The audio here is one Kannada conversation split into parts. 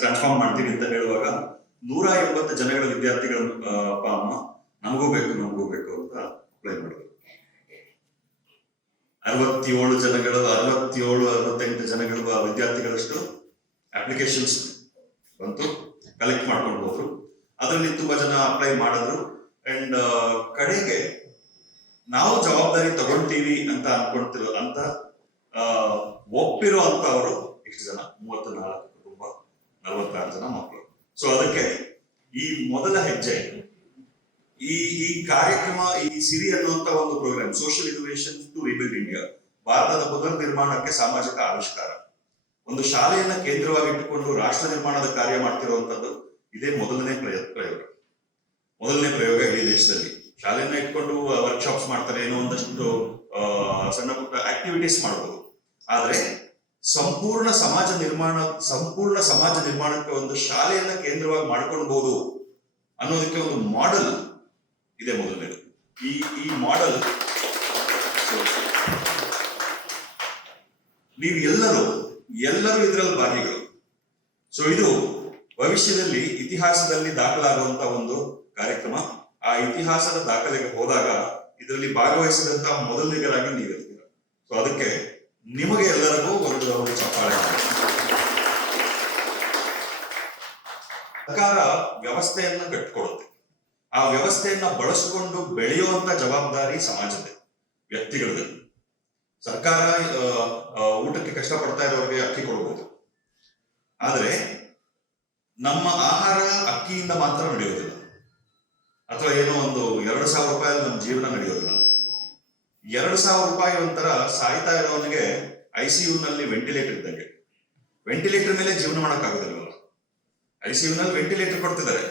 ಟ್ರಾನ್ಸ್ಫಾರ್ಮ್ ಮಾಡ್ತೀವಿ ಅಂತ ಹೇಳುವಾಗ 180 ಜನಗಳ ವಿದ್ಯಾರ್ಥಿಗಳ ಅಪ್ಪ ಅಮ್ಮ ನಮಗೂ ಬೇಕು ಅಂತ ಅಪ್ಲೈ ಮಾಡಿದ್ರು. 68 ಜನಗಳು ವಿದ್ಯಾರ್ಥಿಗಳಷ್ಟು ಅಪ್ಲಿಕೇಶನ್ಸ್ ಬಂತು, ಕಲೆಕ್ಟ್ ಮಾಡ್ಕೊಂಡು ಹೋದ್ರು. ಅದರಲ್ಲಿ ತುಂಬಾ ಜನ ಅಪ್ಲೈ ಮಾಡಿದ್ರು. ಅಂಡ್ ಕಡೆಗೆ ನಾವು ಜವಾಬ್ದಾರಿ ತಗೊಳ್ತೀವಿ ಅಂತ ಅನ್ಕೊಳ್ತಿರೋ ಅಂತ ಒಪ್ಪಿರೋ ಅಂತವರು ಎಷ್ಟು ಜನ? 34 ಕುಟುಂಬ, 46 ಜನ ಮಕ್ಕಳು. ಸೊ ಅದಕ್ಕೆ ಈ ಮೊದಲ ಹೆಜ್ಜೆ, ಈ ಕಾರ್ಯಕ್ರಮ, ಈ ಸಿರಿ ಅನ್ನುವಂತ ಒಂದು program, social innovation to rebuild India, ಭಾರತದ ಪುನರ್ ನಿರ್ಮಾಣಕ್ಕೆ ಸಾಮಾಜಿಕ ಆವಿಷ್ಕಾರ, ಒಂದು ಶಾಲೆಯನ್ನ ಕೇಂದ್ರವಾಗಿಟ್ಟುಕೊಂಡು ರಾಷ್ಟ್ರ ನಿರ್ಮಾಣದ ಕಾರ್ಯ ಮಾಡ್ತಿರುವಂತದ್ದು ಇದೇ ಮೊದಲನೇ ಪ್ರಯೋಗ ಇಡೀ ದೇಶದಲ್ಲಿ. ಶಾಲೆಯನ್ನ ಇಟ್ಕೊಂಡು ವರ್ಕ್ಶಾಪ್ಸ್ ಮಾಡ್ತಾರೆ, ಏನೋ ಒಂದಷ್ಟು ಸಣ್ಣ ಪುಟ್ಟ ಆಕ್ಟಿವಿಟೀಸ್ ಮಾಡಬಹುದು. ಆದ್ರೆ ಸಂಪೂರ್ಣ ಸಮಾಜ ನಿರ್ಮಾಣಕ್ಕೆ ಒಂದು ಶಾಲೆಯನ್ನ ಕೇಂದ್ರವಾಗಿ ಮಾಡ್ಕೊಳ್ಬಹುದು ಅನ್ನೋದಕ್ಕೆ ಒಂದು ಮಾಡೆಲ್ ಇದೆ ಮೊದಲನೇದು. ಈ ಮಾಡೆಲ್ ನೀವು ಎಲ್ಲರೂ ಇದರಲ್ಲಿ ಭಾಗಿಗಳು. ಸೊ ಇದು ಭವಿಷ್ಯದಲ್ಲಿ ಇತಿಹಾಸದಲ್ಲಿ ದಾಖಲಾಗುವಂತ ಒಂದು ಕಾರ್ಯಕ್ರಮ. ಆ ಇತಿಹಾಸದ ದಾಖಲೆಗೆ ಹೋದಾಗ ಇದರಲ್ಲಿ ಭಾಗವಹಿಸಿದಂತ ಮೊದಲನಿಗರಾಗಿ ನೀವಿರ್ತೀರ. ಸೊ ಅದಕ್ಕೆ ನಿಮಗೆ ಎಲ್ಲರಿಗೂ ಒಂದು ಚಪ್ಪಾಳೆ. ಸರ್ಕಾರ ವ್ಯವಸ್ಥೆಯನ್ನ ಕಟ್ಕೊಡುತ್ತೆ. ಆ ವ್ಯವಸ್ಥೆಯನ್ನ ಬಳಸಿಕೊಂಡು ಬೆಳೆಯುವಂತ ಜವಾಬ್ದಾರಿ ಸಮಾಜದ ವ್ಯಕ್ತಿಗಳದ್ದು. ಸರ್ಕಾರ ಊಟಕ್ಕೆ ಕಷ್ಟಪಡ್ತಾ ಇರೋರಿಗೆ ಅಕ್ಕಿ ಕೊಡಬಹುದು, ಆದ್ರೆ ನಮ್ಮ ಆಹಾರ ಅಕ್ಕಿಯಿಂದ ಮಾತ್ರ ನಡೆಯೋದಿಲ್ಲ. ಅಥವಾ ಏನೋ ಒಂದು 2,000 ರೂಪಾಯಲ್ಲಿ ನಮ್ಮ ಜೀವನ ನಡೆಯೋದಿಲ್ಲ. 2,000 ರೂಪಾಯಿ ಒಂಥರ ಸಾಯ್ತಾ ಇರೋವನಿಗೆ ICU ನಲ್ಲಿ ವೆಂಟಿಲೇಟರ್ ಇದ್ದಂಗೆ. ವೆಂಟಿಲೇಟರ್ ಮೇಲೆ ಜೀವನ ಮಾಡಕ್ಕಾಗೋದಿಲ್ಲ. ICU ನಲ್ಲಿ ವೆಂಟಿಲೇಟರ್ ಕೊಡ್ತಿದ್ದಾರೆ,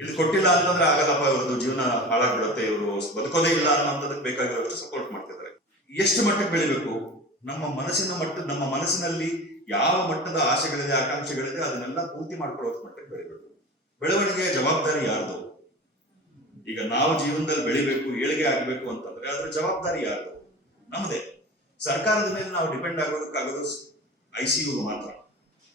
ಇಲ್ಲಿ ಕೊಟ್ಟಿಲ್ಲ ಅಂತಂದ್ರೆ ಆಗಲ್ಲಪ್ಪ, ಇವ್ರದ್ದು ಜೀವನ ಹಾಳಾಗ್ಬಿಡುತ್ತೆ, ಇವರು ಬದುಕೋದೇ ಇಲ್ಲ ಅನ್ನೋದಕ್ಕೆ ಬೇಕಾಗಿರೋಷ್ಟು ಸಪೋರ್ಟ್ ಮಾಡ್ತಿದ್ದಾರೆ. ಎಷ್ಟು ಮಟ್ಟಕ್ಕೆ ಬೆಳಿಬೇಕು? ನಮ್ಮ ಮನಸ್ಸಿನಲ್ಲಿ ಯಾವ ಮಟ್ಟದ ಆಸೆಗಳಿದೆ, ಆಕಾಂಕ್ಷೆಗಳಿದೆ, ಅದನ್ನೆಲ್ಲ ಪೂರ್ತಿ ಮಾಡ್ಕೊಳ್ಳೋ ಮಟ್ಟಕ್ಕೆ ಬೆಳಿಬೇಕು. ಬೆಳವಣಿಗೆಯ ಜವಾಬ್ದಾರಿ ಯಾರ್ದು? ಈಗ ನಾವು ಜೀವನದಲ್ಲಿ ಬೆಳಿಬೇಕು, ಏಳಿಗೆ ಆಗ್ಬೇಕು ಅಂತಂದ್ರೆ ಅದ್ರ ಜವಾಬ್ದಾರಿ ಯಾರ್ದು? ನಮ್ಮದೇ. ಸರ್ಕಾರದ ಮೇಲೆ ನಾವು ಡಿಪೆಂಡ್ ಆಗೋದಕ್ಕಾಗೋದು ICU ಮಾತ್ರ.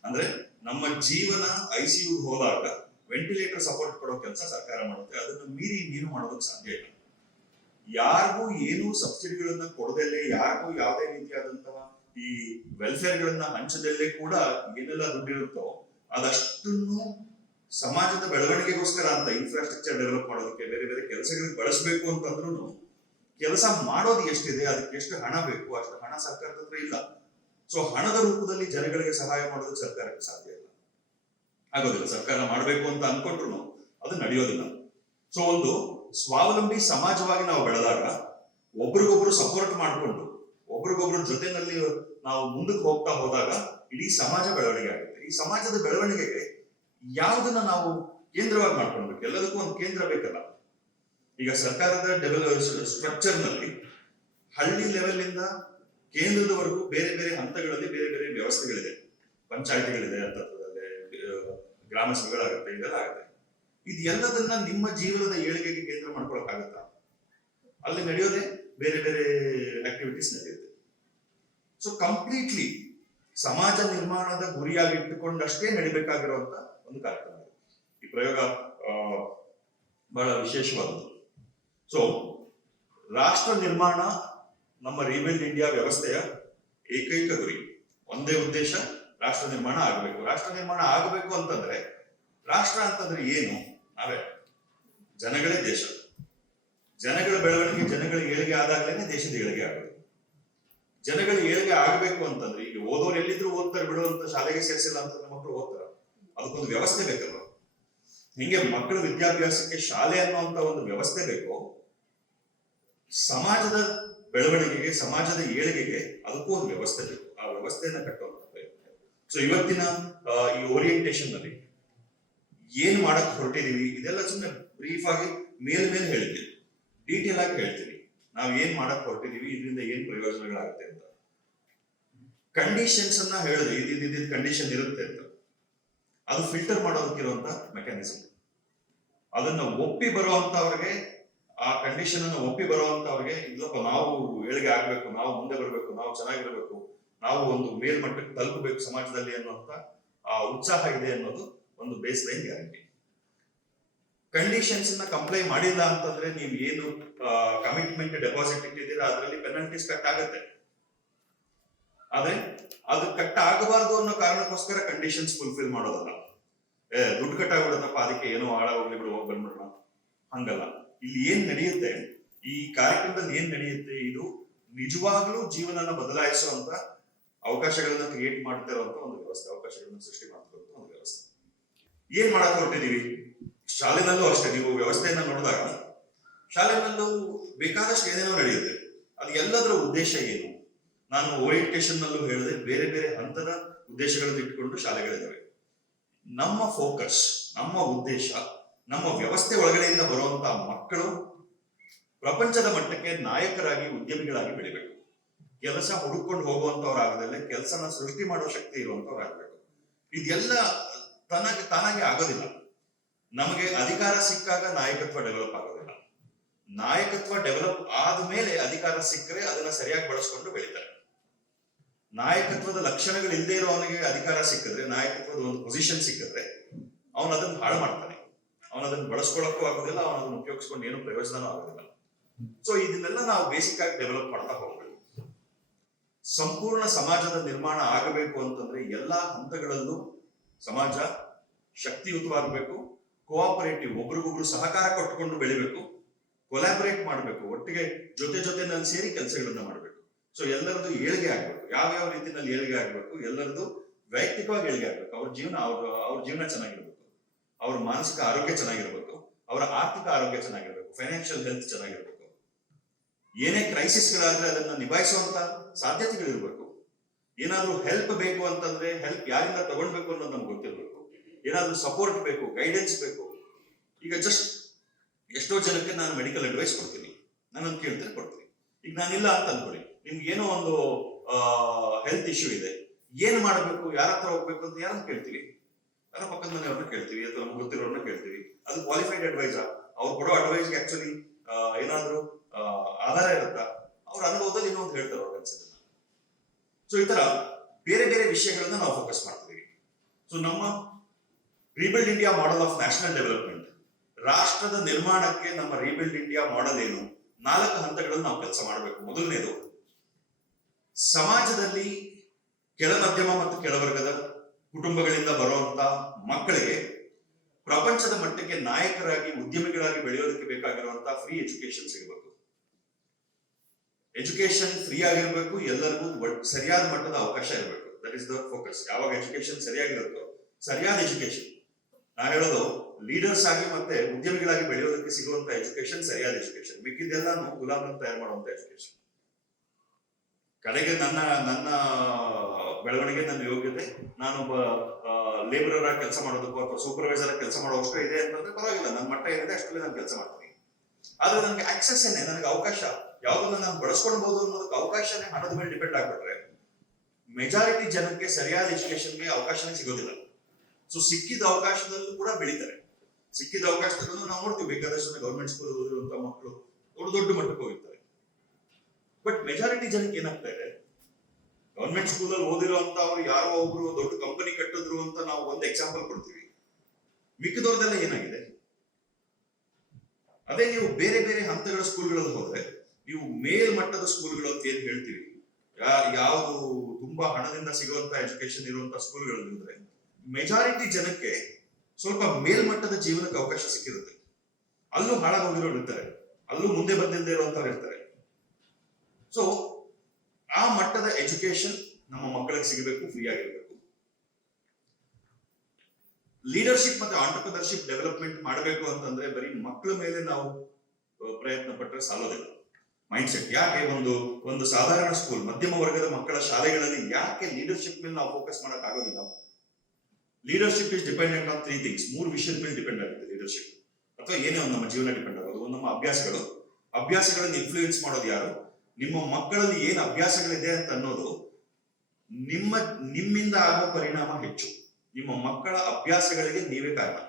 ಅಂದ್ರೆ ನಮ್ಮ ಜೀವನ ICU ಹೋದಾಗ ವೆಂಟಿಲೇಟರ್ ಸಪೋರ್ಟ್ ಕೊಡೋ ಕೆಲಸ ಸರ್ಕಾರ ಮಾಡುತ್ತೆ. ಅದನ್ನು ಮೀರಿ ಇನ್ನೇನು ಮಾಡೋದಕ್ಕೆ ಸಾಧ್ಯ ಇಲ್ಲ. ಯಾರಿಗೂ ಏನು ಸಬ್ಸಿಡಿಗಳನ್ನ ಕೊಡದಲ್ಲೇ, ಯಾರಿಗೂ ಯಾವುದೇ ರೀತಿಯಾದಂತಹ ಈ ವೆಲ್ಫೇರ್ ಗಳನ್ನ ಹಂಚದಲ್ಲೇ ಕೂಡ ಏನೆಲ್ಲ ದುಡ್ಡಿರುತ್ತೋ ಅದಷ್ಟನ್ನು ಸಮಾಜದ ಬೆಳವಣಿಗೆಗೋಸ್ಕರ ಅಂತ ಇನ್ಫ್ರಾಸ್ಟ್ರಕ್ಚರ್ ಡೆವಲಪ್ ಮಾಡೋದಕ್ಕೆ, ಬೇರೆ ಬೇರೆ ಕೆಲಸಗಳಿಗೆ ಬಳಸಬೇಕು ಅಂತಂದ್ರೂ ಕೆಲಸ ಮಾಡೋದು ಎಷ್ಟಿದೆ, ಅದಕ್ಕೆ ಎಷ್ಟು ಹಣ ಬೇಕು, ಅಷ್ಟು ಹಣ ಸರ್ಕಾರದ ಹತ್ರ ಇಲ್ಲ. ಸೊ ಹಣದ ರೂಪದಲ್ಲಿ ಜನಗಳಿಗೆ ಸಹಾಯ ಮಾಡೋದಕ್ಕೆ ಸರ್ಕಾರಕ್ಕೆ ಸಾಧ್ಯ ಇಲ್ಲ, ಆಗೋದಿಲ್ಲ. ಸರ್ಕಾರ ಮಾಡಬೇಕು ಅಂತ ಅನ್ಕೊಂಡ್ರು ಅದು ನಡೆಯೋದಿಲ್ಲ. ಸೊ ಒಂದು ಸ್ವಾವಲಂಬಿ ಸಮಾಜವಾಗಿ ನಾವು ಬೆಳೆದಾಗ, ಒಬ್ರಿಗೊಬ್ರು ಸಪೋರ್ಟ್ ಮಾಡಿಕೊಂಡು ಒಬ್ರಿಗೊಬ್ರು ಜೊತೆನಲ್ಲಿ ನಾವು ಮುಂದಕ್ಕೆ ಹೋಗ್ತಾ ಹೋದಾಗ ಇಡೀ ಸಮಾಜ ಬೆಳವಣಿಗೆ ಆಗುತ್ತೆ. ಈ ಸಮಾಜದ ಬೆಳವಣಿಗೆಗೆ ಯಾವುದನ್ನ ನಾವು ಕೇಂದ್ರವಾಗಿ ಮಾಡ್ಕೊಳ್ಬೇಕು? ಎಲ್ಲದಕ್ಕೂ ಒಂದು ಕೇಂದ್ರ ಬೇಕಲ್ಲ. ಈಗ ಸರ್ಕಾರದ ಸ್ಟ್ರಕ್ಚರ್ ನಲ್ಲಿ ಹಳ್ಳಿ ಲೆವೆಲ್ ಇಂದ ಕೇಂದ್ರದವರೆಗೂ ಬೇರೆ ಬೇರೆ ಹಂತಗಳಲ್ಲಿ ಬೇರೆ ಬೇರೆ ವ್ಯವಸ್ಥೆಗಳಿದೆ. ಪಂಚಾಯತಿಗಳಿದೆ, ಅಂತರ್ಗತದಲ್ಲಿ ಗ್ರಾಮ ಸಭೆಗಳಾಗುತ್ತೆ, ಇದೆಲ್ಲ ಆಗುತ್ತೆ. ಇದು ಎಲ್ಲದನ್ನ ನಿಮ್ಮ ಜೀವನದ ಏಳಿಗೆಗೆ ಕೇಂದ್ರ ಮಾಡ್ಕೊಳಕ್ಕಾಗತ್ತಾ? ಅಲ್ಲಿ ನಡೆಯೋದೇ ಬೇರೆ ಬೇರೆ ಆಕ್ಟಿವಿಟೀಸ್ ನಡೆಯುತ್ತೆ. ಸೊ ಕಂಪ್ಲೀಟ್ಲಿ ಸಮಾಜ ನಿರ್ಮಾಣದ ಗುರಿಯಾಗಿಟ್ಟುಕೊಂಡಷ್ಟೇ ನಡಿಬೇಕಾಗಿರುವಂತ ಒಂದು ಕಾರ್ಯಕ್ರಮ. ಈ ಪ್ರಯೋಗ ಬಹಳ ವಿಶೇಷವಾದದ್ದು. ಸೊ ರಾಷ್ಟ್ರ ನಿರ್ಮಾಣ ನಮ್ಮ ರಿಬಿಲ್ಡ್ ಇಂಡಿಯಾ ವ್ಯವಸ್ಥೆಯ ಏಕೈಕ ಗುರಿ, ಒಂದೇ ಉದ್ದೇಶ, ರಾಷ್ಟ್ರ ನಿರ್ಮಾಣ ಆಗಬೇಕು. ರಾಷ್ಟ್ರ ನಿರ್ಮಾಣ ಆಗಬೇಕು ಅಂತಂದ್ರೆ, ರಾಷ್ಟ್ರ ಅಂತಂದ್ರೆ ಏನು? ನಾವೇ, ಜನಗಳೇ ದೇಶ. ಜನಗಳ ಬೆಳವಣಿಗೆ, ಜನಗಳ ಏಳಿಗೆ ಆದಾಗಲೇ ದೇಶದ ಏಳಿಗೆ ಆಗೋದು. ಜನಗಳ ಏಳಿಗೆ ಆಗಬೇಕು ಅಂತಂದ್ರೆ, ಈಗ ಓದೋರು ಎಲ್ಲಿದ್ರು ಓದ್ತಾರೆ, ಬಿಡುವಂತ ಶಾಲೆಗೆ ಸೇರಿಸಿಲ್ಲ ಅಂತ ಮಕ್ಕಳು ಓದ್ತಾರ, ಅದಕ್ಕೊಂದು ವ್ಯವಸ್ಥೆ ಬೇಕಲ್ವ? ಹಿಂಗೆ ಮಕ್ಕಳ ವಿದ್ಯಾಭ್ಯಾಸಕ್ಕೆ ಶಾಲೆ ಅನ್ನುವಂತ ಒಂದು ವ್ಯವಸ್ಥೆ ಬೇಕು. ಸಮಾಜದ ಬೆಳವಣಿಗೆಗೆ, ಸಮಾಜದ ಏಳಿಗೆಗೆ ಅದಕ್ಕೂ ಒಂದು ವ್ಯವಸ್ಥೆ ಬೇಕು. ಆ ವ್ಯವಸ್ಥೆಯನ್ನ ಕಟ್ಟುವಂತ ಪ್ರಯತ್ನ. ಸೊ ಇವತ್ತಿನ ಈ ಓರಿಯೆಂಟೇಷನ್ ನಲ್ಲಿ ಏನ್ ಮಾಡಕ್ ಹೊರಟಿದೀವಿ, ಇದೆಲ್ಲ ಸುಮ್ಮನೆ ಬ್ರೀಫ್ ಆಗಿ ಮೇಲ್ಮೇಲೆ ಹೇಳ್ತೀವಿ, ಡೀಟೇಲ್ ಆಗಿ ಹೇಳ್ತೀವಿ. ನಾವ್ ಏನ್ ಮಾಡಕ್ ಹೊರಟಿದೀವಿ, ಇದರಿಂದ ಏನ್ ಪ್ರಯೋಜನಗಳಾಗುತ್ತೆ ಅಂತ. ಕಂಡೀಷನ್ಸ್ ಅನ್ನ ಹೇಳಿದ್ರೆ, ಇದ್ ಕಂಡೀಷನ್ ಇರುತ್ತೆ ಅಂತ, ಅದು ಫಿಲ್ಟರ್ ಮಾಡೋದಕ್ಕಿರುವಂತ ಮೆಕ್ಯಾನಿಸಮ್. ಅದನ್ನ ಒಪ್ಪಿ ಬರುವಂತವ್ರಿಗೆ, ಆ ಕಂಡೀಷನ್ ಅನ್ನು ಒಪ್ಪಿ ಬರುವಂತವ್ರಿಗೆ, ಇಲ್ಲಪ್ಪ ನಾವು ಏಳಿಗೆ ಆಗ್ಬೇಕು, ನಾವು ಮುಂದೆ ಬರ್ಬೇಕು, ನಾವು ಚೆನ್ನಾಗಿರ್ಬೇಕು, ನಾವು ಒಂದು ಮೇಲ್ಮಟ್ಟಕ್ಕೆ ತಲುಪಬೇಕು ಸಮಾಜದಲ್ಲಿ ಅನ್ನುವಂತ ಆ ಉತ್ಸಾಹ ಇದೆ ಅನ್ನೋದು ಒಂದು ಬೇಸ್ ಲೈನ್ ಗ್ಯಾರಂಟಿ. ಕಂಡೀಷನ್ಸ್ ನ ಕಂಪ್ಲೈ ಮಾಡಿಲ್ಲ ಅಂತಂದ್ರೆ ನೀವು ಏನು ಕಮಿಟ್ಮೆಂಟ್ ಡೆಪಾಸಿಟ್ ಇಟ್ಟಿದ್ದೀರಾ ಅದರಲ್ಲಿ ಪೆನಲ್ಟೀಸ್ ಕಟ್ ಆಗುತ್ತೆ. ಆದ್ರೆ ಅದು ಕಟ್ ಆಗಬಾರ್ದು ಅನ್ನೋ ಕಾರಣಕ್ಕೋಸ್ಕರ ಕಂಡೀಷನ್ಸ್ ಫುಲ್ಫಿಲ್ ಮಾಡೋದಲ್ಲ. ದುಡ್ಡು ಕಟ್ಟಾಗ್ಬಿಡುತ್ತಪ್ಪ ಅದಕ್ಕೆ ಏನೋ ಹಾಳಾಗೋಗ್ಲಿ ಬಿಡು ಹೋಗಿ ಬಂದ್ಬಿಡೋಣ, ಹಂಗಲ್ಲ. ಇಲ್ಲಿ ಏನ್ ನಡೆಯುತ್ತೆ, ಈ ಕಾರ್ಯಕ್ರಮದಲ್ಲಿ ಏನ್ ನಡೆಯುತ್ತೆ, ಇದು ನಿಜವಾಗ್ಲೂ ಜೀವನನ ಬದಲಾಯಿಸುವಂತ ಅವಕಾಶಗಳನ್ನ ಕ್ರಿಯೇಟ್ ಮಾಡ್ತಾ ಇರುವಂತ ಒಂದು ವ್ಯವಸ್ಥೆ, ಅವಕಾಶಗಳನ್ನ ಸೃಷ್ಟಿ ಮಾಡ್ತಿರುವಂತ ಒಂದು ವ್ಯವಸ್ಥೆ. ಏನ್ ಮಾಡಕ್ ಹೊರಟಿದೀವಿ? ಶಾಲೆನಲ್ಲೂ ಅಷ್ಟೇ, ನೀವು ವ್ಯವಸ್ಥೆಯನ್ನ ನೋಡಿದಾಗ ಶಾಲೆನಲ್ಲೂ ಬೇಕಾದಷ್ಟು ಏನೇನೋ ನಡೆಯುತ್ತೆ. ಅದು ಎಲ್ಲದರ ಉದ್ದೇಶ ಏನು? ನಾನು ಓರಿಯಂಟೇಶನ್ ನಲ್ಲೂ ಹೇಳಿದೆ, ಬೇರೆ ಬೇರೆ ಹಂತದ ಉದ್ದೇಶಗಳನ್ನು ಇಟ್ಕೊಂಡು ಶಾಲೆಗಳಿದ್ದಾವೆ. ನಮ್ಮ ಫೋಕಸ್, ನಮ್ಮ ಉದ್ದೇಶ, ನಮ್ಮ ವ್ಯವಸ್ಥೆ ಒಳಗಡೆಯಿಂದ ಬರುವಂತ ಮಕ್ಕಳು ಪ್ರಪಂಚದ ಮಟ್ಟಕ್ಕೆ ನಾಯಕರಾಗಿ, ಉದ್ಯಮಿಗಳಾಗಿ ಬೆಳಿಬೇಕು. ಕೆಲಸ ಹುಡುಕೊಂಡು ಹೋಗುವಂತವ್ರಾಗದಲ್ಲೇ ಕೆಲಸನ ಸೃಷ್ಟಿ ಮಾಡುವ ಶಕ್ತಿ ಇರುವಂತವ್ರಾಗಬೇಕು. ಇದೆಲ್ಲ ತಾನಾಗಿ ಆಗೋದಿಲ್ಲ. ನಮಗೆ ಅಧಿಕಾರ ಸಿಕ್ಕಾಗ ನಾಯಕತ್ವ ಡೆವಲಪ್ ಆಗೋದಿಲ್ಲ. ನಾಯಕತ್ವ ಡೆವಲಪ್ ಆದ್ಮೇಲೆ ಅಧಿಕಾರ ಸಿಕ್ಕರೆ ಅದನ್ನ ಸರಿಯಾಗಿ ಬಳಸ್ಕೊಂಡು ಬೆಳಿತಾರೆ. ನಾಯಕತ್ವದ ಲಕ್ಷಣಗಳು ಇಲ್ಲದೆ ಇರೋವನಿಗೆ ಅಧಿಕಾರ ಸಿಕ್ಕಿದ್ರೆ, ನಾಯಕತ್ವದ ಒಂದು ಪೊಸಿಷನ್ ಸಿಕ್ಕಿದ್ರೆ ಅವನು ಅದನ್ನ ಹಾಳು ಮಾಡ್ತಾನೆ. ಅವನು ಅದನ್ನ ಬಳಸ್ಕೊಳ್ಳಕ್ಕೂ ಆಗೋದಿಲ್ಲ, ಅವನ ಅದನ್ನ ಉಪಯೋಗಿಸ್ಕೊಂಡು ಏನು ಪ್ರಯೋಜನನೂ ಆಗೋದಿಲ್ಲ. ಸೊ ಇದನ್ನೆಲ್ಲ ನಾವು ಬೇಸಿಕ್ ಆಗಿ ಡೆವಲಪ್ ಮಾಡ್ತಾ ಹೋಗ್ಬೇಕು. ಸಂಪೂರ್ಣ ಸಮಾಜದ ನಿರ್ಮಾಣ ಆಗಬೇಕು ಅಂತಂದ್ರೆ ಎಲ್ಲಾ ಹಂತಗಳಲ್ಲೂ ಸಮಾಜ ಶಕ್ತಿಯುತವಾಗಬೇಕು. ಕೋಆಪರೇಟಿವ್, ಒಬ್ರಿಗೊಬ್ರು ಸಹಕಾರ ಕೊಟ್ಟುಕೊಂಡು ಬೆಳಿಬೇಕು, ಕೊಲಾಬರೇಟ್ ಮಾಡಬೇಕು, ಒಟ್ಟಿಗೆ ಜೊತೆನಲ್ಲಿ ಸೇರಿ ಕೆಲಸಗಳನ್ನ ಮಾಡಬೇಕು. ಸೊ ಎಲ್ಲರದ್ದು ಏಳಿಗೆ ಆಗ್ಬೇಕು. ಯಾವ ರೀತಿಯಲ್ಲಿ ಏಳಿಗೆ ಆಗ್ಬೇಕು? ಎಲ್ಲರದ್ದು ವೈಯಕ್ತಿಕವಾಗಿ ಏಳಿಗೆ ಆಗ್ಬೇಕು. ಅವ್ರ ಜೀವನ ಚೆನ್ನಾಗಿರ್ಬೇಕು, ಅವ್ರ ಮಾನಸಿಕ ಆರೋಗ್ಯ ಚೆನ್ನಾಗಿರ್ಬೇಕು, ಅವರ ಆರ್ಥಿಕ ಆರೋಗ್ಯ ಚೆನ್ನಾಗಿರ್ಬೇಕು, ಫೈನಾನ್ಷಿಯಲ್ ಹೆಲ್ತ್ ಚೆನ್ನಾಗಿರ್ಬೇಕು. ಏನೇ ಕ್ರೈಸಿಸ್ಗಳಾದ್ರೆ ಅದನ್ನ ನಿಭಾಯಿಸುವಂತ ಸಾಧ್ಯತೆಗಳಿರ್ಬೇಕು. ಏನಾದ್ರೂ ಹೆಲ್ಪ್ ಬೇಕು ಅಂತಂದ್ರೆ ಹೆಲ್ಪ್ ಯಾರಿಂದ ತಗೊಳ್ಬೇಕು ಅನ್ನೋದು ನಮ್ಗೆ ಗೊತ್ತಿರ್ಬೇಕು. ಏನಾದ್ರೂ ಸಪೋರ್ಟ್ ಬೇಕು, ಗೈಡೆನ್ಸ್ ಬೇಕು. ಈಗ ಜಸ್ಟ್ ಎಷ್ಟೋ ಜನಕ್ಕೆ ನಾನು ಮೆಡಿಕಲ್ ಅಡ್ವೈಸ್ ಕೊಡ್ತೀನಿ, ನಾನು ಕೇಳ್ತಾರೆ ಕೊಡ್ತೀನಿ. ಈಗ ನಾನಿಲ್ಲ ಅಂತ ಅನ್ಕೊಳ್ಳಿ, ನಿಮ್ಗೆ ಏನೋ ಒಂದು ಹೆಲ್ತ್ ಇಶ್ಯೂ ಇದೆ, ಏನ್ ಮಾಡಬೇಕು, ಯಾರ ಹತ್ರ ಹೋಗ್ಬೇಕು ಅಂತ ಯಾರನ್ನ ಕೇಳ್ತೀವಿ? ಯಾರ ಪಕ್ಕದ ಮನೆಯವ್ರನ್ನ ಕೇಳ್ತೀವಿ, ಅಥವಾ ನಮ್ಗೆ ಗೊತ್ತಿರೋರ್ನ ಕೇಳ್ತೀವಿ. ಅದು ಕ್ವಾಲಿಫೈಡ್ ಅಡ್ವೈಸಾ? ಅವ್ರು ಕೊಡೋ ಅಡ್ವೈಸ್ಗೆ ಆಕ್ಚುಲಿ ಏನಾದ್ರೂ ಆಧಾರ ಇರುತ್ತಾ? ಅವ್ರ ಅನುಭವದಲ್ಲಿ ಏನೋ ಒಂದು ಹೇಳ್ತಾರೆ ಅವ್ರ ಅನ್ಸುತ್ತೆ. ಸೊ ಈ ತರ ಬೇರೆ ಬೇರೆ ವಿಷಯಗಳನ್ನ ನಾವು ಫೋಕಸ್ ಮಾಡ್ತೀವಿ. ಸೊ ನಮ್ಮ rebuild India model of national development, ರಾಷ್ಟ್ರದ ನಿರ್ಮಾಣಕ್ಕೆ ನಮ್ಮ ರೀಬಿಲ್ಡ್ ಇಂಡಿಯಾ ಮಾಡೆಲ್ ಏನು? 4 ಹಂತಗಳನ್ನು ನಾವು ಕೆಲಸ ಮಾಡಬೇಕು. ಮೊದಲನೇದು, ಸಮಾಜದಲ್ಲಿ ಕೆಳ ಮಧ್ಯಮ ಮತ್ತು ಕೆಳವರ್ಗದ ಕುಟುಂಬಗಳಿಂದ ಬರುವಂತ ಮಕ್ಕಳಿಗೆ ಪ್ರಪಂಚದ ಮಟ್ಟಕ್ಕೆ ನಾಯಕರಾಗಿ, ಉದ್ಯಮಿಗಳಾಗಿ ಬೆಳೆಯೋದಕ್ಕೆ ಬೇಕಾಗಿರುವಂತಹ ಫ್ರೀ ಎಜುಕೇಶನ್ ಸಿಗಬೇಕು. ಎಜುಕೇಶನ್ ಫ್ರೀ ಆಗಿರ್ಬೇಕು, ಎಲ್ಲರಿಗೂ ಸರಿಯಾದ ಮಟ್ಟದ ಅವಕಾಶ ಇರಬೇಕು. That is the focus. ಯಾವಾಗ ಎಜುಕೇಶನ್ ಸರಿಯಾಗಿರುತ್ತೋ, ಸರಿಯಾದ ಎಜುಕೇಶನ್, ನಾನು ಹೇಳೋದು ಲೀಡರ್ಸ್ ಆಗಿ ಮತ್ತೆ ಉದ್ಯಮಿಗಳಾಗಿ ಬೆಳೆಯೋದಕ್ಕೆ ಸಿಗುವಂತ ಎಜುಕೇಶನ್ ಸರಿಯಾದ ಎಜುಕೇಶನ್. ಮಿಕ್ಕಿದ್ದೆಲ್ಲಾನು ಗುಲಾಮರನ್ನು ತಯಾರು ಮಾಡುವಂತ ಎಜುಕೇಶನ್. ಕಡೆಗೆ ನನ್ನ ಬೆಳವಣಿಗೆ, ನನ್ನ ಯೋಗ್ಯತೆ, ನಾನೊಬ್ಬ ಲೇಬರರ್ ಆಗಿ ಕೆಲಸ ಮಾಡೋದಕ್ಕೂ ಅಥವಾ ಸೂಪರ್ವೈಸರ್ ಆಗಿ ಕೆಲಸ ಮಾಡೋಷ್ಟು ಇದೆ ಅಂತಂದ್ರೆ ಪರವಾಗಿಲ್ಲ, ನನ್ನ ಮಟ್ಟ ಏನಿದೆ ಅಷ್ಟರಲ್ಲಿ ನಾನು ಕೆಲಸ ಮಾಡ್ತೀನಿ. ಆದ್ರೆ ನನಗೆ ಆಕ್ಸೆಸ್ ಏನೇ, ನನಗೆ ಅವಕಾಶ ಯಾವ್ದನ್ನ ನಾನು ಬಳಸ್ಕೊಳ್ಬಹುದು ಅನ್ನೋದಕ್ಕೆ ಅವಕಾಶನೇ ಹಣದ ಮೇಲೆ ಡಿಪೆಂಡ್ ಆಗ್ಬಿಟ್ರೆ ಮೆಜಾರಿಟಿ ಜನಕ್ಕೆ ಸರಿಯಾದ ಎಜುಕೇಶನ್ಗೆ ಅವಕಾಶನೇ ಸಿಗೋದಿಲ್ಲ. ಸೊ ಸಿಕ್ಕಿದ ಅವಕಾಶದಲ್ಲೂ ಕೂಡ ಬೆಳಿತಾರೆ. ಸಿಕ್ಕಿದ ಅವಕಾಶದಲ್ಲೂ ನಾವು ನೋಡ್ತೀವಿ, ಬೇಕಾದಷ್ಟು ಗೌರ್ಮೆಂಟ್ ಸ್ಕೂಲ್ ಓದಿರುವಂತ ಮಕ್ಕಳು ದೊಡ್ಡ ಮಟ್ಟಕ್ಕೆ ಹೋಗಿರ್ತಾರೆ. ಬಟ್ ಮೆಜಾರಿಟಿ ಜನಕ್ಕೆ ಏನಾಗ್ತಾ ಇದೆ, ಗವರ್ಮೆಂಟ್ ಸ್ಕೂಲಲ್ಲಿ ಓದಿರುವಂತ ಅವ್ರು ಯಾರೋ ಒಬ್ರು ದೊಡ್ಡ ಕಂಪನಿ ಕಟ್ಟಿದ್ರು ಅಂತ ನಾವು ಒಂದು ಎಕ್ಸಾಂಪಲ್ ಕೊಡ್ತೀವಿ. ಮಿಕ್ಕಿದವ್ರದೆಲ್ಲ ಏನಾಗಿದೆ? ಅದೇ ನೀವು ಬೇರೆ ಬೇರೆ ಹಂತಗಳ ಸ್ಕೂಲ್ಗಳಲ್ಲಿ ಹೋದ್ರೆ, ನೀವು ಮೇಲ್ಮಟ್ಟದ ಸ್ಕೂಲ್ಗಳು ಅಂತ ಏನ್ ಹೇಳ್ತೀವಿ, ಯಾವುದು ತುಂಬಾ ಹಣದಿಂದ ಸಿಗುವಂತ ಎಜುಕೇಶನ್ ಇರುವಂತ ಸ್ಕೂಲ್ಗಳಲ್ಲಿ ಹೋದ್ರೆ ಮೆಜಾರಿಟಿ ಜನಕ್ಕೆ ಸ್ವಲ್ಪ ಮೇಲ್ಮಟ್ಟದ ಜೀವನಕ್ಕೆ ಅವಕಾಶ ಸಿಕ್ಕಿರುತ್ತೆ. ಅಲ್ಲೂ ಹಾಳಾಗೋಗಿರೋರು ಇರ್ತಾರೆ, ಅಲ್ಲೂ ಮುಂದೆ ಬಂದಿಲ್ಲದೆ ಇರುವಂತವ್ರು ಇರ್ತಾರೆ. ಸೊ ಆ ಮಟ್ಟದ ಎಜುಕೇಶನ್ ನಮ್ಮ ಮಕ್ಕಳಿಗೆ ಸಿಗಬೇಕು, ಫ್ರೀ ಆಗಿರ್ಬೇಕು. ಲೀಡರ್ಶಿಪ್ ಮತ್ತೆ ಆಂಟರ್ಪ್ರಿನರ್ಶಿಪ್ ಡೆವಲಪ್ಮೆಂಟ್ ಮಾಡಬೇಕು ಅಂತಂದ್ರೆ ಬರೀ ಮಕ್ಕಳ ಮೇಲೆ ನಾವು ಪ್ರಯತ್ನ ಪಟ್ಟರೆ ಸಾಲೋದಿಲ್ಲ. ಮೈಂಡ್ ಸೆಟ್ ಯಾಕೆ, ಒಂದು ಸಾಧಾರಣ ಸ್ಕೂಲ್, ಮಧ್ಯಮ ವರ್ಗದ ಮಕ್ಕಳ ಶಾಲೆಗಳಲ್ಲಿ ಯಾಕೆ ಲೀಡರ್ಶಿಪ್ ಮೇಲೆ ನಾವು ಫೋಕಸ್ ಮಾಡಕ್ ಆಗೋದಿಲ್ಲ? Leadership is dependent on 3 things. 3 ವಿಷಯದ ಮೇಲೆ ಡಿಪೆಂಡ್ ಆಗುತ್ತೆ ಲೀಡರ್ಶಿಪ್. ಅಥವಾ ಏನೇ ಒಂದು ನಮ್ಮ ಜೀವನ ಡಿಪೆಂಡ್ ಆಗೋದು. ಒಂದು ನಮ್ಮ ಅಭ್ಯಾಸಗಳನ್ನು ಇನ್ಫ್ಲೂಯೆನ್ಸ್ ಮಾಡೋದು ಯಾರು? ನಿಮ್ಮ ಮಕ್ಕಳಲ್ಲಿ ಏನ್ ಅಭ್ಯಾಸಗಳಿದೆ ಅಂತ ಅನ್ನೋದು ನಿಮ್ಮಿಂದ ಆಗೋ ಪರಿಣಾಮ ಹೆಚ್ಚು. ನಿಮ್ಮ ಮಕ್ಕಳ ಅಭ್ಯಾಸಗಳಿಗೆ ನೀವೇ ಕಾರಣ.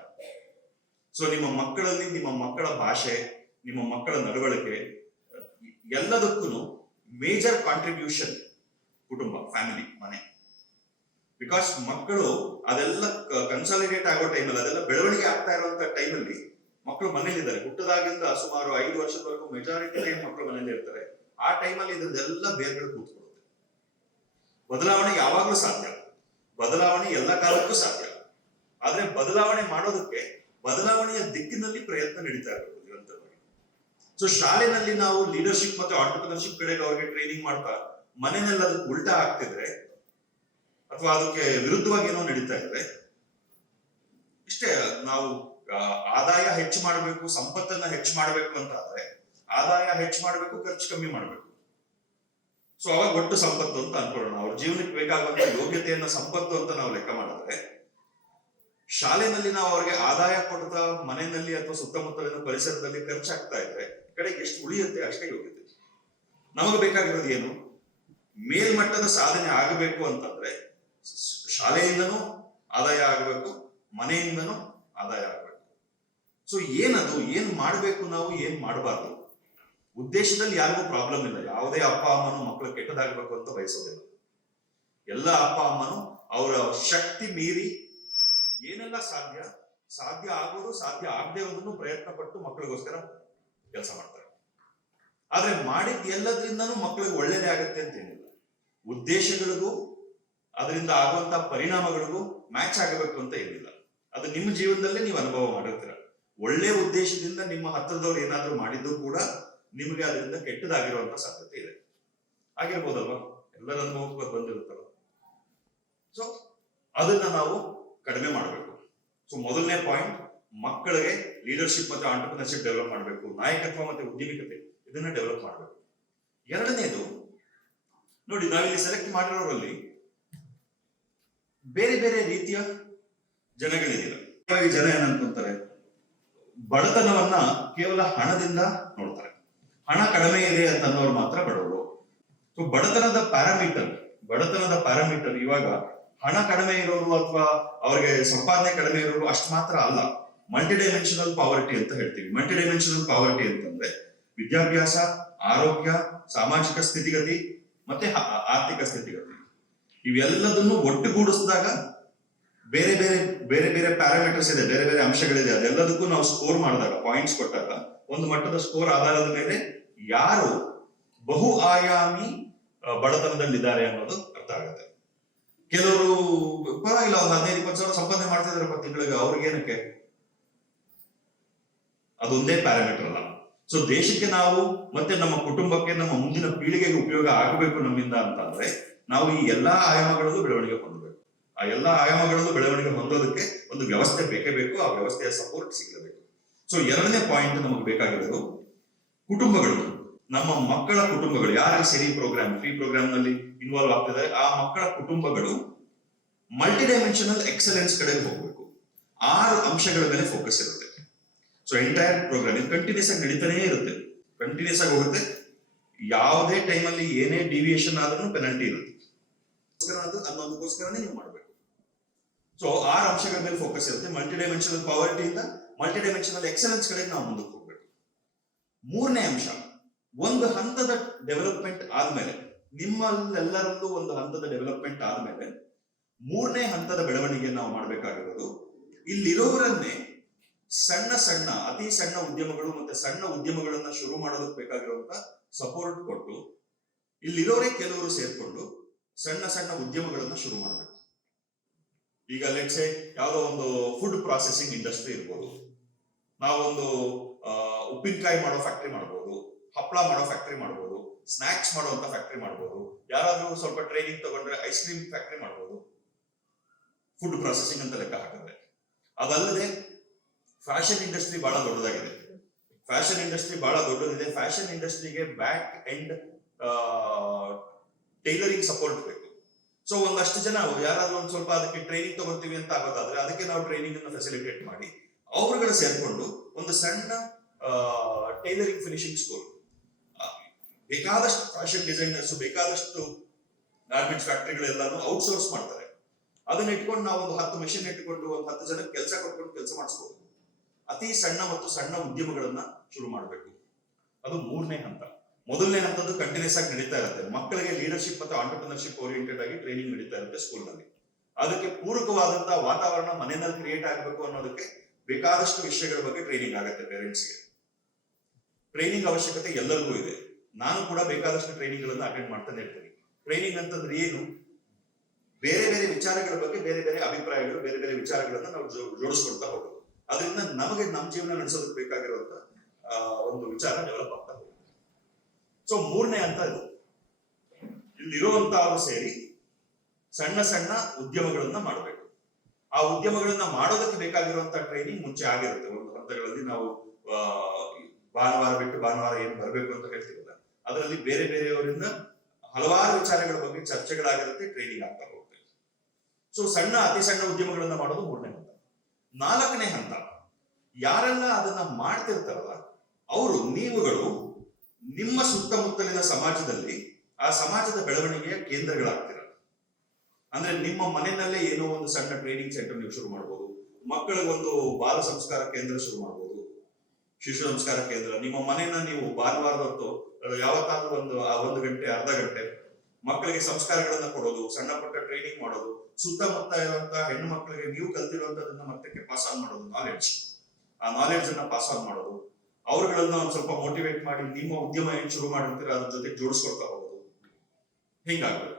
ಸೊ ನಿಮ್ಮ ಮಕ್ಕಳಲ್ಲಿ ನಿಮ್ಮ ಮಕ್ಕಳ ಭಾಷೆ, ನಿಮ್ಮ ಮಕ್ಕಳ ನಡವಳಿಕೆ ಎಲ್ಲದಕ್ಕೂ ಮೇಜರ್ ಕಾಂಟ್ರಿಬ್ಯೂಷನ್ ಕುಟುಂಬ, ಫ್ಯಾಮಿಲಿ, ಮನೆ. ಬಿಕಾಸ್ ಮಕ್ಕಳು ಅದೆಲ್ಲ ಕನ್ಸಾಲಿಡೇಟ್ ಆಗೋ ಟೈಮಲ್ಲಿ, ಅದೆಲ್ಲ ಬೆಳವಣಿಗೆ ಆಗ್ತಾ ಇರುವಂತ ಟೈಮಲ್ಲಿ ಮಕ್ಕಳು ಮನೇಲಿದ್ದಾರೆ. ಹುಟ್ಟದಾಗಿಂದ ಸುಮಾರು 5 ವರ್ಷದವರೆಗೂ ಮೆಜಾರಿಟಿ ಟೈಮ್ ಮಕ್ಕಳು ಮನೇಲಿ ಇರ್ತಾರೆ. ಆ ಟೈಮಲ್ಲಿ ಇದ್ರದ್ದೆಲ್ಲ ಬೇರ್ಗಳು ಕೂತ್ಕೊಳ್ಳುತ್ತೆ. ಬದಲಾವಣೆ ಯಾವಾಗಲೂ ಸಾಧ್ಯ, ಬದಲಾವಣೆ ಎಲ್ಲ ಕಾಲಕ್ಕೂ ಸಾಧ್ಯ. ಆದ್ರೆ ಬದಲಾವಣೆ ಮಾಡೋದಕ್ಕೆ ಬದಲಾವಣೆಯ ದಿಕ್ಕಿನಲ್ಲಿ ಪ್ರಯತ್ನ ನಡೀತಾ ಇರಬೇಕು ನಿರಂತರವಾಗಿ. ಸೊ ಶಾಲೆನಲ್ಲಿ ನಾವು ಲೀಡರ್ಶಿಪ್ ಮತ್ತು ಆಂಟರ್ಪ್ರಿನರ್ಶಿಪ್ ಕಡೆಗೆ ಅವ್ರಿಗೆ ಟ್ರೈನಿಂಗ್ ಮಾಡ್ತಾ ಮನೆಯಲ್ಲಿ ಅದಕ್ಕೆ ಉಲ್ಟಾ ಆಗ್ತಿದ್ರೆ ಅಥವಾ ಅದಕ್ಕೆ ವಿರುದ್ಧವಾಗಿ ಏನೋ ನಡೀತಾ ಇದ್ರೆ, ಇಷ್ಟೇ. ನಾವು ಆದಾಯ ಹೆಚ್ಚು ಮಾಡಬೇಕು, ಸಂಪತ್ತನ್ನ ಹೆಚ್ಚು ಮಾಡಬೇಕು ಅಂತ ಆದ್ರೆ ಆದಾಯ ಹೆಚ್ಚು ಮಾಡಬೇಕು, ಖರ್ಚು ಕಮ್ಮಿ ಮಾಡಬೇಕು. ಸೊ ಅವಾಗ ಒಟ್ಟು ಸಂಪತ್ತು ಅಂತ ಅನ್ಕೊಳ್ಳೋಣ. ಅವ್ರ ಜೀವನಕ್ಕೆ ಬೇಕಾಗುವಂತ ಯೋಗ್ಯತೆಯನ್ನ ಸಂಪತ್ತು ಅಂತ ನಾವು ಲೆಕ್ಕ ಮಾಡಿದ್ರೆ, ಶಾಲೆನಲ್ಲಿ ನಾವು ಅವ್ರಿಗೆ ಆದಾಯ ಕೊಡ್ತಾ ಮನೆಯಲ್ಲಿ ಅಥವಾ ಸುತ್ತಮುತ್ತಲಿನ ಪರಿಸರದಲ್ಲಿ ಖರ್ಚಾಗ್ತಾ ಇದ್ರೆ ಕಡೆಗೆ ಎಷ್ಟು ಉಳಿಯುತ್ತೆ ಅಷ್ಟೇ ಯೋಗ್ಯತೆ. ನಮಗೆ ಬೇಕಾಗಿರೋದು ಏನು? ಮೇಲ್ಮಟ್ಟದ ಸಾಧನೆ ಆಗಬೇಕು ಅಂತಂದ್ರೆ ಶಾಲೆಯಿಂದನೂ ಆದಾಯ ಆಗಬೇಕು, ಮನೆಯಿಂದನೂ ಆದಾಯ ಆಗಬೇಕು. ಸೊ ಏನದು, ಏನ್ ಮಾಡ್ಬೇಕು ನಾವು, ಏನ್ ಮಾಡಬಾರ್ದು? ಉದ್ದೇಶದಲ್ಲಿ ಯಾರಿಗೂ ಪ್ರಾಬ್ಲಮ್ ಇಲ್ಲ. ಯಾವುದೇ ಅಪ್ಪ ಅಮ್ಮನು ಮಕ್ಕಳು ಕೆಟ್ಟದಾಗಬೇಕು ಅಂತ ಬಯಸೋದಿಲ್ಲ. ಎಲ್ಲ ಅಪ್ಪ ಅಮ್ಮನು ಅವರ ಶಕ್ತಿ ಮೀರಿ ಏನೆಲ್ಲ ಸಾಧ್ಯ ಆಗೋದು, ಸಾಧ್ಯ ಆಗದೆ ಇರೋದನ್ನು ಪ್ರಯತ್ನ ಪಟ್ಟು ಮಕ್ಕಳಿಗೋಸ್ಕರ ಕೆಲಸ ಮಾಡ್ತಾರೆ. ಆದ್ರೆ ಮಾಡಿದ ಎಲ್ಲದ್ರಿಂದನೂ ಮಕ್ಕಳಿಗೆ ಒಳ್ಳೇದೇ ಆಗತ್ತೆ ಅಂತ ಏನಿಲ್ಲ. ಉದ್ದೇಶಗಳಿಗೂ ಅದರಿಂದ ಆಗುವಂತ ಪರಿಣಾಮಗಳಿಗೂ ಮ್ಯಾಚ್ ಆಗಬೇಕು ಅಂತ ಏನಿಲ್ಲ. ಅದು ನಿಮ್ಮ ಜೀವನದಲ್ಲೇ ನೀವು ಅನುಭವ ಮಾಡಿರ್ತೀರ. ಒಳ್ಳೆ ಉದ್ದೇಶದಿಂದ ನಿಮ್ಮ ಹತ್ರದವ್ರು ಏನಾದ್ರೂ ಮಾಡಿದ್ದು ಕೂಡ ನಿಮಗೆ ಅದರಿಂದ ಕೆಟ್ಟದಾಗಿರುವಂತ ಸಾಧ್ಯತೆ ಇದೆ. ಆಗಿರ್ಬೋದಲ್ವಾ? ಎಲ್ಲರ ಅನುಭವಕ್ಕೆ ಬಂದಿರುತ್ತಲ್ಲ. ಸೊ ಅದನ್ನ ನಾವು ಕಡಿಮೆ ಮಾಡಬೇಕು. ಸೊ ಮೊದಲನೇ ಪಾಯಿಂಟ್, ಮಕ್ಕಳಿಗೆ ಲೀಡರ್ಶಿಪ್ ಮತ್ತು ಆಂಟರ್ಪ್ರಿನರ್ಶಿಪ್ ಡೆವಲಪ್ ಮಾಡಬೇಕು, ನಾಯಕತ್ವ ಮತ್ತು ಉದ್ಯಮಿಕತೆ ಇದನ್ನ ಡೆವಲಪ್ ಮಾಡಬೇಕು. ಎರಡನೇದು ನೋಡಿ, ನಾವಿಲ್ಲಿ ಸೆಲೆಕ್ಟ್ ಮಾಡಿರೋರಲ್ಲಿ ಬೇರೆ ಬೇರೆ ರೀತಿಯ ಜನಗಳಿದ್ದೀರ. ಜನ ಏನಂತಾರೆ, ಬಡತನವನ್ನ ಕೇವಲ ಹಣದಿಂದ ನೋಡ್ತಾರೆ. ಹಣ ಕಡಿಮೆ ಇದೆ ಅಂತ ಅನ್ನೋರು ಮಾತ್ರ ಬಡವರು. ಸೊ ಬಡತನದ ಪ್ಯಾರಾಮೀಟರ್ ಇವಾಗ ಹಣ ಕಡಿಮೆ ಇರೋರು ಅಥವಾ ಅವ್ರಿಗೆ ಸಂಪಾದನೆ ಕಡಿಮೆ ಇರೋರು ಅಷ್ಟು ಮಾತ್ರ ಅಲ್ಲ. ಮಲ್ಟಿ ಡೈಮೆನ್ಷನಲ್ ಪಾವರ್ಟಿ ಅಂತ ಹೇಳ್ತೀವಿ. ಮಲ್ಟಿ ಡೈಮೆನ್ಷನಲ್ ಪಾವರ್ಟಿ ಅಂತಂದ್ರೆ ವಿದ್ಯಾಭ್ಯಾಸ, ಆರೋಗ್ಯ, ಸಾಮಾಜಿಕ ಸ್ಥಿತಿಗತಿ ಮತ್ತೆ ಆರ್ಥಿಕ ಸ್ಥಿತಿಗತಿ, ಇವೆಲ್ಲದನ್ನು ಒಟ್ಟುಗೂಡಿಸಿದಾಗ ಬೇರೆ ಬೇರೆ ಪ್ಯಾರಾಮೀಟರ್ಸ್ ಇದೆ, ಬೇರೆ ಬೇರೆ ಅಂಶಗಳಿದೆ. ಅದೆಲ್ಲದಕ್ಕೂ ನಾವು ಸ್ಕೋರ್ ಮಾಡಿದಾಗ, ಪಾಯಿಂಟ್ಸ್ ಕೊಟ್ಟಾಗ, ಒಂದು ಮಟ್ಟದ ಸ್ಕೋರ್ ಆಧಾರದ ಮೇಲೆ ಯಾರು ಬಹು ಆಯಾಮಿ ಬಡತನದಲ್ಲಿದ್ದಾರೆ ಅನ್ನೋದು ಅರ್ಥ ಆಗುತ್ತೆ. ಕೆಲವರು ಪರವಾಗಿಲ್ಲ, ಒಂದು 15-20 ಸಾವಿರ ಸಂಪಾದನೆ ಮಾಡ್ತಾ ಇದಾರೆ ತಿಂಗಳಿಗೆ, ಅವ್ರಿಗೆ ಏನಕ್ಕೆ? ಅದೊಂದೇ ಪ್ಯಾರಾಮೀಟರ್ ಅಲ್ಲ. ಸೊ ದೇಶಕ್ಕೆ ನಾವು ಮತ್ತೆ ನಮ್ಮ ಕುಟುಂಬಕ್ಕೆ, ನಮ್ಮ ಮುಂದಿನ ಪೀಳಿಗೆಗೆ ಉಪಯೋಗ ಆಗಬೇಕು ನಮ್ಮಿಂದ ಅಂತಂದ್ರೆ ನಾವು ಈ ಎಲ್ಲಾ ಆಯಾಮಗಳಲ್ಲೂ ಬೆಳವಣಿಗೆ ಹೊಂದಬೇಕು. ಆ ಎಲ್ಲಾ ಆಯಾಮಗಳಲ್ಲೂ ಬೆಳವಣಿಗೆ ಹೊಂದೋದಕ್ಕೆ ಒಂದು ವ್ಯವಸ್ಥೆ ಬೇಕೇ ಬೇಕು. ಆ ವ್ಯವಸ್ಥೆಯ ಸಪೋರ್ಟ್ ಸಿಗಲೇಬೇಕು. ಸೊ ಎರಡನೇ ಪಾಯಿಂಟ್ ನಮಗೆ ಬೇಕಾಗಿರೋದು ಕುಟುಂಬಗಳು. ನಮ್ಮ ಮಕ್ಕಳ ಕುಟುಂಬಗಳು, ಯಾರಿಗೆ ಫ್ರೀ ಪ್ರೋಗ್ರಾಮ್ ನಲ್ಲಿ ಇನ್ವಾಲ್ವ್ ಆಗ್ತಿದ್ದಾರೆ, ಆ ಮಕ್ಕಳ ಕುಟುಂಬಗಳು ಮಲ್ಟಿ ಡೈಮೆನ್ಷನಲ್ ಎಕ್ಸಲೆನ್ಸ್ ಕಡೆಗೆ ಹೋಗ್ಬೇಕು. 6 ಅಂಶಗಳ ಮೇಲೆ ಫೋಕಸ್ ಇರುತ್ತೆ. ಸೊ ಎಂಟೈರ್ ಪ್ರೋಗ್ರಾಮ್ ಇದು ಕಂಟಿನ್ಯೂಸ್ ಆಗಿ ನಡೀತಾನೇ ಇರುತ್ತೆ, ಕಂಟಿನ್ಯೂಸ್ ಆಗಿ ಹೋಗುತ್ತೆ. ಯಾವುದೇ ಟೈಮಲ್ಲಿ ಏನೇ ಡಿವಿಯೇಷನ್ ಆದ್ರೂ ಪೆನಲ್ಟಿ ಇರುತ್ತೆ. ಅನ್ನೋದಕ್ಕೋಸ್ಕರನೇ ನೀವು ಮಾಡಬೇಕು. ಸೊ 6 ಅಂಶಗಳ ಮೇಲೆ ಫೋಕಸ್ ಇರುತ್ತೆ. ಮಲ್ಟಿ ಡೈಮೆನ್ಷನಲ್ ಪಾವರ್ಟಿಯಿಂದ ಮಲ್ಟಿ ಡೈಮೆನ್ಷನಲ್ ಎಕ್ಸಲೆನ್ಸ್ ಕಡೆಗೆ ನಾವು ಮುಂದಕ್ಕೆ ಹೋಗ್ಬೇಕು. ಮೂರನೇ ಅಂಶ, ಒಂದು ಹಂತದ ಡೆವಲಪ್ಮೆಂಟ್ ಆದ್ಮೇಲೆ, ನಿಮ್ಮಲ್ಲೆಲ್ಲರಲ್ಲೂ ಒಂದು ಹಂತದ ಡೆವಲಪ್ಮೆಂಟ್ ಆದ್ಮೇಲೆ ಮೂರನೇ ಹಂತದ ಬೆಳವಣಿಗೆ ನಾವು ಮಾಡಬೇಕಾಗಿರೋದು, ಇಲ್ಲಿರೋರನ್ನೇ ಅತಿ ಸಣ್ಣ ಉದ್ಯಮಗಳು ಮತ್ತೆ ಸಣ್ಣ ಉದ್ಯಮಗಳನ್ನ ಶುರು ಮಾಡೋದಕ್ಕೆ ಬೇಕಾಗಿರುವಂತ ಸಪೋರ್ಟ್ ಕೊಟ್ಟು, ಇಲ್ಲಿರೋರೇ ಕೆಲವರು ಸೇರ್ಕೊಂಡು ಸಣ್ಣ ಉದ್ಯಮಗಳನ್ನ ಶುರು ಮಾಡಬೇಕು. ಈಗ ಲೆಟ್ಸೆ ಯಾವುದೋ ಒಂದು ಫುಡ್ ಪ್ರಾಸೆಸಿಂಗ್ ಇಂಡಸ್ಟ್ರಿ ಇರ್ಬೋದು, ನಾವೊಂದು ಉಪ್ಪಿನಕಾಯಿ ಮಾಡೋ ಫ್ಯಾಕ್ಟ್ರಿ ಮಾಡ್ಬೋದು, ಹಪ್ಪಳ ಮಾಡೋ ಫ್ಯಾಕ್ಟ್ರಿ ಮಾಡ್ಬೋದು, ಸ್ನಾಕ್ಸ್ ಮಾಡುವಂತ ಫ್ಯಾಕ್ಟ್ರಿ ಮಾಡ್ಬೋದು, ಯಾರಾದ್ರೂ ಸ್ವಲ್ಪ ಟ್ರೈನಿಂಗ್ ತಗೊಂಡ್ರೆ ಐಸ್ ಕ್ರೀಮ್ ಫ್ಯಾಕ್ಟ್ರಿ ಮಾಡ್ಬೋದು, ಫುಡ್ ಪ್ರಾಸೆಸಿಂಗ್ ಅಂತ ಲೆಕ್ಕ ಹಾಕಿದ್ರೆ. ಅದಲ್ಲದೆ ಫ್ಯಾಷನ್ ಇಂಡಸ್ಟ್ರಿ ಬಹಳ ದೊಡ್ಡದಾಗಿದೆ. ಫ್ಯಾಷನ್ ಇಂಡಸ್ಟ್ರಿಗೆ ಬ್ಯಾಕ್ ಎಂಡ್ ಟೈಲರಿಂಗ್ ಸಪೋರ್ಟ್ ಬೇಕು. ಸೊ ಒಂದಷ್ಟು ಜನ ಯಾರಾದ್ರೂ ಒಂದ್ ಸ್ವಲ್ಪ ಅದಕ್ಕೆ ಟ್ರೈನಿಂಗ್ ತಗೋತೀವಿ ಅಂತ ಆಗೋದಾದ್ರೆ ಅದಕ್ಕೆ ನಾವು ಟ್ರೈನಿಂಗ್ ಅನ್ನು ಫೆಸಿಲಿಟೇಟ್ ಮಾಡಿ ಅವರುಗಳು ಸೇರ್ಕೊಂಡು ಒಂದು ಸಣ್ಣ ಟೈಲರಿಂಗ್ ಫಿನಿಶಿಂಗ್ ಸ್ಕೂಲ್, ಬೇಕಾದಷ್ಟು ಫ್ಯಾಷನ್ ಡಿಸೈನರ್ಸ್, ಬೇಕಾದಷ್ಟು ಗಾರ್ಮೆಂಟ್ಸ್ ಫ್ಯಾಕ್ಟರಿಗಳೆಲ್ಲಾನು ಔಟ್ಸೋರ್ಸ್ ಮಾಡ್ತಾರೆ. ಅದನ್ನ ಇಟ್ಕೊಂಡು ನಾವು ಒಂದು 10 ಮೆಷಿನ್ ಇಟ್ಕೊಂಡು ಒಂದು 10 ಜನಕ್ಕೆ ಕೆಲಸ ಕೊಟ್ಕೊಂಡು ಕೆಲಸ ಮಾಡಿಸ್ಬೋದು. ಅತಿ ಸಣ್ಣ ಉದ್ಯಮಗಳನ್ನ ಶುರು ಮಾಡಬೇಕು. ಅದು ಮೂರನೇ ಹಂತ. ಮೊದಲನೇ ಹಂತದ್ದು ಕಂಟಿನ್ಯೂಸ್ ಆಗಿ ನಡೀತಾ ಇರುತ್ತೆ. ಮಕ್ಕಳಿಗೆ ಲೀಡರ್ಶಿಪ್ ಮತ್ತು ಆಂಟರ್ಪ್ರಿನರ್ಶಿಪ್ ಓರಿಯೆಂಟೆಡ್ ಆಗಿ ಟ್ರೈನಿಂಗ್ ನಡೀತಾ ಇರುತ್ತೆ ಸ್ಕೂಲ್ ನಲ್ಲಿ. ಅದಕ್ಕೆ ಪೂರಕವಾದಂತಹ ವಾತಾವರಣ ಮನೆಯಲ್ಲಿ ಕ್ರಿಯೇಟ್ ಆಗಬೇಕು ಅನ್ನೋದಕ್ಕೆ ಬೇಕಾದಷ್ಟು ವಿಷಯಗಳ ಬಗ್ಗೆ ಟ್ರೈನಿಂಗ್ ಆಗುತ್ತೆ. ಪೇರೆಂಟ್ಸ್ಗೆ ಟ್ರೈನಿಂಗ್ ಅವಶ್ಯಕತೆ ಎಲ್ಲರಿಗೂ ಇದೆ. ನಾನು ಕೂಡ ಬೇಕಾದಷ್ಟು ಟ್ರೈನಿಂಗ್ ಗಳನ್ನ ಅಟೆಂಡ್ ಮಾಡ್ತಾನೆ ಇರ್ತೀನಿ. ಟ್ರೈನಿಂಗ್ ಅಂತಂದ್ರೆ ಏನು? ಬೇರೆ ಬೇರೆ ವಿಚಾರಗಳ ಬಗ್ಗೆ ಬೇರೆ ಬೇರೆ ಅಭಿಪ್ರಾಯಗಳು, ಬೇರೆ ಬೇರೆ ವಿಚಾರಗಳನ್ನ ನಾವು ಜೋಡಿಸ್ಕೊಳ್ತಾ ಹೋಗೋದು. ಅದರಿಂದ ನಮಗೆ ನಮ್ಮ ಜೀವನ ನಡೆಸೋದಕ್ಕೆ ಬೇಕಾಗಿರುವಂತ ಒಂದು ವಿಚಾರ ಡೆವಲಪ್ ಆಗ್ತಾ ಹೋಗುತ್ತೆ. ಸೊ 3ನೇ ಹಂತ ಇದು. ಇಲ್ಲಿರುವಂತಹವರು ಸೇರಿ ಸಣ್ಣ ಸಣ್ಣ ಉದ್ಯಮಗಳನ್ನ ಮಾಡಬೇಕು. ಆ ಉದ್ಯಮಗಳನ್ನ ಮಾಡೋದಕ್ಕೆ ಬೇಕಾಗಿರುವಂತಹ ಟ್ರೈನಿಂಗ್ ಮುಂಚೆ ಆಗಿರುತ್ತೆ. ಒಂದು ಹಂತಗಳಲ್ಲಿ ನಾವು ಭಾನುವಾರ ಬಿಟ್ಟು ಭಾನುವಾರ ಏನ್ ಬರಬೇಕು ಅಂತ ಹೇಳ್ತೀವಲ್ಲ, ಅದರಲ್ಲಿ ಬೇರೆ ಬೇರೆಯವರಿಂದ ಹಲವಾರು ವಿಚಾರಗಳ ಬಗ್ಗೆ ಚರ್ಚೆಗಳಾಗಿರುತ್ತೆ, ಟ್ರೈನಿಂಗ್ ಆಗ್ತಾ ಹೋಗುತ್ತೆ. ಸೊ ಅತಿ ಸಣ್ಣ ಉದ್ಯಮಗಳನ್ನ ಮಾಡೋದು 3ನೇ ಹಂತ. 4ನೇ ಹಂತ, ಯಾರೆಲ್ಲ ಅದನ್ನ ಮಾಡ್ತಿರ್ತಾರಲ್ಲ ಅವರು, ನೀವುಗಳು ನಿಮ್ಮ ಸುತ್ತಮುತ್ತಲಿನ ಸಮಾಜದಲ್ಲಿ ಆ ಸಮಾಜದ ಬೆಳವಣಿಗೆಯ ಕೇಂದ್ರಗಳಾಗ್ತೀರ. ಅಂದ್ರೆ ನಿಮ್ಮ ಮನೆಯಲ್ಲೇ ಏನೋ ಒಂದು ಸಣ್ಣ ಟ್ರೈನಿಂಗ್ ಸೆಂಟರ್ ನೀವು ಶುರು ಮಾಡಬಹುದು. ಮಕ್ಕಳಿಗೊಂದು ಬಾಲ ಸಂಸ್ಕಾರ ಕೇಂದ್ರ ಶುರು ಮಾಡಬಹುದು, ಶಿಶು ಸಂಸ್ಕಾರ ಕೇಂದ್ರ. ನಿಮ್ಮ ಮನೆಯನ್ನ ನೀವು ಭಾನುವಾರದ ಹೊತ್ತು ಯಾವತ್ತಾದ್ರೂ ಒಂದು ಗಂಟೆ ಅರ್ಧ ಗಂಟೆ ಮಕ್ಕಳಿಗೆ ಸಂಸ್ಕಾರಗಳನ್ನ ಕೊಡೋದು, ಸಣ್ಣ ಪುಟ್ಟ ಟ್ರೈನಿಂಗ್ ಮಾಡೋದು, ಸುತ್ತಮುತ್ತ ಇರುವಂತಹ ಹೆಣ್ಣು ಮಕ್ಕಳಿಗೆ ನೀವು ಕಲ್ತಿರುವಂತದನ್ನ ಮತ್ತೆ ಪಾಸ್ ಆನ್ ಮಾಡೋದು, ಆ ನಾಲೆಡ್ಜ್ ಅನ್ನ ಪಾಸ್ ಆನ್ ಮಾಡೋದು, ಅವ್ರುಗಳನ್ನ ಒಂದ್ ಸ್ವಲ್ಪ ಮೋಟಿವೇಟ್ ಮಾಡಿ ನಿಮ್ಮ ಉದ್ಯಮ ಏನ್ ಶುರು ಮಾಡಿರ್ತೀರ ಅದ್ರ ಜೊತೆ ಜೋಡಿಸ್ಕೊಳ್ತಾ ಹೋಗೋದು. ಹಿಂಗಾಗ್ಬೇಕು.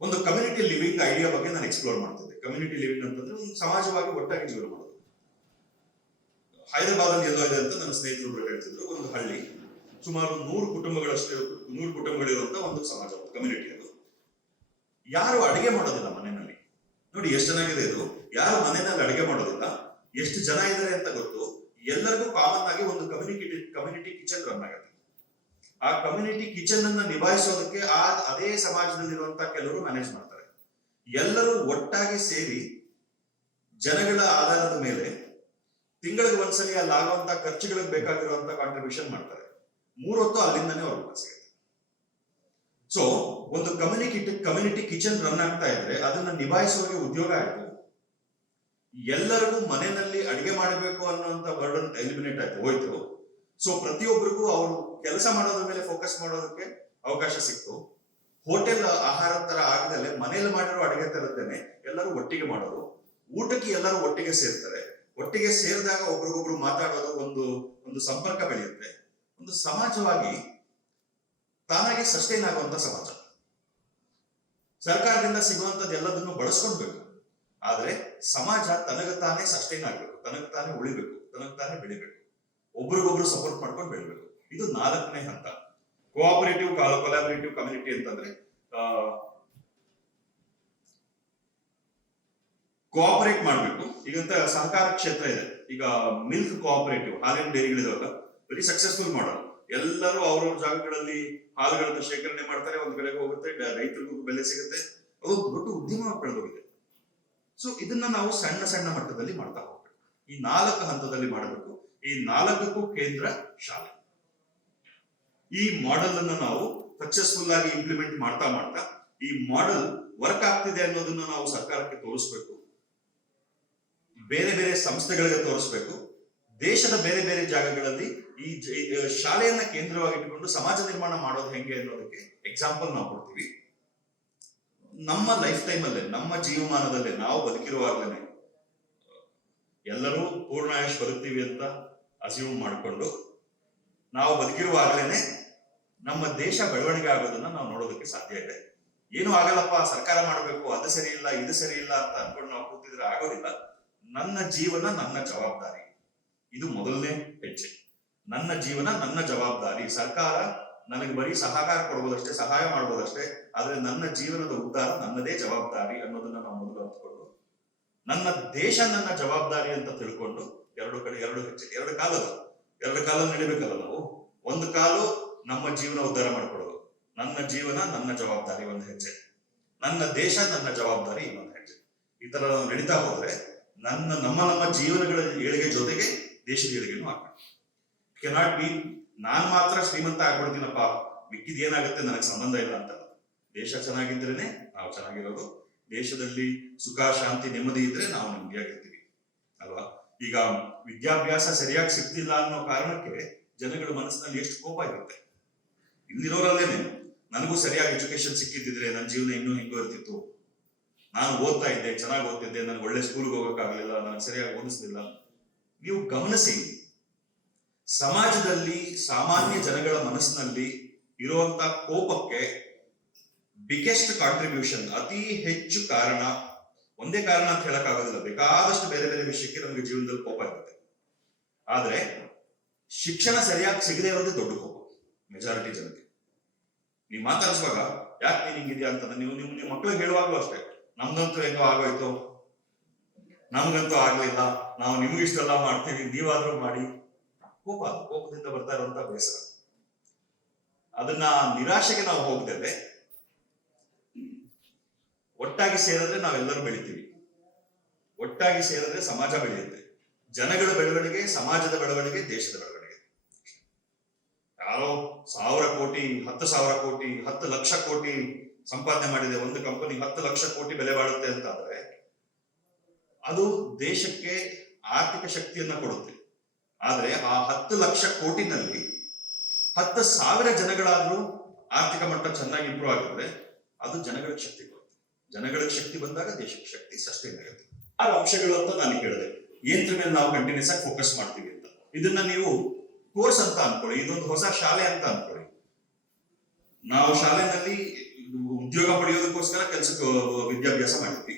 ಒಂದು ಕಮ್ಯುನಿಟಿ ಲಿವಿಂಗ್ ಐಡಿಯಾ ಬಗ್ಗೆ ನಾನು ಎಕ್ಸ್ಪ್ಲೋರ್ ಮಾಡ್ತಿದ್ದೆ. ಕಮ್ಯುನಿಟಿ ಲಿವಿಂಗ್ ಅಂತಂದ್ರೆ ಒಂದು ಸಮಾಜವಾಗಿ ಒಟ್ಟಾಗಿ ಜೀವನ ಮಾಡೋದು. ಹೈದರಾಬಾದ್ ಅಲ್ಲಿ ಎಲ್ಲೋ ಇದೆ ಅಂತ ನನ್ನ ಸ್ನೇಹಿತರು ಹೇಳ್ತಿದ್ರು. ಒಂದು ಹಳ್ಳಿ, ಸುಮಾರು 100 ಕುಟುಂಬಗಳಿರುವಂತ ಒಂದು ಸಮಾಜ, ಒಂದು ಕಮ್ಯುನಿಟಿ. ಅದು ಯಾರು ಅಡಿಗೆ ಮಾಡೋದಿಲ್ಲ ಮನೆಯಲ್ಲಿ. ನೋಡಿ ಎಷ್ಟು ಚೆನ್ನಾಗಿದೆ ಇದು. ಯಾರು ಮನೆಯಲ್ಲಿ ಅಡಿಗೆ ಮಾಡೋದಿಲ್ಲ, ಎಷ್ಟು ಜನ ಇದ್ದಾರೆ ಅಂತ ಗೊತ್ತು. ಎಲ್ಲರಿಗೂ ಕಾಮನ್ ಆಗಿ ಒಂದು ಕಮ್ಯುನಿಟಿ ಕಿಚನ್ ರನ್ ಆಗುತ್ತೆ. ಆ ಕಮ್ಯುನಿಟಿ ಕಿಚನ್ ಅನ್ನ ನಿಭಾಯಿಸೋದಕ್ಕೆ ಅದೇ ಸಮಾಜದಲ್ಲಿರುವಂತಹ ಕೆಲವರು ಮ್ಯಾನೇಜ್ ಮಾಡ್ತಾರೆ. ಎಲ್ಲರೂ ಒಟ್ಟಾಗಿ ಸೇರಿ ಜನಗಳ ಆಧಾರದ ಮೇಲೆ ತಿಂಗಳಿಗೆ ಒಂದ್ಸಲಿ ಅಲ್ಲಿ ಆಗುವಂತಹ ಖರ್ಚುಗಳಿಗೆ ಬೇಕಾಗಿರುವಂತಹ ಕಾಂಟ್ರಿಬ್ಯೂಷನ್ ಮಾಡ್ತಾರೆ. 3 ಹೊತ್ತು ಅಲ್ಲಿಂದನೇ ಅವ್ರಿಗೆ ಸಿಗುತ್ತೆ. ಸೊ ಒಂದು ಕಮ್ಯುನಿಟಿ ಕಿಚನ್ ರನ್ ಆಗ್ತಾ ಇದ್ರೆ ಅದನ್ನ ನಿಭಾಯಿಸುವವರಿಗೆ ಉದ್ಯೋಗ ಆಯ್ತು, ಎಲ್ಲರಿಗೂ ಮನೆಯಲ್ಲಿ ಅಡಿಗೆ ಮಾಡಬೇಕು ಅನ್ನುವಂತ ಬರ್ಡನ್ ಎಲಿಮಿನೇಟ್ ಆಯ್ತು, ಹೋಯ್ತು. ಸೊ ಪ್ರತಿಯೊಬ್ಬರಿಗೂ ಅವರು ಕೆಲಸ ಮಾಡೋದ್ರ ಮೇಲೆ ಫೋಕಸ್ ಮಾಡೋದಕ್ಕೆ ಅವಕಾಶ ಸಿಕ್ತು. ಹೋಟೆಲ್ ಆಹಾರ ತರ ಆಗದಲ್ಲೇ ಮನೇಲಿ ಮಾಡಿರೋ ಅಡಿಗೆ ತರದ್ದೇನೆ ಎಲ್ಲರೂ ಒಟ್ಟಿಗೆ ಮಾಡೋದು. ಊಟಕ್ಕೆ ಎಲ್ಲರೂ ಒಟ್ಟಿಗೆ ಸೇರ್ತಾರೆ. ಒಟ್ಟಿಗೆ ಸೇರಿದಾಗ ಒಬ್ರಿಗೊಬ್ರು ಮಾತಾಡೋದು, ಒಂದು ಸಂಪರ್ಕ ಬೆಳೆಯುತ್ತೆ. ಒಂದು ಸಮಾಜವಾಗಿ ತಾನಾಗಿ ಸಸ್ಟೈನ್ ಆಗುವಂತ ಸಮಾಜ. ಸರ್ಕಾರದಿಂದ ಸಿಗುವಂತದ್ದು ಎಲ್ಲದನ್ನು ಬಳಸ್ಕೊಳ್ಬೇಕು, ಆದ್ರೆ ಸಮಾಜ ತನಗತಾನೇ ಸಸ್ಟೈನ್ ಆಗ್ಬೇಕು, ತನಗತಾನೇ ಉಳಿಬೇಕು, ತನಗತಾನೇ ಬೆಳಿಬೇಕು, ಒಬ್ರಿಗೊಬ್ರು ಸಪೋರ್ಟ್ ಮಾಡ್ಕೊಂಡು ಬೆಳಿಬೇಕು. ಇದು 4ನೇ ಹಂತ. ಕೊಲಾಬರೇಟಿವ್ ಕಮ್ಯುನಿಟಿ ಅಂತಂದ್ರೆ ಕೋಆಪರೇಟ್ ಮಾಡ್ಬೇಕು. ಈಗಂತ ಸಹಕಾರ ಕ್ಷೇತ್ರ ಇದೆ. ಈಗ ಮಿಲ್ಕ್ ಕೋಆಪರೇಟಿವ್, ಹಾಲಿನ ಡೈರಿಗಳಿದಾವಲ್ಲ, ವೆರಿ ಸಕ್ಸಸ್ಫುಲ್ ಮಾಡಲ್. ಎಲ್ಲರೂ ಅವ್ರವ್ರ ಜಾಗಗಳಲ್ಲಿ ಹಾಲುಗಳನ್ನ ಶೇಖರಣೆ ಮಾಡ್ತಾರೆ, ಒಂದ್ ಕಡೆಗೆ ಹೋಗುತ್ತೆ, ರೈತರಿಗೂ ಬೆಲೆ ಸಿಗುತ್ತೆ, ಅದೊಂದು ದೊಡ್ಡ ಉದ್ಯಮ ಬೆಳೆದೋಗಿದೆ. ಸೊ ಇದನ್ನ ನಾವು ಸಣ್ಣ ಸಣ್ಣ ಮಟ್ಟದಲ್ಲಿ ಮಾಡ್ತಾ ಹೋಗ್ಬೇಕು. ಈ 4 ಹಂತದಲ್ಲಿ ಮಾಡಬೇಕು. ಈ 4ಕ್ಕೂ ಕೇಂದ್ರ ಶಾಲೆ. ಈ ಮಾಡೆಲ್ ಅನ್ನ ನಾವು ಸಕ್ಸಸ್ಫುಲ್ ಆಗಿ ಇಂಪ್ಲಿಮೆಂಟ್ ಮಾಡ್ತಾ ಈ ಮಾಡೆಲ್ ವರ್ಕ್ ಆಗ್ತಿದೆ ಅನ್ನೋದನ್ನ ನಾವು ಸರ್ಕಾರಕ್ಕೆ ತೋರಿಸ್ಬೇಕು, ಬೇರೆ ಬೇರೆ ಸಂಸ್ಥೆಗಳಿಗೆ ತೋರಿಸ್ಬೇಕು. ದೇಶದ ಬೇರೆ ಬೇರೆ ಜಾಗಗಳಲ್ಲಿ ಈ ಶಾಲೆಯನ್ನ ಕೇಂದ್ರವಾಗಿ ಇಟ್ಟುಕೊಂಡು ಸಮಾಜ ನಿರ್ಮಾಣ ಮಾಡೋದು ಹೆಂಗೆ ಅನ್ನೋದಕ್ಕೆ ಎಕ್ಸಾಂಪಲ್ ನಾವು ಕೊಡ್ತೀವಿ. ನಮ್ಮ ಲೈಫ್ ಟೈಮ್ ಅಲ್ಲೇ, ನಮ್ಮ ಜೀವಮಾನದಲ್ಲೇ, ನಾವು ಬದುಕಿರುವಾಗಲೇ ಎಲ್ಲರೂ ಪೂರ್ಣಾಯುಷ್ ಬದುಕ್ತೀವಿ ಅಂತ ಅಸ್ಯೂಮ್ ಮಾಡಿಕೊಂಡು ನಾವು ಬದುಕಿರುವಾಗಲೇ ನಮ್ಮ ದೇಶ ಬೆಳವಣಿಗೆ ಆಗೋದನ್ನ ನಾವು ನೋಡೋದಕ್ಕೆ ಸಾಧ್ಯ ಇದೆ. ಏನು ಆಗಲ್ಲಪ್ಪ, ಸರ್ಕಾರ ಮಾಡಬೇಕು, ಅದು ಸರಿ ಇಲ್ಲ, ಇದು ಸರಿ ಇಲ್ಲ ಅಂತ ಅನ್ಕೊಂಡು ನಾವು ಕೂತಿದ್ರೆ ಆಗೋದಿಲ್ಲ. ನನ್ನ ಜೀವನ ನನ್ನ ಜವಾಬ್ದಾರಿ, ಇದು ಮೊದಲನೇ ಹೆಜ್ಜೆ. ನನ್ನ ಜೀವನ ನನ್ನ ಜವಾಬ್ದಾರಿ. ಸರ್ಕಾರ ನನಗೆ ಬರೀ ಸಹಕಾರ ಕೊಡ್ಬೋದಷ್ಟೇ, ಸಹಾಯ ಮಾಡ್ಬೋದಷ್ಟೇ, ಆದ್ರೆ ನನ್ನ ಜೀವನದ ಉದ್ಧಾರ ನನ್ನದೇ ಜವಾಬ್ದಾರಿ ಅನ್ನೋದನ್ನ ನಾವು ಮೊದಲು ಅಂದ್ಕೊಂಡು, ನನ್ನ ದೇಶ ನನ್ನ ಜವಾಬ್ದಾರಿ ಅಂತ ತಿಳ್ಕೊಂಡು ಎರಡು ಹೆಜ್ಜೆ, ಎರಡು ಕಾಲ ನಡಿಬೇಕಲ್ಲ ನಾವು. ಒಂದು ಕಾಲು ನಮ್ಮ ಜೀವನ ಉದ್ಧಾರ ಮಾಡ್ಕೊಡೋದು, ನನ್ನ ಜೀವನ ನನ್ನ ಜವಾಬ್ದಾರಿ ಒಂದು ಹೆಜ್ಜೆ, ನನ್ನ ದೇಶ ನನ್ನ ಜವಾಬ್ದಾರಿ ಇನ್ನೊಂದು ಹೆಜ್ಜೆ. ಈ ತರ ನಾವು ನಡೀತಾ ಹೋದ್ರೆ ನಮ್ಮ ಜೀವನಗಳ ಏಳಿಗೆ ಜೊತೆಗೆ ದೇಶದ ಏಳಿಗೆನೂ ಆಗ್ಬೇಕು. ಕೆನಾಟ್ ಬಿ ನಾನ್ ಮಾತ್ರ ಶ್ರೀಮಂತ ಆಗ್ಬಿಡ್ತೀನಪ್ಪ, ಮಿಕ್ಕಿದ ಏನಾಗುತ್ತೆ ನನಗೆ ಸಂಬಂಧ ಇಲ್ಲ ಅಂತ. ದೇಶ ಚೆನ್ನಾಗಿದ್ರೇನೆ ನಾವು ಚೆನ್ನಾಗಿರೋದು. ದೇಶದಲ್ಲಿ ಸುಖ, ಶಾಂತಿ, ನೆಮ್ಮದಿ ಇದ್ರೆ ನಾವು ನೆಮ್ಮದಿಯಾಗಿರ್ತೀವಿ ಅಲ್ವಾ. ಈಗ ವಿದ್ಯಾಭ್ಯಾಸ ಸರಿಯಾಗಿ ಸಿಗ್ತಿಲ್ಲ ಅನ್ನೋ ಕಾರಣಕ್ಕೆ ಜನಗಳ ಮನಸ್ಸಿನಲ್ಲಿ ಎಷ್ಟು ಕೋಪ ಇರುತ್ತೆ. ಇಲ್ಲಿರೋರಲ್ಲೇನೆ ನನಗೂ ಸರಿಯಾಗಿ ಎಜುಕೇಶನ್ ಸಿಕ್ಕಿದ್ದಿದ್ರೆ ನನ್ನ ಜೀವನ ಇನ್ನೂ ಹೆಂಗೋ ಇರ್ತಿತ್ತು. ನಾನು ಓದ್ತಾ ಇದ್ದೆ, ಚೆನ್ನಾಗಿ ಓದ್ತಿದ್ದೆ, ನನಗೆ ಒಳ್ಳೆ ಸ್ಕೂಲ್ಗೆ ಹೋಗೋಕ್ಕಾಗಲಿಲ್ಲ, ನನಗೆ ಸರಿಯಾಗಿ ಓದಿಸ್ಲಿಲ್ಲ. ನೀವು ಗಮನಿಸಿ, ಸಮಾಜದಲ್ಲಿ ಸಾಮಾನ್ಯ ಜನಗಳ ಮನಸ್ಸಿನಲ್ಲಿ ಇರುವಂತ ಕೋಪಕ್ಕೆ ಬಿಗ್ಗೆಸ್ಟ್ ಕಾಂಟ್ರಿಬ್ಯೂಷನ್, ಅತಿ ಹೆಚ್ಚು ಕಾರಣ, ಒಂದೇ ಕಾರಣ ಅಂತ ಹೇಳಕ್ಕಾಗೋದಿಲ್ಲ, ಬೇಕಾದಷ್ಟು ಬೇರೆ ಬೇರೆ ವಿಷಯಕ್ಕೆ ನಮಗೆ ಜೀವನದಲ್ಲಿ ಕೋಪ ಇರುತ್ತೆ. ಆದ್ರೆ ಶಿಕ್ಷಣ ಸರಿಯಾಗಿ ಸಿಗದೆ ಇರೋದೇ ದೊಡ್ಡ ಕೋಪ ಮೆಜಾರಿಟಿ ಜನಕ್ಕೆ. ನೀವು ಮಾತಾಡಿಸುವಾಗ ಯಾಕೆ ನೀನ್ ಹಿಂಗಿದ್ಯಾ ಅಂತಂದ್ರೆ, ನೀವು ನಿಮ್ಮ ಮಕ್ಕಳಿಗೆ ಹೇಳುವಾಗ್ಲೂ ಅಷ್ಟೇ, ನಮ್ದಂತೂ ಹೆಂಗೋ ಆಗೋಯ್ತು, ನಮ್ಗಂತೂ ಆಗ್ಲಿಲ್ಲ, ನಾವು ನಿಮ್ಗಿಷ್ಟೆಲ್ಲ ಮಾಡ್ತೀವಿ, ನೀವಾದ್ರೂ ಮಾಡಿ. ಕೋಪ, ಕೋಪದಿಂದ ಬರ್ತಾ ಇರುವಂತ ಬೇಸರ. ಅದನ್ನ ನಿರಾಶೆಗೆ ನಾವು ಹೋಗ್ತೇವೆ. ಒಟ್ಟಾಗಿ ಸೇರಿದ್ರೆ ನಾವೆಲ್ಲರೂ ಬೆಳಿತೀವಿ, ಒಟ್ಟಾಗಿ ಸೇರಿದ್ರೆ ಸಮಾಜ ಬೆಳೆಯುತ್ತೆ. ಜನಗಳ ಬೆಳವಣಿಗೆ, ಸಮಾಜದ ಬೆಳವಣಿಗೆ, ದೇಶದ ಬೆಳವಣಿಗೆ. ಯಾರೋ 1000 ಕೋಟಿ, 10,000 ಕೋಟಿ, 10 ಲಕ್ಷ ಕೋಟಿ ಸಂಪಾದನೆ ಮಾಡಿದೆ, ಒಂದು ಕಂಪನಿ 10 ಲಕ್ಷ ಕೋಟಿ ಬೆಲೆ ಬಾಳುತ್ತೆ ಅಂತ ಆದ್ರೆ ಅದು ದೇಶಕ್ಕೆ ಆರ್ಥಿಕ ಶಕ್ತಿಯನ್ನ ಕೊಡುತ್ತೆ. ಆದ್ರೆ ಆ 10 ಲಕ್ಷ ಕೋಟಿನಲ್ಲಿ 10,000 ಜನಗಳಾದ್ರೂ ಆರ್ಥಿಕ ಮಟ್ಟ ಚೆನ್ನಾಗಿ ಇಂಪ್ರೂವ್ ಆಗಿದ್ರೆ ಅದು ಜನಗಳಿಗೆ ಶಕ್ತಿ ಕೊಡುತ್ತೆ. ಜನಗಳಿಗೆ ಶಕ್ತಿ ಬಂದಾಗ ದೇಶಕ್ಕೆ ಶಕ್ತಿ ಸಸ್ಟೈನ್ ಆಗುತ್ತೆ. 6 ಅಂಶಗಳು ಅಂತ ನಾನು ಕೇಳಿದೆ, ಏನ್ರ ಮೇಲೆ ನಾವು ಕಂಟಿನ್ಯೂಸ್ ಆಗಿ ಫೋಕಸ್ ಮಾಡ್ತೀವಿ ಅಂತ. ಇದನ್ನ ನೀವು ಕೋರ್ಸ್ ಅಂತ ಅನ್ಕೊಳ್ಳಿ, ಇದೊಂದು ಹೊಸ ಶಾಲೆ ಅಂತ ಅನ್ಕೊಳ್ಳಿ. ನಾವು ಶಾಲೆನಲ್ಲಿ ಉದ್ಯೋಗ ಪಡೆಯೋದಕ್ಕೋಸ್ಕರ ಕೆಲಸಕ್ಕೆ ವಿದ್ಯಾಭ್ಯಾಸ ಮಾಡಿದ್ವಿ,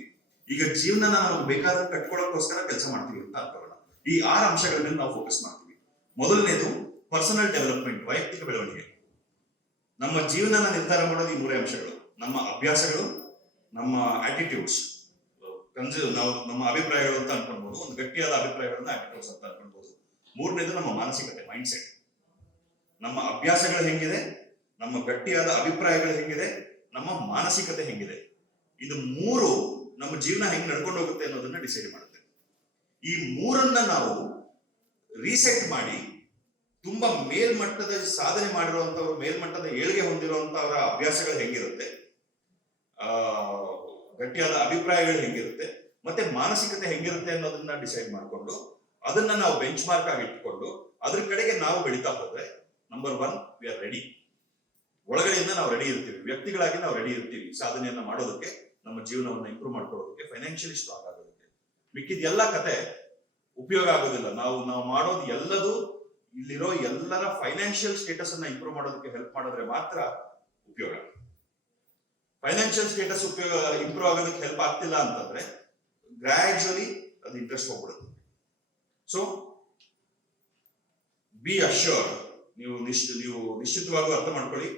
ಈಗ ಜೀವನ ನಮಗೆ ಬೇಕಾದ್ರೆ ಕಟ್ಕೊಳ್ಳೋಕ್ಕೋಸ್ಕರ ಕೆಲಸ ಮಾಡ್ತೀವಿ ಅಂತ ಅನ್ಕೊಳ್ಳೋಣ. ಈ 6 ಅಂಶಗಳ ಮೇಲೆ ನಾವು ಫೋಕಸ್ ಮಾಡ್ತೀವಿ. ಮೊದಲನೇದು ಪರ್ಸನಲ್ ಡೆವಲಪ್ಮೆಂಟ್, ವೈಯಕ್ತಿಕ ಬೆಳವಣಿಗೆ. ನಮ್ಮ ಜೀವನನ ನಿರ್ಧಾರ ಮಾಡೋದು ಈ 3 ಅಂಶಗಳು: ನಮ್ಮ ಅಭ್ಯಾಸಗಳು, ನಮ್ಮ ಆಟಿಟ್ಯೂಡ್ಸ್, ನಾವು ನಮ್ಮ ಅಭಿಪ್ರಾಯಗಳು ಅಂತ ಅನ್ಕೊಳ್ಬಹುದು, ಒಂದು ಗಟ್ಟಿಯಾದ ಅಭಿಪ್ರಾಯಗಳನ್ನ ಆಟಿಟ್ಯೂಡ್ಸ್ ಅಂತ ಅನ್ಕೊಳ್ಬಹುದು. 3ನೇದು ನಮ್ಮ ಮಾನಸಿಕತೆ, ಮೈಂಡ್ ಸೆಟ್. ನಮ್ಮ ಅಭ್ಯಾಸಗಳು ಹೆಂಗಿದೆ, ನಮ್ಮ ಗಟ್ಟಿಯಾದ ಅಭಿಪ್ರಾಯಗಳು ಹೆಂಗಿದೆ, ನಮ್ಮ ಮಾನಸಿಕತೆ ಹೆಂಗಿದೆ, ಇದು 3 ನಮ್ಮ ಜೀವನ ಹೆಂಗ್ ನಡ್ಕೊಂಡು ಹೋಗುತ್ತೆ ಅನ್ನೋದನ್ನ ಡಿಸೈಡ್ ಮಾಡುತ್ತೆ. ಈ 3ಅನ್ನ ನಾವು ರೀಸೆಟ್ ಮಾಡಿ ತುಂಬಾ ಮೇಲ್ಮಟ್ಟದ ಸಾಧನೆ ಮಾಡಿರುವಂತವ್ರು, ಮೇಲ್ಮಟ್ಟದ ಏಳಿಗೆ ಹೊಂದಿರುವಂತವರ ಅಭ್ಯಾಸಗಳು ಹೆಂಗಿರುತ್ತೆ, ಗಟ್ಟಿಯಾದ ಅಭಿಪ್ರಾಯಗಳು ಹೆಂಗಿರುತ್ತೆ, ಮತ್ತೆ ಮಾನಸಿಕತೆ ಹೆಂಗಿರುತ್ತೆ ಅನ್ನೋದನ್ನ ಡಿಸೈಡ್ ಮಾಡಿಕೊಂಡು ಅದನ್ನ ನಾವು ಬೆಂಚ್ ಮಾರ್ಕ್ ಆಗಿ ಇಟ್ಕೊಂಡು ಅದ್ರ ಕಡೆಗೆ ನಾವು ಬೆಳೀತಾ ಹೋದ್ರೆ, ನಂಬರ್ 1 ವಿ ಆರ್ ರೆಡಿ. ಒಳಗಡೆಯಿಂದ ನಾವು ರೆಡಿ ಇರ್ತೀವಿ, ವ್ಯಕ್ತಿಗಳಾಗಿ ನಾವು ರೆಡಿ ಇರ್ತೀವಿ ಸಾಧನೆಯನ್ನ ಮಾಡೋದಕ್ಕೆ, ನಮ್ಮ ಜೀವನವನ್ನ ಇಂಪ್ರೂವ್ ಮಾಡ್ಕೊಳ್ಳೋದಕ್ಕೆ, ಫೈನಾನ್ಷಿಯಲಿ ಸ್ಟ್ರಾಂಗ್ ಆಗೋದಕ್ಕೆ. ಮಿಕ್ಕಿದ ಎಲ್ಲ ಕತೆ ಉಪಯೋಗ ಆಗೋದಿಲ್ಲ. ನಾವು ಮಾಡೋದು ಎಲ್ಲದೂ ಇಲ್ಲಿರೋ ಎಲ್ಲರ ಫೈನಾನ್ಷಿಯಲ್ ಸ್ಟೇಟಸ್ ಅನ್ನ ಇಂಪ್ರೂವ್ ಮಾಡೋದಕ್ಕೆ ಹೆಲ್ಪ್ ಮಾಡಿದ್ರೆ ಮಾತ್ರ ಉಪಯೋಗ. ಫೈನಾನ್ಷಿಯಲ್ ಸ್ಟೇಟಸ್ ಇಂಪ್ರೂವ್ ಆಗೋದಕ್ಕೆ ಹೆಲ್ಪ್ ಆಗ್ತಿಲ್ಲ ಅಂತಂದ್ರೆ ಗ್ರಾಜುವಲಿ ಅದು ಇಂಟ್ರೆಸ್ಟ್ ಹೋಗ್ಬಿಡುತ್ತೆ. ಸೊ ಬಿ ಅಶ್ಯೂರ್ಡ್, ನೀವು ನಿಶ್ಚಿತವಾಗೂ ಅರ್ಥ ಮಾಡ್ಕೊಳ್ಳಿ,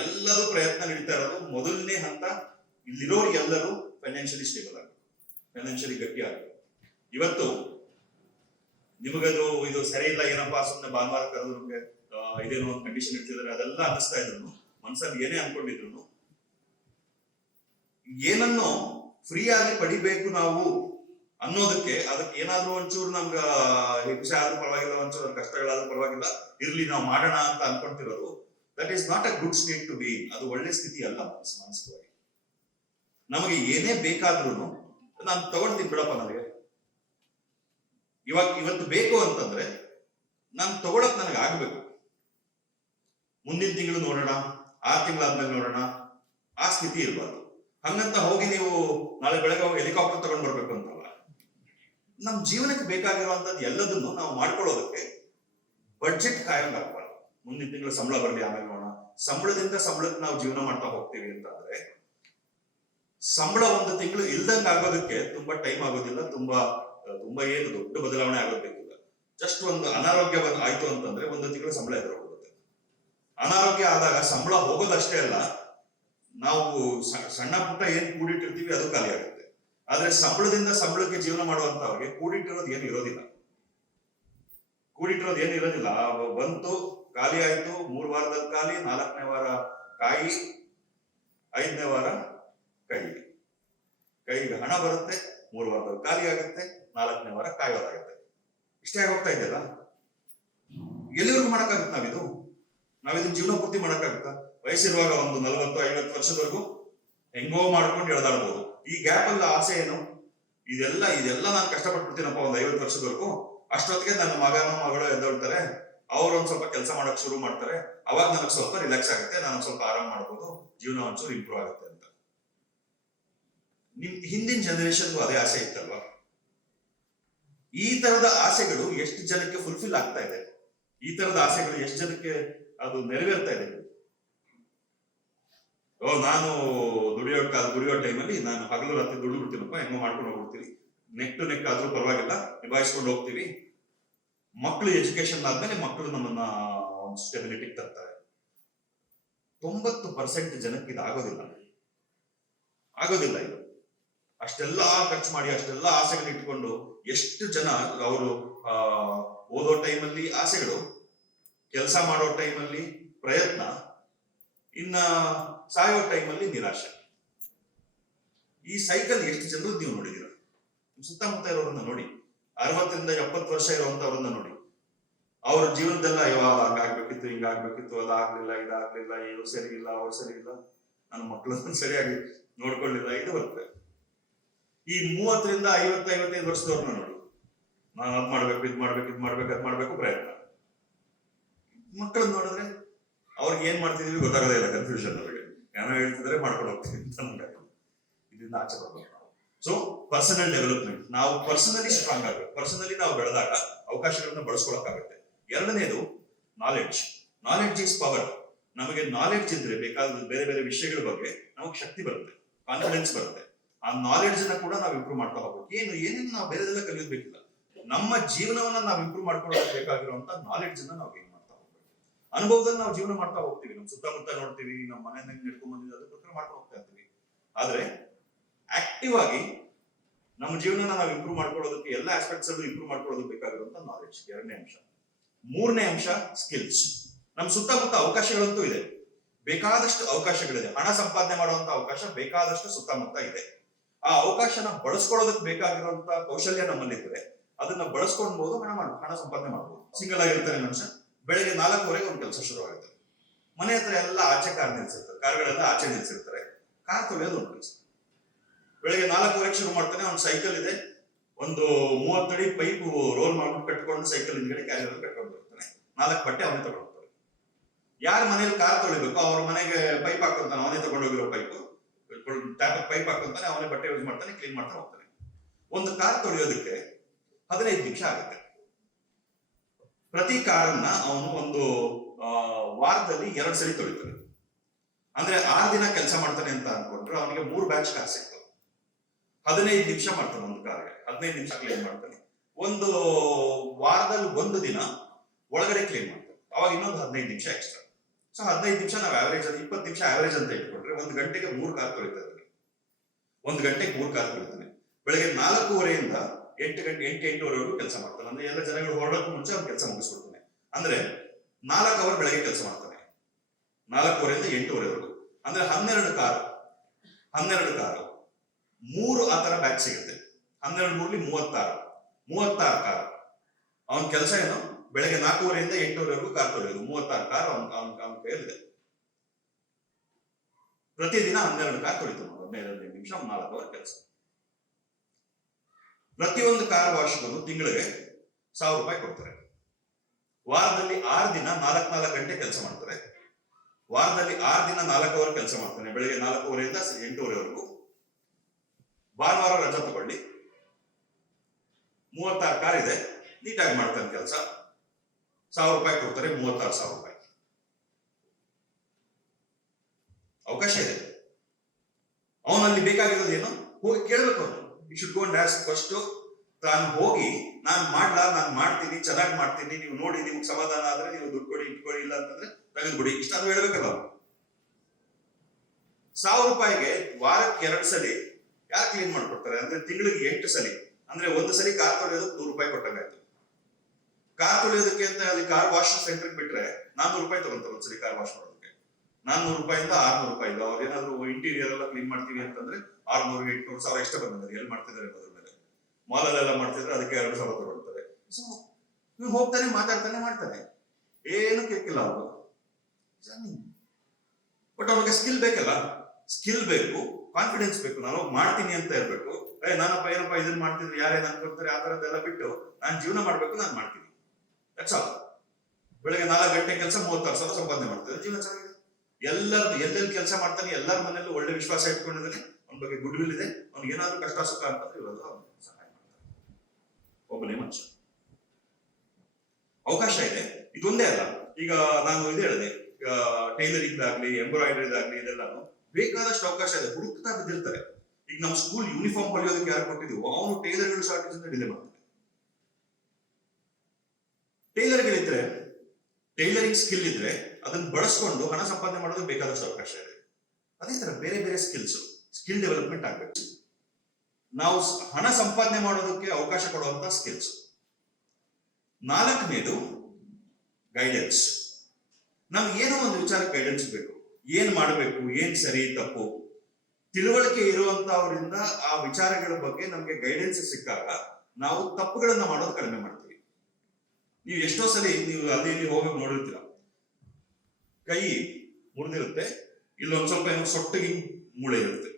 ಎಲ್ಲರೂ ಪ್ರಯತ್ನ ನಡೀತಾ ಇರೋದು ಮೊದಲನೇ ಹಂತ, ಇಲ್ಲಿರೋರು ಎಲ್ಲರೂ ಫೈನಾನ್ಷಿಯಲಿ ಸ್ಟೇಬಲ್ ಆಗಿ, ಫೈನಾನ್ಷಿಯಲಿ ಗಟ್ಟಿ ಆಗಬೇಕು. ಇವತ್ತು ನಿಮಗದು ಇದು ಸರಿ ಇಲ್ಲ, ಏನಪ್ಪಾ ಸುಮ್ಮನೆ ಭಾನುವಾರ ಕರೆದು ನಮ್ಗೆ ಇದೇನೋ ಒಂದು ಕಂಡೀಷನ್ ಇರ್ತಿದ್ರೆ ಅದೆಲ್ಲ ಅನ್ನಿಸ್ತಾ ಇದ್ರು, ಮನ್ಸಲ್ಲಿ ಏನೇ ಅನ್ಕೊಂಡಿದ್ರು, ಏನನ್ನು ಫ್ರೀ ಆಗಿ ಪಡಿಬೇಕು ನಾವು ಅನ್ನೋದಕ್ಕೆ, ಅದಕ್ಕೆ ಏನಾದ್ರೂ ಒಂಚೂರು ನಮ್ಗ ಹಿಂಸೆ ಆದ್ರೂ ಪರವಾಗಿಲ್ಲ, ಒಂಚೂರು ಕಷ್ಟಗಳಾದ್ರೂ ಪರವಾಗಿಲ್ಲ, ಇರ್ಲಿ ನಾವು ಮಾಡೋಣ ಅಂತ ಅನ್ಕೊಂತಿರೋದು, that is not a good state to be. ಅದು ಒಳ್ಳೆ ಸ್ಥಿತಿ ಅಲ್ಲ ಮಾನಸಿಕವಾಗಿ. ನಮಗೆ ಏನೇ ಬೇಕಾದ್ರೂ ನಾನು ತಗೊಳ್ತೀನಿ ಬಿಡಪ್ಪ, ನನಗೆ ಇವತ್ತು ಬೇಕು ಅಂತಂದ್ರೆ ನಾನು ತಗೊಳಕ್ ನನಗೆ ಆಗ್ಬೇಕು, ಮುಂದಿನ ತಿಂಗಳು ನೋಡೋಣ, 6 ತಿಂಗಳಾದ್ಮೇಲೆ ನೋಡೋಣ, ಆ ಸ್ಥಿತಿ ಇರಬಾರ್ದು. ಹಂಗಂತ ಹೋಗಿ ನೀವು ನಾಳೆ ಬೆಳಗ್ಗೆ ಹೋಗಿ ಹೆಲಿಕಾಪ್ಟರ್ ತಗೊಂಡ್ ಬರ್ಬೇಕು ಅಂತಲ್ಲ. ನಮ್ ಜೀವನಕ್ಕೆ ಬೇಕಾಗಿರುವಂತದ್ದು ಎಲ್ಲದನ್ನು ನಾವು ಮಾಡ್ಕೊಳ್ಳೋದಕ್ಕೆ ಬಡ್ಜೆಟ್ ಕಾಯಂ ಆಗ್ಬಾರ್ದು. ಮುಂದಿನ ತಿಂಗಳು ಸಂಬಳ ಬರಲಿ, ಆಮೇಲೆ ನೋಡೋಣ. ಸಂಬಳದಿಂದ ಸಂಬಳಕ್ಕೆ ನಾವು ಜೀವನ ಮಾಡ್ತಾ ಹೋಗ್ತೀವಿ ಅಂತಂದ್ರೆ ಸಂಬಳ ಒಂದು ತಿಂಗಳು ಇಲ್ದಂಗ ಆಗೋದಕ್ಕೆ ತುಂಬಾ ಟೈಮ್ ಆಗೋದಿಲ್ಲ, ತುಂಬಾ ಏನು ದೊಡ್ಡ ಬದಲಾವಣೆ ಆಗೋದಕ್ಕಿಲ್ಲ. ಜಸ್ಟ್ ಒಂದು ಅನಾರೋಗ್ಯ ಆಯ್ತು ಅಂತಂದ್ರೆ 1 ತಿಂಗಳು ಸಂಬಳ ಎದುರೋಗುತ್ತೆ. ಅನಾರೋಗ್ಯ ಆದಾಗ ಸಂಬಳ ಹೋಗೋದಷ್ಟೇ ಅಲ್ಲ, ನಾವು ಸಣ್ಣ ಪುಟ್ಟ ಏನ್ ಕೂಡಿಟ್ಟಿರ್ತೀವಿ ಅದು ಖಾಲಿ ಆಗುತ್ತೆ. ಆದ್ರೆ ಸಂಬಳದಿಂದ ಸಂಬಳಕ್ಕೆ ಜೀವನ ಮಾಡುವಂತವ್ರಿಗೆ ಕೂಡಿಟ್ಟಿರೋದು ಏನು ಇರೋದಿಲ್ಲ. ಬಂತು, ಖಾಲಿ ಆಯ್ತು, 3 ವಾರದಲ್ಲಿ ಖಾಲಿ, 4ನೇ ವಾರ ಕಾಯಿ, 5ನೇ ವಾರ ಕೈಗೆ ಹಣ ಬರುತ್ತೆ, 3 ವಾರದಲ್ಲಿ ಖಾಲಿ ಆಗುತ್ತೆ, 4ನೇ ವಾರ ಕಾಯೋದಾಗುತ್ತೆ. ಇಷ್ಟೇ ಆಗೋಗ್ತಾ ಇದೆಯಲ್ಲ. ಎಲ್ಲಿವರೆಗೂ ಮಾಡಕ್ಕಾಗುತ್ತೆ ನಾವಿದು ಜೀವನ ಪೂರ್ತಿ ಮಾಡಕ್ಕಾಗುತ್ತಾ? ವಯಸ್ಸಿರುವಾಗ ಒಂದು 40-50 ವರ್ಷದವರೆಗೂ ಹೆಂಗೋ ಮಾಡ್ಕೊಂಡು ಎಳ್ದಾಡ್ಬೋದು. ಈ ಗ್ಯಾಪ್ ಅಲ್ಲಿ ಆಸೆ ಏನು? ಇದೆಲ್ಲ ನಾನು ಕಷ್ಟಪಟ್ಬಿಡ್ತೀನಪ್ಪ ಒಂದು 50 ವರ್ಷದವರೆಗೂ, ಅಷ್ಟೊತ್ತಿಗೆ ನನ್ನ ಮಗನೋ ಮಗಳು ಎದ್ದೊಳ್ತಾರೆ, ಅವ್ರು ಒಂದ್ ಸ್ವಲ್ಪ ಕೆಲಸ ಮಾಡಕ್ ಶುರು ಮಾಡ್ತಾರೆ. ಅವಾಗ ನನಗೆ ಸ್ವಲ್ಪ ರಿಲ್ಯಾಕ್ಸ್ ಆಗುತ್ತೆ, ನಾನು ಸ್ವಲ್ಪ ಆರಾಮ್ ಮಾಡ್ಬೋದು, ಜೀವನ ಒಂಚೂರು ಇಂಪ್ರೂವ್ ಆಗುತ್ತೆ ಅಂತ. ನಿಮ್ ಹಿಂದಿನ ಜನರೇಷನ್ಗೂ ಅದೇ ಆಸೆ ಇತ್ತಲ್ವಾ? ಈ ತರದ ಆಸೆಗಳು ಎಷ್ಟು ಜನಕ್ಕೆ ಫುಲ್ಫಿಲ್ ಆಗ್ತಾ ಇದೆ? ಈ ತರದ ಆಸೆಗಳು ಎಷ್ಟು ಜನಕ್ಕೆ ಅದು ನೆರವೇರ್ತಾ ಇದೆ? ನಾನು ದುಡಿಯೋ ಟೈಮಲ್ಲಿ ನಾನು ಹಗಲು ರಾತ್ರಿ ದುಡಿದು ಬಿಡ್ತೀನಪ್ಪ, ಹೆಂಗೋ ಮಾಡ್ಕೊಂಡು ಹೋಗ್ಬಿಡ್ತೀವಿ, ನೆಕ್ ಟು ನೆಕ್ ಆದ್ರೂ ಪರವಾಗಿಲ್ಲ, ನಿಭಾಯಿಸ್ಕೊಂಡು ಹೋಗ್ತೀವಿ. ಮಕ್ಕಳು ಎಜುಕೇಶನ್ ಆದ್ಮೇಲೆ ಮಕ್ಕಳು ನಮ್ಮನ್ನ ಒಂದು ಸ್ಟೆಬಿಲಿಟಿ ತರ್ತಾರೆ. 90% ಜನಕ್ಕೆ ಇದು ಆಗೋದಿಲ್ಲ ಇದು. ಅಷ್ಟೆಲ್ಲ ಖರ್ಚು ಮಾಡಿ ಅಷ್ಟೆಲ್ಲ ಆಸೆಗಳು ಇಟ್ಕೊಂಡು ಎಷ್ಟು ಜನ ಅವರು ಓದೋ ಟೈಮಲ್ಲಿ ಆಸೆಗಳು, ಕೆಲಸ ಮಾಡೋ ಟೈಮಲ್ಲಿ ಪ್ರಯತ್ನ, ಇನ್ನ ಸಾಯೋ ಟೈಮಲ್ಲಿ ನಿರಾಶೆ. ಈ ಸೈಕಲ್ ಎಷ್ಟು ಜನರು ನೀವು ನೋಡಿದೀರ? ಸುತ್ತಮುತ್ತ ಇರೋರನ್ನ ನೋಡಿ, 60ರಿಂದ 70 ವರ್ಷ ಇರುವಂತವ್ರನ್ನ ನೋಡಿ. ಅವ್ರ ಜೀವನದೆಲ್ಲ ಯಾವಾಗ ಹಂಗಾಗ್ಬೇಕಿತ್ತು, ಹಿಂಗಾಗ್ಬೇಕಿತ್ತು, ಅದಾಗ್ಲಿಲ್ಲ, ಇದಾಗ್ಲಿಲ್ಲ, ಇವ್ರು ಸರಿ ಇಲ್ಲ, ಅವ್ರು ಸರಿ ಇಲ್ಲ, ನನ್ನ ಮಕ್ಕಳನ್ನ ಸರಿಯಾಗಿ ನೋಡ್ಕೊಳ್ಳಿಲ್ಲ, ಇದು ಬರುತ್ತೆ. ಈ 30ರಿಂದ 50-55 ವರ್ಷದವ್ರನ್ನ ನೋಡಿ, ನಾನು ಅದ್ ಮಾಡ್ಬೇಕು, ಇದ್ ಮಾಡ್ಬೇಕು, ಅದ್ ಮಾಡ್ಬೇಕು ಪ್ರಯತ್ನ. ಮಕ್ಕಳನ್ನ ನೋಡಿದ್ರೆ ಅವ್ರಿಗೆ ಏನ್ ಮಾಡ್ತಿದೀವಿ ಗೊತ್ತಾಗೋದೇ ಇಲ್ಲ, ಕನ್ಫ್ಯೂಷನ್. ಅವ್ರಿಗೆ ಏನೋ ಹೇಳ್ತಿದ್ರೆ ಮಾಡ್ಕೊಂಡು ಹೋಗ್ತೀವಿ ಅಂತ ನಮ್ಗೆ ಇದರಿಂದ ಆಚೆ ಬರ್ಬೇಕು. ಸೊ ಪರ್ಸನಲ್ ಡೆವಲಪ್ಮೆಂಟ್, ನಾವು ಪರ್ಸನಲಿ ಸ್ಟ್ರಾಂಗ್ ಆಗಬೇಕು. ಪರ್ಸನಲಿ ನಾವು ಬೆಳೆದಾಗ ಅವಕಾಶಗಳನ್ನ ಬಳಸ್ಕೊಳಕ್ಕಾಗುತ್ತೆ. ಎರಡನೇದು ನಾಲೆಡ್ಜ್ ಈಸ್ ಪವರ್. ನಮಗೆ ನಾಲೆಡ್ಜ್ ಇದ್ರೆ ಬೇಕಾದ ಬೇರೆ ಬೇರೆ ವಿಷಯಗಳ ಬಗ್ಗೆ ನಮಗೆ ಶಕ್ತಿ ಬರುತ್ತೆ, ಕಾನ್ಫಿಡೆನ್ಸ್ ಬರುತ್ತೆ. ಆ ನಾಲೆಡ್ಜ್ ನ ಕೂಡ ನಾವು ಇಂಪ್ರೂವ್ ಮಾಡ್ತಾ ಹೋಗ್ಬೇಕು. ಏನೇನು ನಾವು ಬೇರೆದೆಲ್ಲ ಕಲಿಯೋದ್ಬೇಕಿಲ್ಲ, ನಮ್ಮ ಜೀವನವನ್ನ ನಾವು ಇಂಪ್ರೂವ್ ಮಾಡ್ಕೊಳ್ಳೋಕೆ ಬೇಕಾಗಿರುವಂತ ನಾಲೆಡ್ಜ್ ಅನ್ನ ನಾವು ಗೇನ್ ಮಾಡ್ತಾ ಹೋಗ್ಬೇಕು. ಅನುಭವದಲ್ಲಿ ನಾವು ಜೀವನ ಮಾಡ್ತಾ ಹೋಗ್ತೀವಿ, ನಮ್ಮ ಸುತ್ತಮುತ್ತ ನೋಡ್ತೀವಿ, ನಮ್ಮ ಮನೆಯಿಂದ ನಡ್ಕೊಂಡ್ ಬಂದಿದ್ದು ಅದಕ್ಕೋಸ್ಕರ ಮಾಡ್ಕೊಂಡು ಹೋಗ್ತಾ ಇರ್ತೀವಿ. ಆದ್ರೆ ಆಕ್ಟಿವ್ ಆಗಿ ನಮ್ಮ ಜೀವನ ನಾವು ಇಂಪ್ರೂವ್ ಮಾಡ್ಕೊಳ್ಳೋದಕ್ಕೆ, ಎಲ್ಲ ಆಸ್ಪೆಕ್ಟ್ಸ್ ಅಲ್ಲೂ ಇಂಪ್ರೂವ್ ಮಾಡ್ಕೊಳ್ಳೋದಕ್ಕೆ ಬೇಕಾಗಿರುವಂತ ನಾಲೆಡ್ಜ್ ಎರಡನೇ ಅಂಶ. ಮೂರನೇ ಅಂಶ ಸ್ಕಿಲ್ಸ್. ನಮ್ಮ ಸುತ್ತಮುತ್ತ ಅವಕಾಶಗಳಂತೂ ಇದೆ, ಬೇಕಾದಷ್ಟು ಅವಕಾಶಗಳಿದೆ. ಹಣ ಸಂಪಾದನೆ ಮಾಡುವಂತ ಅವಕಾಶ ಬೇಕಾದಷ್ಟು ಸುತ್ತಮುತ್ತ ಇದೆ. ಆ ಅವಕಾಶನ ಬಳಸ್ಕೊಳ್ಳೋದಕ್ಕೆ ಬೇಕಾಗಿರುವಂತ ಕೌಶಲ್ಯ ನಮ್ಮಲ್ಲಿದ್ರೆ ಅದನ್ನ ಬಳಸ್ಕೊಳ್ಬಹುದು, ಹಣ ಸಂಪಾದನೆ ಮಾಡಬಹುದು. ಸಿಂಗಲ್ ಆಗಿರ್ತಾರೆ ಮನುಷ್ಯ, ಬೆಳಗ್ಗೆ 4:00 ಒಂದು ಕೆಲಸ ಶುರು ಆಗುತ್ತೆ. ಮನೆ ಹತ್ರ ಎಲ್ಲ ಆಚೆ ಕಾರ್ಗಳೆಲ್ಲ ಆಚೆ ನಿಲ್ಸಿರ್ತಾರೆ, ಕಾರ್ ತೊಳೆಯೋದು ಒಂದು ಕೆಲಸ. ಬೆಳಗ್ಗೆ 4:00 ಶುರು ಮಾಡ್ತಾನೆ, ಅವ್ನ ಸೈಕಲ್ ಇದೆ, ಒಂದು 30 ಅಡಿ ಪೈಪ್ ರೋಲ್ ಮಾಡ್ಬಿಟ್ಟು ಕಟ್ಕೊಂಡು ಸೈಕಲ್ ಹಿಂದ್ಗಡೆ ಕ್ಯಾರಿಯರ್ ಕಟ್ಕೊಂಡು ಬರ್ತಾನೆ. 4 ಬಟ್ಟೆ ಅವನೇ ತಗೊಂಡ್ಬರ್ತಾರೆ. ಯಾರ ಮನೇಲಿ ಕಾರ್ ತೊಳಿಬೇಕು ಅವ್ರ ಮನೆಗೆ ಪೈಪ್ ಹಾಕೊಂತಾನೆ, ಅವನೇ ತಗೊಂಡೋಗಿರೋ ಪೈಪ್ ಹಾಕೊಂತಾನೆ, ಅವನೇ ಬಟ್ಟೆ ಯೂಸ್ ಮಾಡ್ತಾನೆ, ಕ್ಲೀನ್ ಮಾಡ್ತಾ ಹೋಗ್ತಾನೆ. ಒಂದು ಕಾರ್ ತೊಳೆಯೋದಕ್ಕೆ 15 ನಿಮಿಷ ಆಗುತ್ತೆ. ಪ್ರತಿ ಕಾರನ್ನ ಅವನು ಒಂದು ವಾರದಲ್ಲಿ 2 ಸಲ ತೊಳಿತಾನೆ. ಅಂದ್ರೆ 6 ದಿನ ಕೆಲಸ ಮಾಡ್ತಾನೆ ಅಂತ ಅನ್ಕೊಂಡ್ರೆ ಅವನಿಗೆ 3 ಬ್ಯಾಚ್ ಕಾರ್ ಸಿಗ್ತವೆ. 15 ನಿಮಿಷ ಮಾಡ್ತಾನೆ ಒಂದು ಕಾರ್ಗೆ, 15 ನಿಮಿಷ ಕ್ಲೀನ್ ಮಾಡ್ತಾನೆ. ಒಂದು ವಾರದಲ್ಲಿ 1 ದಿನ ಒಳಗಡೆ ಕ್ಲೀನ್ ಮಾಡ್ತಾನೆ, ಅವಾಗ ಇನ್ನೊಂದು 15 ನಿಮಿಷ ಎಕ್ಸ್ಟ್ರಾ. ಸೊ 15 ನಿಮಿಷ ನಾವು ಆವರೇಜ್ 20 ನಿಮಿಷ ಆವರೇಜ್ ಅಂತ ಇಟ್ಕೊಂಡ್ರೆ 1 ಗಂಟೆಗೆ 3 ಕಾರ್ ತೊಳಿತಾ ಇದ್ದಾನೆ. 1 ಗಂಟೆಗೆ 3 ಕಾರ್ ತೊಳಿತಾನೆ. ಬೆಳಗ್ಗೆ 4:30ರಿಂದ 8:08ವರೆಗೂ ಕೆಲಸ ಮಾಡ್ತಾನೆ. ಅಂದ್ರೆ ಎಲ್ಲ ಜನಗಳು ಹೊರಡೋಕ್ಕೂ ಮುಂಚೆ ಅವ್ನು ಕೆಲಸ ಮುಗಿಸ್ಬಿಡ್ತಾನೆ. ಅಂದ್ರೆ 4 ಅವರ್ ಬೆಳಗ್ಗೆ ಕೆಲಸ ಮಾಡ್ತಾನೆ, 4:30ರಿಂದ 8:00ವರೆಗೂ. ಅಂದ್ರೆ 12 ಕಾರು, 3 ಆ ತರ ಬ್ಯಾಚ್ ಸಿಗುತ್ತೆ. 12 36 ಕಾರು. ಅವನ ಕೆಲಸ ಏನು? ಬೆಳಗ್ಗೆ 4:30ರಿಂದ 8:00ವರೆಗೂ ಕಾರ್ ತೊಳೆಯೋದು. 36 ಕಾರ್ ಅವನ ಕೈಯಲ್ಲಿದೆ. ಪ್ರತಿದಿನ 12 ಕಾರ್ ತೊಳಿತಾನೆ, 15 ನಿಮಿಷ, 4 ಅವರ್ ಕೆಲಸ. ಪ್ರತಿಯೊಂದು ಕಾರ್ ವಾಶ್ಗೂ ತಿಂಗಳಿಗೆ 1000 ರೂಪಾಯಿ ಕೊಡ್ತಾರೆ. ವಾರದಲ್ಲಿ 6 ದಿನ 4 ಗಂಟೆ ಕೆಲಸ ಮಾಡ್ತಾರೆ. ವಾರದಲ್ಲಿ 6 ದಿನ 4 ಅವರ್ ಕೆಲಸ ಮಾಡ್ತಾನೆ, ಬೆಳಗ್ಗೆ 4:30ರಿಂದ 8:00ವರೆಗೂ. ಭಾನುವಾರ ರಜಾ ತಗೊಳ್ಳಿ, 36 ಕಾರ್ ಇದೆ, ನೀಟಾಗಿ ಮಾಡ್ತಾನೆ ಕೆಲಸ. 1000 ರೂಪಾಯಿ ಕೊಡ್ತಾರೆ, 36,000 ರೂಪಾಯಿ ಅವಕಾಶ ಇದೆ. ಅವನಲ್ಲಿ ಬೇಕಾಗಿರೋದು ಏನು? ಹೋಗಿ ಕೇಳ್ಬೇಕು. ಅವನು you should go and ask first. ತಾನು ಹೋಗಿ ನಾನು ಮಾಡ್ತೀನಿ, ಚೆನ್ನಾಗಿ ಮಾಡ್ತೀನಿ, ನೀವು ನೋಡಿ, ನಿಮ್ಗೆ ಸಮಾಧಾನ ಆದ್ರೆ ನೀವು ದುಡ್ಡು ಕೊಡಿ, ಇಟ್ಕೊಡಿ, ಇಲ್ಲ ಅಂತಂದ್ರೆ ತೆಗೆದುಬಿಡಿ, ಇಷ್ಟಾದ್ರೂ ಹೇಳ್ಬೇಕಲ್ಲ. 1000 ರೂಪಾಯಿಗೆ ವಾರಕ್ಕೆ 2 ಸಲ ಯಾಕೆ ಕ್ಲೀನ್ ಮಾಡ್ಕೊಡ್ತಾರೆ ಅಂದ್ರೆ ತಿಂಗಳಿಗೆ 8 ಸಲ, ಅಂದ್ರೆ 1 ಸಲ ಕಾರ್ ತೊಳೆಯೋದಕ್ಕೆ 100 ರೂಪಾಯಿ ಕೊಟ್ಟಂಗಾಯ್ತು. ಕಾರ್ ತೊಳೆಯೋದಕ್ಕೆ ಅಂತ ಅಲ್ಲಿ ಕಾರ್ ವಾಶ್ ಸೆಂಟರ್ ಬಿಟ್ರೆ 400 ರೂಪಾಯಿ ತಗೊಂತಾರೆ ಒಂದ್ಸಲಿ ಕಾರ್ ವಾಶ್ ಮಾಡೋದಕ್ಕೆ. 400 ರೂಪಾಯಿಂದ 600 ರೂಪಾಯಿ. ಅವ್ರು ಏನಾದ್ರು ಇಂಟೀರಿಯರ್ ಎಲ್ಲ ಕ್ಲೀನ್ ಮಾಡ್ತೀವಿ ಅಂತಂದ್ರೆ 600, 800, 1000 ಎಷ್ಟೇ ಬಂದಿದ್ದಾರೆ. ಎಲ್ಲಿ ಮಾಡ್ತಿದ್ದಾರೆ ಅನ್ನೋದ್ರ ಮೇಲೆ. ಮಾಲಲ್ಲೆಲ್ಲ ಮಾಡ್ತಿದ್ರೆ ಅದಕ್ಕೆ 2,000 ತಗೊಳ್ತಾರೆ. ಸೊ ನೀವು ಹೋಗ್ತಾನೆ, ಮಾತಾಡ್ತಾನೆ, ಮಾಡ್ತಾನೆ, ಏನು ಕೇಕಿಲ್ಲ ಅವರು. ಬಟ್ ಅವ್ನಿಗೆ ಸ್ಕಿಲ್ ಬೇಕಲ್ಲ, ಸ್ಕಿಲ್ ಬೇಕು, ಕಾನ್ಫಿಡೆನ್ಸ್ ಬೇಕು. ನಾನು ಮಾಡ್ತೀನಿ ಅಂತ ಇರ್ಬೇಕು. ನಾನಪ್ಪ ಏನಪ್ಪ ಇದನ್ನ ಮಾಡ್ತಿದ್ರೆ ಯಾರೇನು ಅನ್ಕೊಳ್ತಾರೆ ಆ ತರದ್ದೆಲ್ಲ ಬಿಟ್ಟು ನಾನು ಜೀವನ ಮಾಡ್ಬೇಕು, ನಾನು ಮಾಡ್ತೀನಿ, ದಟ್ಸ್ ಆಲ್. ಬೆಳಗ್ಗೆ 4 ಗಂಟೆ ಕೆಲಸ 36,000 ಸಂಪಾದನೆ ಮಾಡ್ತಾರೆ, ಜೀವನ ಚೆನ್ನಾಗಿದೆ. ಎಲ್ಲೆಲ್ಲಿ ಕೆಲಸ ಮಾಡ್ತಾನೆ, ಎಲ್ಲರ ಮನೆಯಲ್ಲೂ ಒಳ್ಳೆ ವಿಶ್ವಾಸ ಇಟ್ಕೊಂಡಿದ್ದಾನೆ, ಅವನ ಬಗ್ಗೆ ಗುಡ್ ವಿಲ್ ಇದೆ, ಅವ್ನಿಗೆ ಏನಾದ್ರು ಕಷ್ಟ ಸುಖ ಅಂತಂದ್ರೆ ಇವೆಲ್ಲ ಸಹಾಯ ಮಾಡ್ತಾರೆ. ಒಬ್ಬನೇ ಮನುಷ್ಯ ಅವಕಾಶ ಇದೆ. ಇದೊಂದೇ ಅಲ್ಲ, ಈಗ ನಾನು ಇದು ಹೇಳಿದೆ, ಟೈಲರಿಂಗ್ ಆಗ್ಲಿ, ಎಂಬ್ರಾಯ್ಡರಿ ಆಗ್ಲಿ, ಇದೆಲ್ಲಾನು ಬೇಕಾದಷ್ಟು ಅವಕಾಶ ಇದೆ, ಹುಡುಕ್ತಾ ಬಿದ್ದಿರ್ತಾರೆ. ಈಗ ನಮ್ಮ ಸ್ಕೂಲ್ ಯೂನಿಫಾರ್ಮ್ ಹೊಲಿಯೋದಕ್ಕೆ ಯಾರು ಕೊಟ್ಟಿದ್ವು, ಅವನು ಟೈಲರ್ಗಳು ಶಾರ್ಟೇಜ್ ಅಂತ ಡಿಲೇ ಮಾಡ್ತಾರೆ. ಟೈಲರ್ಗಳಿದ್ರೆ, ಟೈಲರಿಂಗ್ ಸ್ಕಿಲ್ ಇದ್ರೆ ಅದನ್ನ ಬಳಸ್ಕೊಂಡು ಹಣ ಸಂಪಾದನೆ ಮಾಡೋದಕ್ಕೆ ಬೇಕಾದಷ್ಟು ಅವಕಾಶ ಇದೆ. ಅದೇ ತರ ಬೇರೆ ಬೇರೆ ಸ್ಕಿಲ್ ಡೆವಲಪ್ಮೆಂಟ್ ಆಗ್ಬೇಕು. ನಾವು ಹಣ ಸಂಪಾದನೆ ಮಾಡೋದಕ್ಕೆ ಅವಕಾಶ ಕೊಡುವಂತ ಸ್ಕಿಲ್ಸ್. 4ನೇದು ಗೈಡೆನ್ಸ್. ನಮ್ಗೆ ಏನೋ ಒಂದು ವಿಚಾರಕ್ಕೆ ಗೈಡೆನ್ಸ್ ಬೇಕು, ಏನ್ ಮಾಡಬೇಕು, ಏನ್ ಸರಿ ತಪ್ಪು ತಿಳುವಳಿಕೆ ಇರುವಂತವರಿಂದ ಆ ವಿಚಾರಗಳ ಬಗ್ಗೆ ನಮ್ಗೆ ಗೈಡೆನ್ಸ್ ಸಿಕ್ಕಾಗ ನಾವು ತಪ್ಪುಗಳನ್ನ ಮಾಡೋದು ಕಡಿಮೆ ಮಾಡ್ತೀವಿ. ನೀವು ಎಷ್ಟೋ ಸಲ ನೀವು ಅಲ್ಲಿ ಇಲ್ಲಿ ಹೋಗಿ ನೋಡಿರ್ತೀರ, ಕೈ ಮುರಿದಿರುತ್ತೆ, ಇಲ್ಲೊಂದ್ ಸ್ವಲ್ಪ ಏನೋ ಸೊಟ್ಟಿಗೆ ಮೂಳೆ ಇರುತ್ತೆ,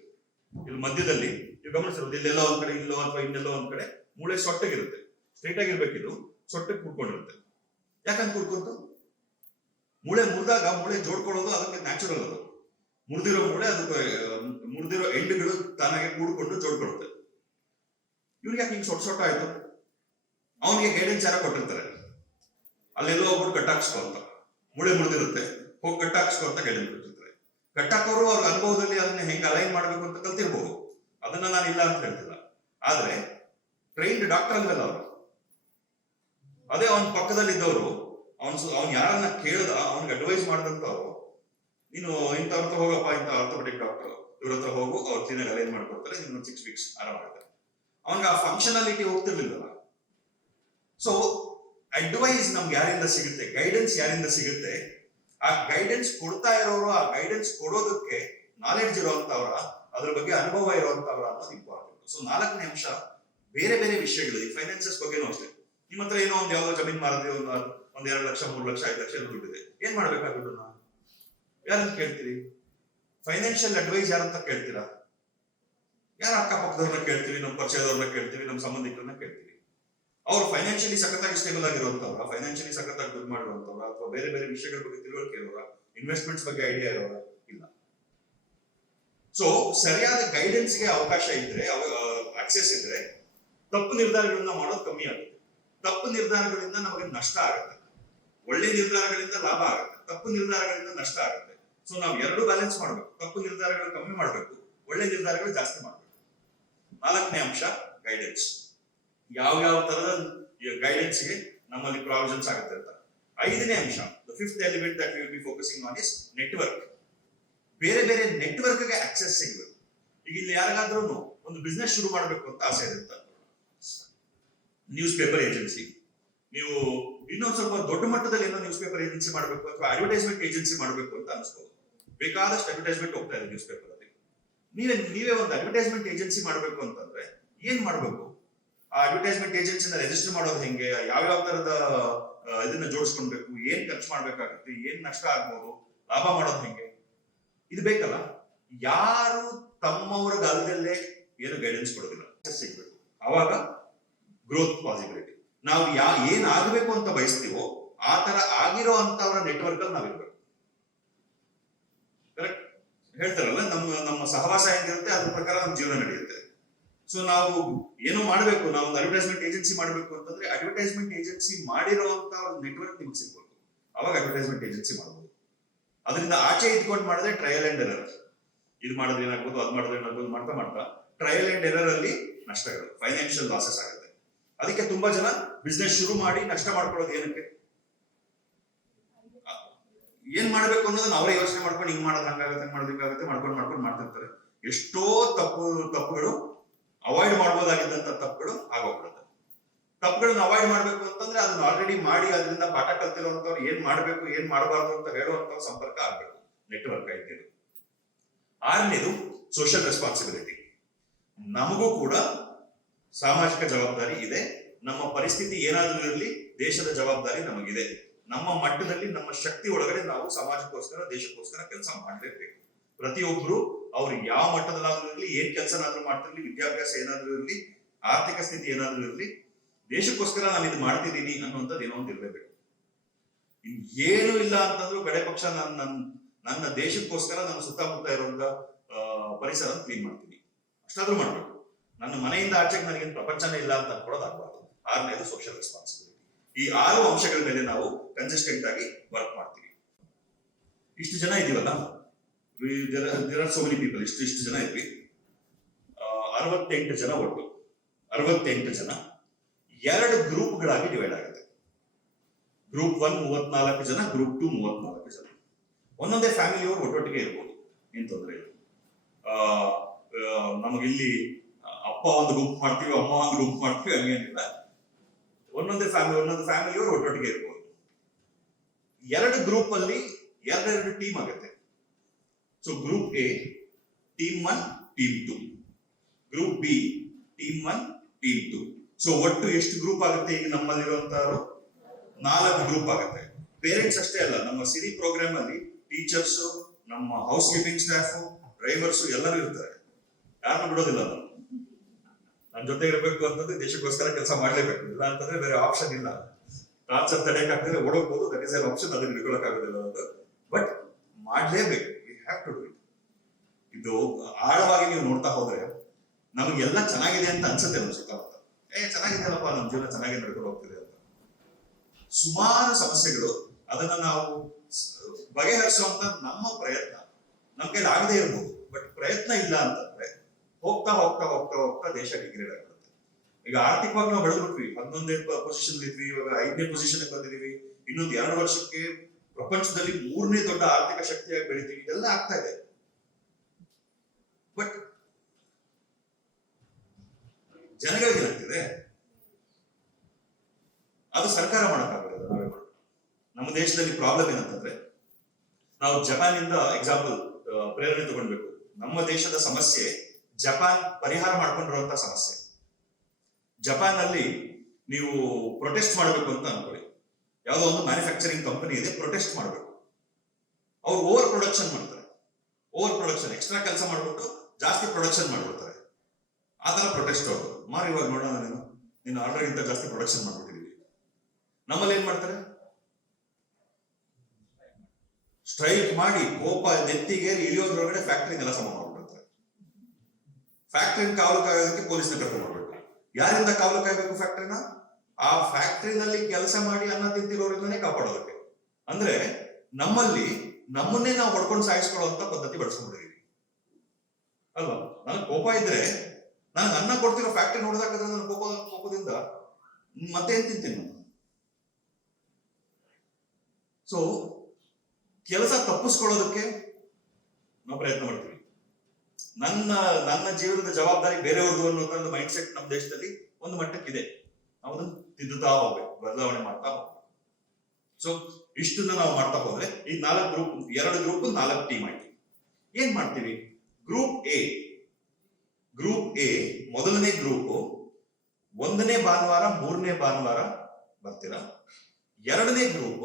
ಇಲ್ಲಿ ಮಧ್ಯದಲ್ಲಿ ನೀವು ಗಮನಿಸಿರೋದು, ಇಲ್ಲೆಲ್ಲೋ ಒಂದ್ ಕಡೆ, ಇಲ್ಲೋ ಅಥವಾ ಇನ್ನೆಲ್ಲೋ ಒಂದ್ ಕಡೆ ಮೂಳೆ ಸೊಟ್ಟಿಗಿರುತ್ತೆ. ಸ್ಟ್ರೈಟ್ ಆಗಿರ್ಬೇಕಿದು, ಸೊಟ್ಟಿಗೆ ಕೂಡ್ಕೊಂಡಿರುತ್ತೆ. ಯಾಕಂತ ಕೂಡ್ಕೊಂತು? ಮೂಳೆ ಮುರಿದಾಗ ಮೂಳೆ ಜೋಡ್ಕೊಳ್ಳೋದು ಅದಕ್ಕೆ ನ್ಯಾಚುರಲ್. ಅದು ಮುರಿದಿರೋ ಮೂಳೆ, ಅದಕ್ಕೆ ಮುರಿದಿರೋ ಎಂಡ್ಗಳು ತಾನಾಗೆ ಕೂಡ್ಕೊಂಡು ಜೋಡ್ಕೊಳ್ಳುತ್ತೆ. ಇವ್ನಿಗೆ ಯಾಕೆ ಹಿಂಗ್ ಸೊಟ್ಟ ಆಯ್ತು? ಅವನಿಗೆ ಗೈಡೆನ್ಸ್ ಯಾರ ಕೊಟ್ಟಿರ್ತಾರೆ, ಅಲ್ಲೆಲ್ಲೋ ಹೋಗ್ಬಿಟ್ಟು ಕಟ್ಟಾಕ್ಸ್ಕೊ ಅಂತ. ಮೂಳೆ ಮುರಿದಿರುತ್ತೆ, ಹೋಗಿ ಕಟ್ಟಾಕ್ಸ್ಕೊ ಅಂತ ಗೈಡೆನ್ಸ್ ಕೊಟ್ಟಿರ್ತಾರೆ. ಕಟ್ಟಾಕೋರು ಅವ್ರ ಅನುಭವದಲ್ಲಿ ಅದನ್ನ ಹೆಂಗ್ ಅಲೈನ್ ಮಾಡ್ಬೇಕು ಅಂತ ಕಲ್ತಿರ್ಬೋದು, ಅದನ್ನ ನಾನು ಇಲ್ಲ ಅಂತ ಹೇಳ್ತಿಲ್ಲ. ಆದ್ರೆ ಟ್ರೈನ್ಡ್ ಡಾಕ್ಟರ್ ಅಲ್ವಲ್ಲ ಅವರು. ಅದೇ ಅವನ ಪಕ್ಕದಲ್ಲಿ ಇದ್ದವರು, ಅವ್ನು ಯಾರನ್ನ ಕೇಳ್ದ ಅವ್ನಿಗೆ ಅಡ್ವೈಸ್ ಮಾಡಿದಂತವ್ರು, ನೀನು ಇಂಥವ್ರ ಹತ್ರ ಹೋಗಪ್ಪ, ಇಂಥ ಆರ್ಥೋಪೆಡಿಕ್ ಡಾಕ್ಟರ್, ಇವ್ರ ಹತ್ರ ಹೋಗು, ಅವ್ರ ಕ್ಲೀನಾಗಿ ಅಲೈನ್ ಮಾಡ್ಕೊಡ್ತಾರೆ, ನಿನ್ನ 6 ವೀಕ್ಸ್ ಆರಾಮಾಗುತ್ತೆ. ಅವನಿಗೆ ಆ ಫಂಕ್ಷನಾಲಿಟಿ ಹೋಗ್ತಿರ್ಲಿಲ್ಲಲ್ಲ. ಸೊ ಅಡ್ವೈಸ್ ನಮ್ಗೆ ಯಾರಿಂದ ಸಿಗುತ್ತೆ, ಗೈಡೆನ್ಸ್ ಯಾರಿಂದ ಸಿಗುತ್ತೆ, ಆ ಗೈಡೆನ್ಸ್ ಕೊಡ್ತಾ ಇರೋರು, ಆ ಗೈಡೆನ್ಸ್ ಕೊಡೋದಕ್ಕೆ ನಾಲೆಡ್ಜ್ ಇರುವಂತವ್ರ, ಅದ್ರ ಬಗ್ಗೆ ಅನುಭವ ಇರುವಂತವ್ರ ಅನ್ನೋದು ಇಂಪಾರ್ಟೆಂಟ್. ಸೊ 4ನೇ ಅಂಶ ಬೇರೆ ಬೇರೆ ವಿಷಯಗಳು. ಈ ಫೈನಾನ್ಸಸ್ ಬಗ್ಗೆನೂ ಅಷ್ಟೇ. ನಿಮ್ಮ ಹತ್ರ ಏನೋ ಒಂದು ಯಾವ್ದೋ ಜಮೀನ್ ಮಾರಿದ್ರೆ ಒಂದ್ 2 ಲಕ್ಷ 3 ಲಕ್ಷ 5 ಲಕ್ಷ ದುಡ್ಡಿದೆ, ಏನ್ ಮಾಡ್ಬೇಕಾ ದುಡ್ಡನ್ನ? ಯಾರಂತ ಕೇಳ್ತೀರಿ? ಫೈನಾನ್ಷಿಯಲ್ ಅಡ್ವೈಸ್ ಯಾರಂತ ಕೇಳ್ತೀರಾ? ಯಾರ ಅಕ್ಕಪಕ್ಕದವ್ರನ್ನ ಕೇಳ್ತೀವಿ, ನಮ್ಮ ಪರಿಚಯದವ್ರನ್ನ ಕೇಳ್ತೀವಿ, ನಮ್ಮ ಸಂಬಂಧಿಕರನ್ನ ಕೇಳ್ತೀವಿ. ಅವ್ರು ಫೈನಾನ್ಷಿಯಲಿ ಸಖತ್ತಾಗಿ ಸ್ಟೇಬಲ್ ಆಗಿರುವಂತವ್ರ, ಫೈನಾನ್ಷಿಯಲಿ ಸಖತ್ತಾಗಿ ದುಡ್ಡು ಮಾಡಿರುವಂತವ್ರ, ಅಥವಾ ಬೇರೆ ಬೇರೆ ವಿಷಯಗಳ ಬಗ್ಗೆ ತಿಳುವಳಿಕೆ ಇರೋರ, ಇನ್ವೆಸ್ಟ್ಮೆಂಟ್ಸ್ ಬಗ್ಗೆ ಐಡಿಯಾ ಇರೋರ? ಇಲ್ಲ. ಸೊ ಸರಿಯಾದ ಗೈಡೆನ್ಸ್ಗೆ ಅವಕಾಶ ಇದ್ರೆ, ಆಕ್ಸೆಸ್ ಇದ್ರೆ, ತಪ್ಪು ನಿರ್ಧಾರಗಳನ್ನ ಮಾಡೋದು ಕಮ್ಮಿ ಆಗುತ್ತೆ. ತಪ್ಪು ನಿರ್ಧಾರಗಳಿಂದ ನಮಗೆ ನಷ್ಟ ಆಗುತ್ತೆ, ಒಳ್ಳೆ ನಿರ್ಧಾರಗಳಿಂದ ಲಾಭ ಆಗುತ್ತೆ, ತಪ್ಪು ನಿರ್ಧಾರಗಳಿಂದ ನಷ್ಟ ಆಗುತ್ತೆ. ಸೊ ನಾವು ಎರಡು ಬ್ಯಾಲೆನ್ಸ್ ಮಾಡ್ಬೇಕು, ತಪ್ಪು ನಿರ್ಧಾರಗಳು ಕಮ್ಮಿ ಮಾಡ್ಬೇಕು, ಒಳ್ಳೆ ನಿರ್ಧಾರಗಳು ಜಾಸ್ತಿ ಮಾಡ್ಬೇಕು. 4ನೇ ಅಂಶ ಗೈಡೆನ್ಸ್. ಯಾವ ತರದ ಗೈಡೆನ್ಸ್ಗೆ ನಮ್ಮಲ್ಲಿ ಪ್ರಾವಿಷನ್ಸ್ ಆಗುತ್ತೆ ಅಂತ. 5ನೇ ಅಂಶ, the 5th element that we will be focusing on is network. ಬೇರೆ ಬೇರೆ ನೆಟ್ವರ್ಕ್ಗೆ ಆಕ್ಸೆಸ್ ಸಿಗಬೇಕು. ಈಗ ಇಲ್ಲಿ ಯಾರಿಗಾದ್ರೂ ಒಂದು ಬಿಸ್ನೆಸ್ ಶುರು ಮಾಡಬೇಕು ಅಂತ ಆಸೆ ಇರುತ್ತೆ, ನ್ಯೂಸ್ ಪೇಪರ್ ಏಜೆನ್ಸಿ, ನೀವು ಇನ್ನೊಂದು ಸ್ವಲ್ಪ ದೊಡ್ಡ ಮಟ್ಟದಲ್ಲಿ ಏನೋ ನ್ಯೂಸ್ ಪೇಪರ್ ಏಜೆನ್ಸಿ ಮಾಡಬೇಕು ಅಥವಾ ಅಡ್ವರ್ಟೈಸ್ಮೆಂಟ್ ಏಜೆನ್ಸಿ ಮಾಡಬೇಕು ಅಂತ ಅನ್ಸ್ಬೋದು. ಬೇಕಾದಷ್ಟು ಅಡ್ವರ್ಟೈಸ್ಮೆಂಟ್ ಹೋಗ್ತಾ ಇದೆ ನ್ಯೂಸ್ ಪೇಪರ್ ಅಲ್ಲಿ. ನೀವೇ ಒಂದು ಅಡ್ವರ್ಟೈಸ್ಮೆಂಟ್ ಏಜೆನ್ಸಿ ಮಾಡಬೇಕು ಅಂತಂದ್ರೆ ಏನ್ ಮಾಡಬೇಕು? ಆ ಅಡ್ವರ್ಟೈಸ್ಮೆಂಟ್ ಏಜೆನ್ಸಿನ ರಿಜಿಸ್ಟರ್ ಮಾಡೋದು ಹೆಂಗೆ, ಯಾವ ತರದ ಇದನ್ನ ಜೋಡಿಸ್ಕೊಳ್ಬೇಕು, ಏನ್ ಖರ್ಚು ಮಾಡ್ಬೇಕಾಗುತ್ತೆ, ಏನ್ ನಷ್ಟ ಆಗ್ಬೋದು, ಲಾಭ ಮಾಡೋದು ಹೆಂಗೆ, ಇದು ಬೇಕಲ್ಲ. ಯಾರು ತಮ್ಮವರ ಗಾಲದಲ್ಲೇ ಏನು ಗೈಡೆನ್ಸ್ ಕೊಡೋದಿಲ್ಲ, ಸಿಗ್ಬೇಕು. ಅವಾಗ ಗ್ರೋತ್ ಪಾಸಿಬಿಲಿಟಿ. ನಾವು ಏನ್ ಆಗ್ಬೇಕು ಅಂತ ಬಯಸ್ತೀವೋ ಆ ತರ ಆಗಿರೋ ಅಂತವರ ನೆಟ್ವರ್ಕ್ ಅಲ್ಲಿ ನಾವಿರ್ಬೇಕು. ಕರೆಕ್ಟ್ ಹೇಳ್ತಾರಲ್ಲ, ನಮ್ಮ ಸಹವಾಸ ಹೆಂಗಿರುತ್ತೆ ಅದ್ರ ಪ್ರಕಾರ ನಮ್ಮ ಜೀವನ ನಡೆಯುತ್ತೆ. ಸೊ ನಾವು ಏನೋ ಮಾಡ್ಬೇಕು, ನಾವು ಒಂದು ಅಡ್ವರ್ಟೈಸ್ಮೆಂಟ್ ಏಜೆನ್ಸಿ ಮಾಡ್ಬೇಕು ಅಂತಂದ್ರೆ ಅಡ್ವರ್ಟೈಸ್ಮೆಂಟ್ ಏಜೆನ್ಸಿ ಮಾಡಿರೋಂತ ನೆಟ್ವರ್ಕ್ ನಿಮ್ಗೆ ಸಿಗ್ಬೇಕು, ಅವಾಗ ಅಡ್ವರ್ಟೈಸ್ಮೆಂಟ್ ಏಜೆನ್ಸಿ ಮಾಡ್ಬೋದು. ಅದರಿಂದ ಆಚೆ ಇದ್ಕೊಂಡು ಮಾಡಿದ್ರೆ ಟ್ರಯಲ್ ಅಂಡ್ ಎರರ್. ಇದು ಮಾಡಿದ್ರೆ ಏನಾಗ್ಬೋದು, ಅದ್ ಮಾಡಿದ್ರೆ ಏನಾಗ್ಬೋದು, ಮಾಡ್ತಾ ಮಾಡ್ತಾ ಟ್ರಯಲ್ ಅಂಡ್ ಎರರ್ ಅಲ್ಲಿ ನಷ್ಟಗಳು, ಫೈನಾನ್ಷಿಯಲ್ ಲಾಸಸ್ ಆಗುತ್ತೆ. ಅದಕ್ಕೆ ತುಂಬಾ ಜನ ಬಿಸ್ನೆಸ್ ಶುರು ಮಾಡಿ ನಷ್ಟ ಮಾಡ್ಕೊಳ್ಳೋದು ಏನಕ್ಕೆ? ಏನ್ ಮಾಡ್ಬೇಕು ಅನ್ನೋದನ್ನ ಅವರೇ ಯೋಚನೆ ಮಾಡ್ಕೊಂಡು ಹಿಂಗ್ ಮಾಡೋದು ಹಂಗಾಗುತ್ತೆ, ಹಿಂಗಾಗುತ್ತೆ ಮಾಡ್ಕೊಂಡು ಮಾಡ್ತಿರ್ತಾರೆ. ಎಷ್ಟೋ ತಪ್ಪುಗಳು ಅವಾಯ್ಡ್ ಮಾಡ್ಬೋದಾಗಿದ್ದಂತ ತಪ್ಪುಗಳು ಆಗೋಗ್ಬಿಡುತ್ತೆ. ತಪ್ಪುಗಳನ್ನ ಅವಾಯ್ಡ್ ಮಾಡ್ಬೇಕು ಅಂತಂದ್ರೆ ಅದನ್ನ ಆಲ್ರೆಡಿ ಮಾಡಿ ಅದರಿಂದ ಪಾಠ ಕಲ್ತಿರುವಂತವ್ರು ಏನ್ ಮಾಡ್ಬೇಕು ಏನ್ ಮಾಡಬಾರ್ದು ಅಂತ ಹೇಳುವಂತ ಸಂಪರ್ಕ ಆಗ್ಬೇಕು, ನೆಟ್ವರ್ಕ್. 5ನೇದು. 6ನೇದು ಸೋಷಿಯಲ್ ರೆಸ್ಪಾನ್ಸಿಬಿಲಿಟಿ. ನಮಗೂ ಕೂಡ ಸಾಮಾಜಿಕ ಜವಾಬ್ದಾರಿ ಇದೆ. ನಮ್ಮ ಪರಿಸ್ಥಿತಿ ಏನಾದ್ರೂ ಇರಲಿ, ದೇಶದ ಜವಾಬ್ದಾರಿ ನಮಗಿದೆ. ನಮ್ಮ ಮಟ್ಟದಲ್ಲಿ ನಮ್ಮ ಶಕ್ತಿ ಒಳಗಡೆ ನಾವು ಸಮಾಜಕ್ಕೋಸ್ಕರ ದೇಶಕ್ಕೋಸ್ಕರ ಕೆಲಸ ಮಾಡಲೇಬೇಕು. ಪ್ರತಿಯೊಬ್ರು ಅವ್ರು ಯಾವ ಮಟ್ಟದಲ್ಲಾದ್ರೂ ಇರಲಿ, ಏನ್ ಕೆಲಸನಾದ್ರೂ ಮಾಡ್ತಿರ್ಲಿ, ವಿದ್ಯಾಭ್ಯಾಸ ಏನಾದ್ರೂ ಇರಲಿ, ಆರ್ಥಿಕ ಸ್ಥಿತಿ ಏನಾದ್ರೂ ಇರಲಿ, ದೇಶಕ್ಕೋಸ್ಕರ ನಾನು ಇದು ಮಾಡ್ತಿದ್ದೀನಿ ಅನ್ನುವಂಥದ್ದು ಏನೋ ಒಂದು ಇರಲೇಬೇಕು. ಏನು ಇಲ್ಲ ಅಂತಂದ್ರೂ ಕಡೆ ಪಕ್ಷ ನನ್ನ ದೇಶಕ್ಕೋಸ್ಕರ ನನ್ನ ಸುತ್ತಮುತ್ತ ಇರುವಂತ ಪರಿಸರ ಕ್ಲೀನ್ ಮಾಡ್ತೀನಿ, ಅಷ್ಟಾದ್ರೂ ಮಾಡ್ಬೇಕು. ನನ್ನ ಮನೆಯಿಂದ ಆಚೆಗೆ ನನಗೇನು ಪ್ರಪಂಚನೇ ಇಲ್ಲ ಅಂತ ಅನ್ಕೊಳ್ಳೋದಾಗಬಾರ್ದು. ಆರನೇದು ಸೋಷಿಯಲ್ ರೆಸ್ಪಾನ್ಸಿಬಿಲಿಟಿ. ಈ 6 ಅಂಶಗಳ ಮೇಲೆ ನಾವು ಕನ್ಸಿಸ್ಟೆಂಟ್ ಆಗಿ ವರ್ಕ್ ಮಾಡ್ತೀವಿ. ಇಷ್ಟು ಜನ ಇದೀವಲ್ಲ, there are so many people, ಇಷ್ಟು ಜನ ಇದ್ವಿ. 68 ಜನ ಒಟ್ಟು, 68 ಜನ 2 ಗ್ರೂಪ್ಗಳಾಗಿ ಡಿವೈಡ್ ಆಗುತ್ತೆ. ಗ್ರೂಪ್ 1 34 ಜನ, ಗ್ರೂಪ್ 2 34 ಜನ. ಒಂದೊಂದೇ ಫ್ಯಾಮಿಲಿಯವರು ಒಟ್ಟೊಟ್ಟಿಗೆ ಇರ್ಬೋದು, ಏನ್ ತೊಂದರೆ ಇಲ್ಲ. ನಮಗಿಲ್ಲಿ ಅಪ್ಪ ಒಂದು ಗುಂಪು ಮಾಡ್ತೀವಿ, ಅಮ್ಮ ಒಂದು ಗುಂಪು ಮಾಡ್ತೀವಿ, ಹಂಗೇನಿಲ್ಲ. ಒಂದೊಂದು ಫ್ಯಾಮಿಲಿಯವರು ಒಟ್ಟೊಟ್ಟಿಗೆ ಇರ್ಬೋದು. 2 ಗ್ರೂಪ್ ಅಲ್ಲಿ 2 ಟೀಮ್ ಆಗುತ್ತೆ. So group A team 1 team 2, group B team 1 team 2. So ಒಟ್ಟು ಎಷ್ಟು ಗ್ರೂಪ್ ಆಗುತ್ತೆ? ಈಗ ನಮ್ಮಲ್ಲಿರುವಂತವರು 4 ಗ್ರೂಪ್ ಆಗುತ್ತೆ. ಪೇರೆಂಟ್ಸ್ ಅಷ್ಟೇ ಅಲ್ಲ, ನಮ್ಮ ಸಿರಿ ಪ್ರೋಗ್ರಾಮ್ ಅಲ್ಲಿ ಟೀಚರ್ಸ್, ನಮ್ಮ ಹೌಸ್ ಕೀಪಿಂಗ್ ಸ್ಟಾಫ್, ಡ್ರೈವರ್ಸ್ ಎಲ್ಲರೂ ಇರ್ತಾರೆ. ಯಾರನ್ನು ಬಿಡೋದಿಲ್ಲ. ನನ್ನ ಜೊತೆ ಇರಬೇಕು ಅಂತಂದ್ರೆ ದೇಶಕ್ಕೋಸ್ಕರ ಕೆಲಸ ಮಾಡ್ಲೇಬೇಕು, ಇಲ್ಲ ಅಂತಂದ್ರೆ ಬೇರೆ ಆಪ್ಷನ್ ಇಲ್ಲ. ಟ್ರಾನ್ಸ್ಫರ್ ತಡೆಯಕ್ಕಾಗ್ತದೆ, ಓಡೋಗ್ಬೋದು, ದಟ್ ಇಸ್ ಆನ್ ಆಪ್ಷನ್, ಅದನ್ನ ಹಿಡ್ಕೊಳಕ್ಕಾಗೋದಿಲ್ಲ ಅದು. ಬಟ್ ಮಾಡ್ಲೇಬೇಕು, we have to do it. ಇದು ಆಳವಾಗಿ ನೀವು ನೋಡ್ತಾ ಹೋದ್ರೆ ನಮಗೆಲ್ಲ ಚೆನ್ನಾಗಿದೆ ಅಂತ ಅನ್ಸುತ್ತೆ. ನಮ್ಮ ಸುತ್ತಮುತ್ತ ಚೆನ್ನಾಗಿದೆಯಲ್ಲಪ್ಪ, ನಮ್ಮ ಜೀವನ ಚೆನ್ನಾಗಿ ನಡ್ಕೊಂಡು ಹೋಗ್ತಿದೆ ಅಂತ. ಸುಮಾರು ಸಮಸ್ಯೆಗಳು, ಅದನ್ನ ನಾವು ಬಗೆಹರಿಸುವಂತ ನಮ್ಮ ಪ್ರಯತ್ನ ನಮ್ ಕೈಲಿ ಆಗದೆ ಇರ್ಬೋದು. ಬಟ್ ಪ್ರಯತ್ನ ಇಲ್ಲ ಅಂತಂದ್ರೆ ಹೋಗ್ತಾ ಹೋಗ್ತಾ ಹೋಗ್ತಾ ಹೋಗ್ತಾ ದೇಶ ಡಿಗ್ರೇಡ್ ಆಗಿರುತ್ತೆ. ಈಗ ಆರ್ಥಿಕವಾಗಿ ನಾವು ಬೆಳೆದ್ಬಿಟ್ವಿ, 11ನೇ ಪೊಸಿಷನ್ ಇದ್ವಿ, ಇವಾಗ 5ನೇ ಪೊಸಿಷನ್ ಬಂದಿದೀವಿ. ಇನ್ನೊಂದು 2 ವರ್ಷಕ್ಕೆ ಪ್ರಪಂಚದಲ್ಲಿ 3ನೇ ದೊಡ್ಡ ಆರ್ಥಿಕ ಶಕ್ತಿಯಾಗಿ ಬೆಳಿತೀವಿ. ಇದೆಲ್ಲ ಆಗ್ತಾ ಇದೆ. ಬಟ್ ಜನಗಳಿಗೆ ಏನಾಗ್ತಿದೆ, ಅದು ಸರ್ಕಾರ ಮಾಡಕ್ಕಾಗಲ್ಲ, ನಾವೇ ಮಾಡೋದು. ನಮ್ಮ ದೇಶದಲ್ಲಿ ಪ್ರಾಬ್ಲಮ್ ಏನಂತಂದ್ರೆ, ನಾವು ಜಪಾನ್ ಇಂದ ಎಕ್ಸಾಂಪಲ್ ಪ್ರೇರಣೆ ತಗೊಳ್ಬೇಕು. ನಮ್ಮ ದೇಶದ ಸಮಸ್ಯೆ ಜಪಾನ್ ಪರಿಹಾರ ಮಾಡ್ಕೊಂಡಿರುವಂತ ಸಮಸ್ಯೆ. ಜಪಾನ್ ಅಲ್ಲಿ ನೀವು ಪ್ರೊಟೆಸ್ಟ್ ಮಾಡಬೇಕು ಅಂತ ಅನ್ಕೊಳ್ಳಿ, ಯಾವುದೋ ಒಂದು ಮ್ಯಾನುಫ್ಯಾಕ್ಚರಿಂಗ್ ಕಂಪನಿ ಇದೆ, ಪ್ರೊಟೆಸ್ಟ್ ಮಾಡಬೇಕು. ಅವ್ರು ಓವರ್ ಪ್ರೊಡಕ್ಷನ್ ಮಾಡ್ತಾರೆ, ಎಕ್ಸ್ಟ್ರಾ ಕೆಲಸ ಮಾಡ್ಬಿಟ್ಟು ಜಾಸ್ತಿ ಪ್ರೊಡಕ್ಷನ್ ಮಾಡ್ಬಿಡ್ತಾರೆ. ಆ ತರ ಪ್ರೊಟೆಸ್ಟ್ ಅವ್ರು ಮಾರಿ, ಇವಾಗ ನೋಡೋಣ, ನೀನು ಆರ್ಡರ್ ಗಿಂತ ಜಾಸ್ತಿ ಪ್ರೊಡಕ್ಷನ್ ಮಾಡ್ಬಿಟ್ಟಿದೀವಿ. ನಮ್ಮಲ್ಲಿ ಏನ್ ಮಾಡ್ತಾರೆ, ಸ್ಟ್ರೈಕ್ ಮಾಡಿ ಕೋಪ ನೆತ್ತಿಗೇರಿ ಇಳಿಯೋದ್ರೊಳಗಡೆ ಫ್ಯಾಕ್ಟರಿನೆಲ್ಲ ಸಮ ಮಾಡ್ಬಿಡ್ತಾರೆ. ಫ್ಯಾಕ್ಟರಿನ ಕಾವಲು ಕಾಯೋದಕ್ಕೆ ಪೊಲೀಸ್ನ ಕರ್ಕೊಂಡು ಮಾಡ್ಬೇಕು. ಯಾರಿಂದ ಕಾವಲು ಕಾಯಬೇಕು ಫ್ಯಾಕ್ಟರಿನ? ಆ ಫ್ಯಾಕ್ಟರಿನಲ್ಲಿ ಕೆಲಸ ಮಾಡಿ ಅನ್ನ ತಿಂತಿರೋರಿಂದನೇ ಕಾಪಾಡೋದಕ್ಕೆ. ಅಂದ್ರೆ ನಮ್ಮನ್ನೇ ನಾವು ಹೊಡ್ಕೊಂಡು ಸಾಯಿಸ್ಕೊಳ್ಳುವಂತ ಪದ್ಧತಿ ಬಳಸ್ಕೊಂಡಿದೀವಿ ಅಲ್ವಾ? ನನಗೆ ಕೋಪ ಇದ್ರೆ, ನನಗೆ ಅನ್ನ ಕೊಡ್ತಿರೋ ಫ್ಯಾಕ್ಟರಿ ನೋಡಿದಾಕಂದ್ರೆ ನನ್ನ ಕೋಪದಿಂದ ಮತ್ತೆ ಏನ್ ತಿಂತೀನಿ ನಾನು? ಸೊ ಕೆಲಸ ತಪ್ಪಿಸ್ಕೊಳ್ಳೋದಕ್ಕೆ ನಾವು ಪ್ರಯತ್ನ ಮಾಡ್ತೀವಿ. ನನ್ನ ಜೀವನದ ಜವಾಬ್ದಾರಿ ಬೇರೆಯವ್ರದ್ದು ಅನ್ನೋ ಮೈಂಡ್ ಸೆಟ್ ನಮ್ಮ ದೇಶದಲ್ಲಿ ಒಂದು ಮಟ್ಟಕ್ಕಿದೆ. ನಾವು ಅದನ್ನು ತಿದ್ದುತ್ತಾ ಹೋಗ್ಬೇಕು, ಬದಲಾವಣೆ ಮಾಡ್ತಾ ಹೋಗ್ಬೇಕು. ಸೊ ಇಷ್ಟನ್ನ ನಾವು ಮಾಡ್ತಾ ಹೋದ್ರೆ ಈ 4 ಗ್ರೂಪ್, 2 ಗ್ರೂಪ್ 4 ಟೀಮ್ ಆಯ್ತು. ಏನ್ ಮಾಡ್ತೀವಿ? ಗ್ರೂಪ್ ಎ ಮೊದಲನೇ ಗ್ರೂಪ್ 1ನೇ ಭಾನುವಾರ 3ನೇ ಭಾನುವಾರ ಬರ್ತೀರಾ. 2ನೇ ಗ್ರೂಪ್